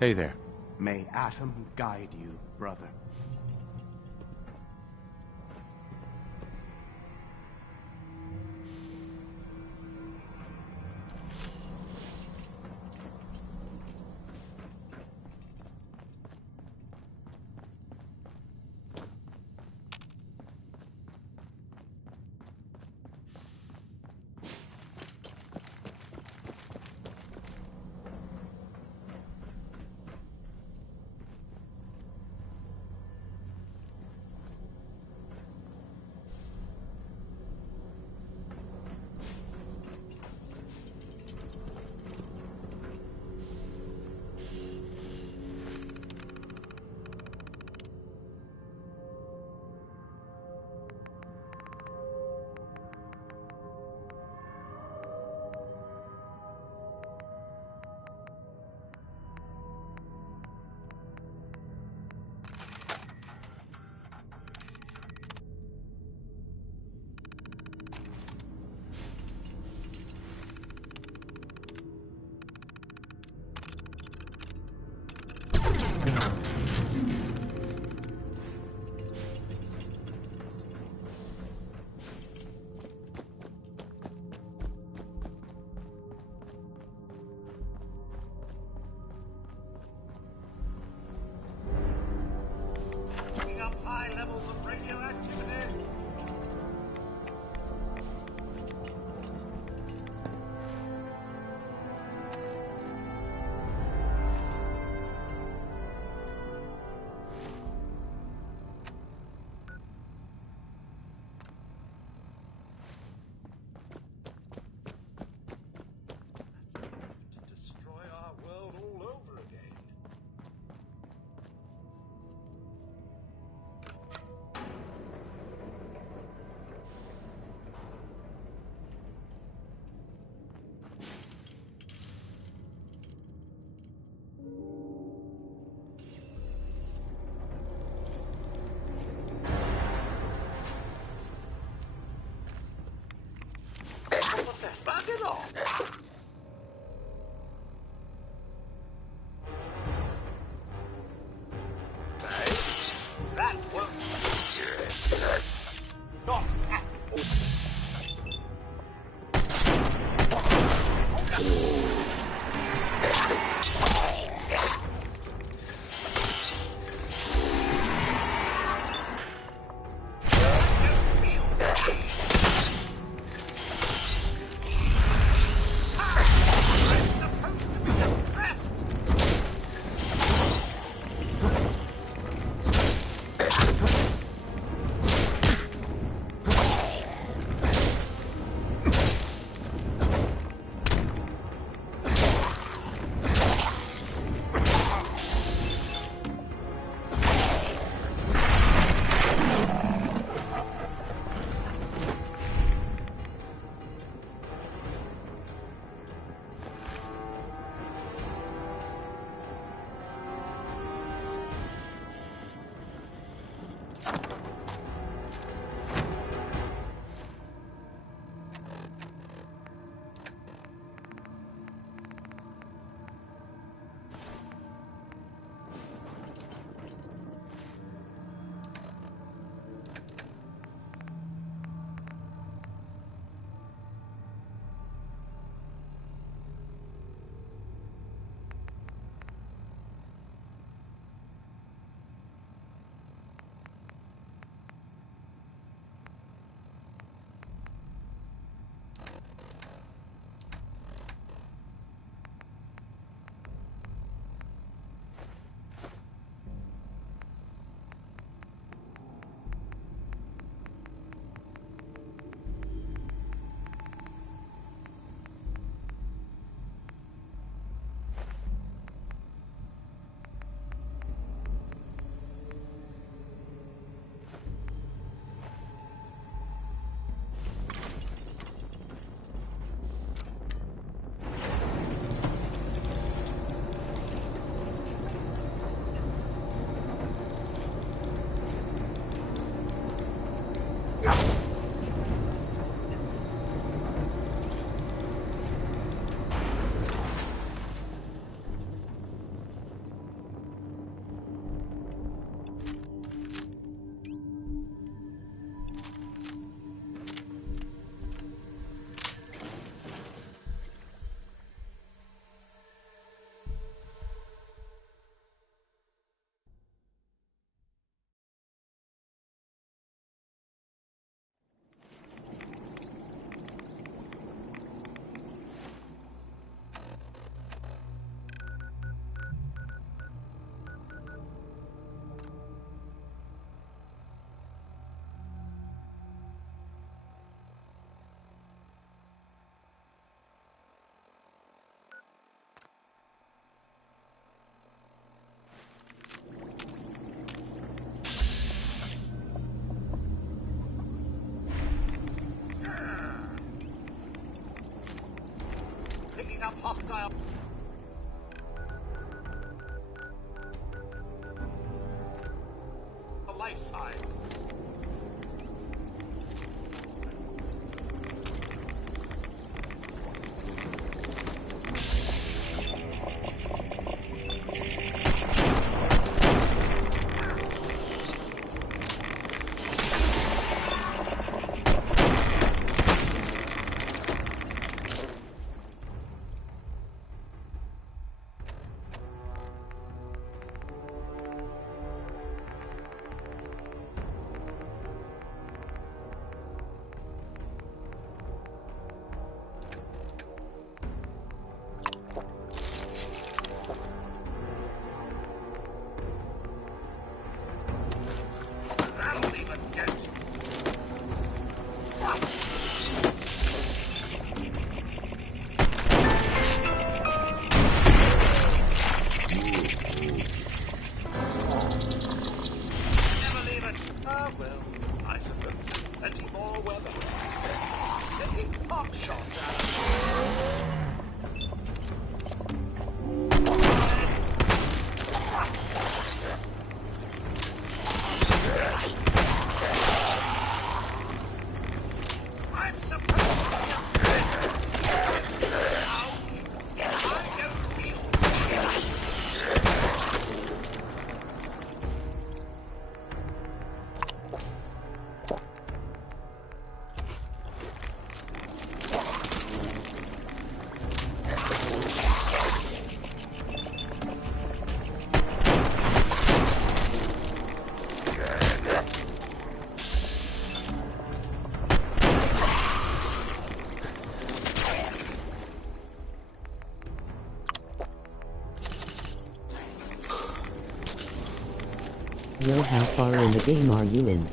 Hey there. May Atom guide you, brother. it off. That won't do. Not at all. up hostile. Life size. Yo, how far in the game are you in?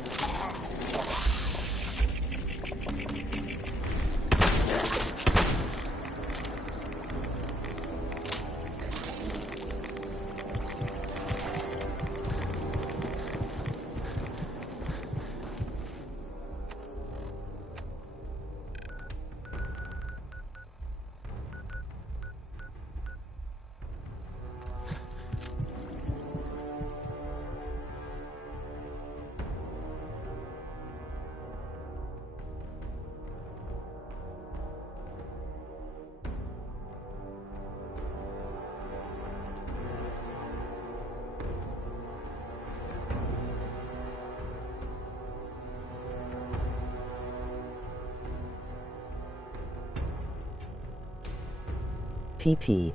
PP.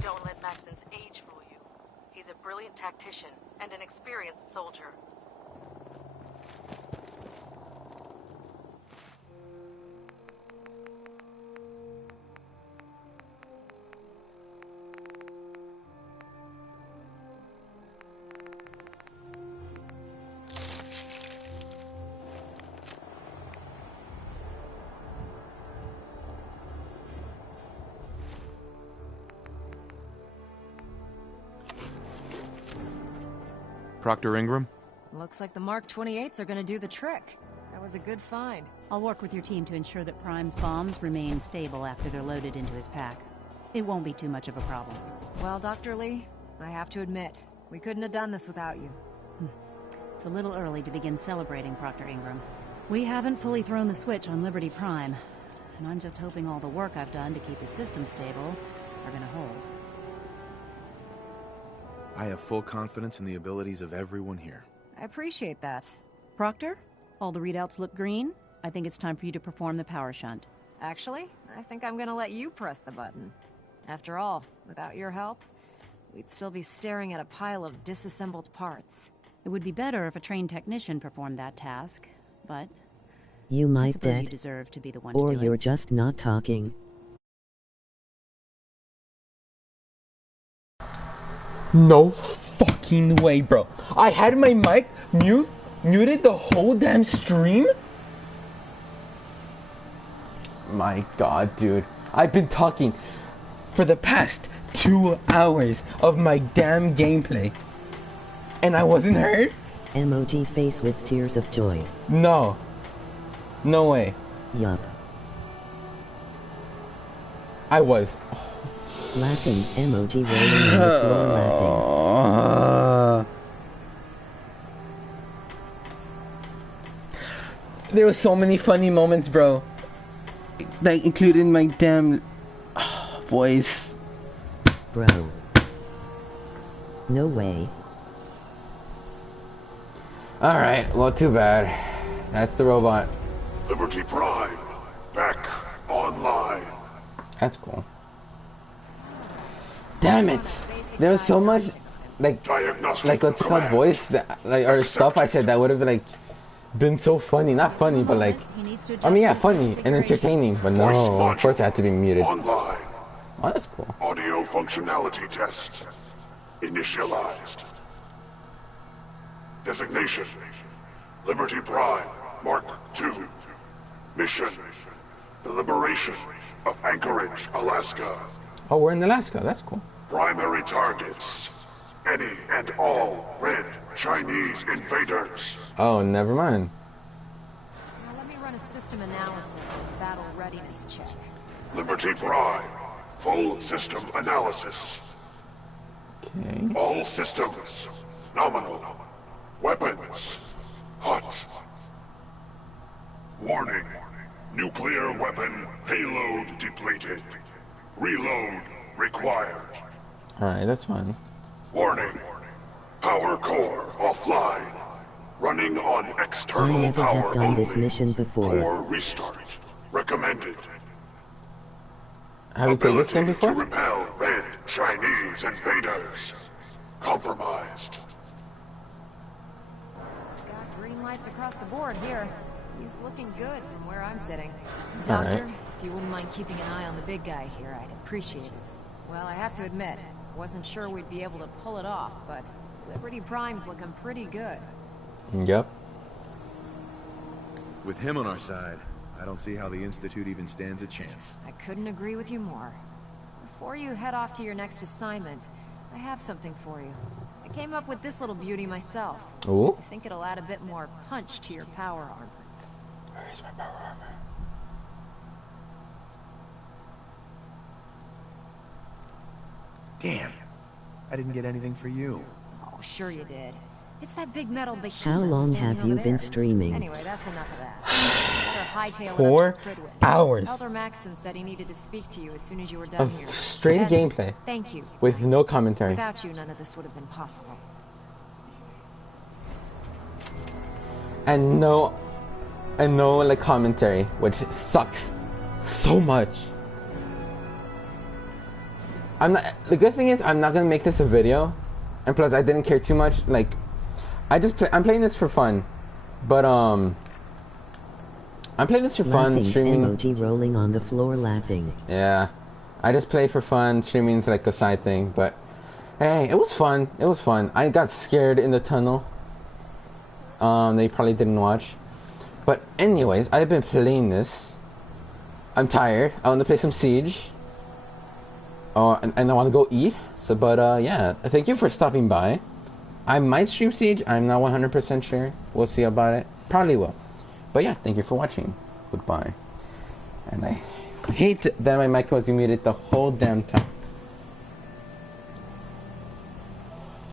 Don't let Maxon's age fool you. He's a brilliant tactician and an experienced soldier. Proctor Ingram? Looks like the Mark 28s are gonna do the trick. That was a good find. I'll work with your team to ensure that Prime's bombs remain stable after they're loaded into his pack. It won't be too much of a problem. Well, Dr. Lee, I have to admit, we couldn't have done this without you. It's a little early to begin celebrating, Proctor Ingram. We haven't fully thrown the switch on Liberty Prime, and I'm just hoping all the work I've done to keep his system stable are gonna hold. I have full confidence in the abilities of everyone here. I appreciate that. Proctor, all the readouts look green. I think it's time for you to perform the power shunt. Actually, I think I'm gonna let you press the button. After all, without your help, we'd still be staring at a pile of disassembled parts. It would be better if a trained technician performed that task, but You I might suppose you dead. deserve to be the one Or to do you're it. just not talking. No fucking way, bro. I had my mic muted the whole damn stream? My god, dude. I've been talking for the past 2 hours of my damn gameplay. And I wasn't heard? Emoji face with tears of joy. No. No way. Yup. I was. Laughing emoji rolling on the floor laughing. There were so many funny moments, bro. Like, including my damn voice. Bro. No way. Alright, well, too bad. That's the robot. Liberty Prime, back online. That's cool. Damn it! There was so much, like let's call voice that, like, or stuff I said that would have like been so funny. Not funny, but like, I mean, yeah, funny and entertaining. But no, of course it had to be muted. Online. Oh, that's cool. Audio functionality test initialized. Designation: Liberty Prime, Mark II. Mission: the liberation of Anchorage, Alaska. Oh, we're in Alaska. That's cool. Primary targets. Any and all red Chinese invaders. Oh, never mind. Now let me run a system analysis and battle readiness check. Liberty Prime. Full system analysis. Okay. All systems. Nominal. Weapons. Hot. Warning. Nuclear weapon payload depleted. Reload required. Alright, that's fine. Warning. Power core offline. Running on I external never power have done only. this mission before. Core restart. Recommended. Have you played this game before? To repel red Chinese invaders. Compromised. Got green lights across the board here. He's looking good from where I'm sitting. All Doctor, right. if you wouldn't mind keeping an eye on the big guy here, I'd appreciate it. Well, I have to admit, wasn't sure we'd be able to pull it off, but Liberty Prime's looking pretty good. Yep. With him on our side, I don't see how the Institute even stands a chance. I couldn't agree with you more. Before you head off to your next assignment, I have something for you. I came up with this little beauty myself. Ooh. I think it'll add a bit more punch to your power armor. Where is my power armor? Damn. I didn't get anything for you. Oh, sure you did. It's that big metal behemoth. How long standing have you over been there. streaming? Anyway, that's enough of that. Better hightail it up 4 to Pridwin. hours Elder Maxson said he needed to speak to you as soon as you were done of here. straight And gameplay. Thank you. With no commentary. Without you, none of this would have been possible. And no like commentary, which sucks so much. The good thing is I'm not gonna make this a video, and plus I didn't care too much. Like, I'm playing this for fun, but I'm playing this for fun. Laughing Streaming. emoji rolling on the floor laughing. Yeah, I just play for fun. Streaming's like a side thing, but hey, it was fun. It was fun. I got scared in the tunnel. They probably didn't watch. But anyways, I've been playing this. I'm tired. I want to play some Siege. And I want to go eat. So, but yeah, thank you for stopping by. I might stream Siege. I'm not 100% sure. We'll see about it. Probably will. But yeah, thank you for watching. Goodbye. And I hate that my mic was muted the whole damn time.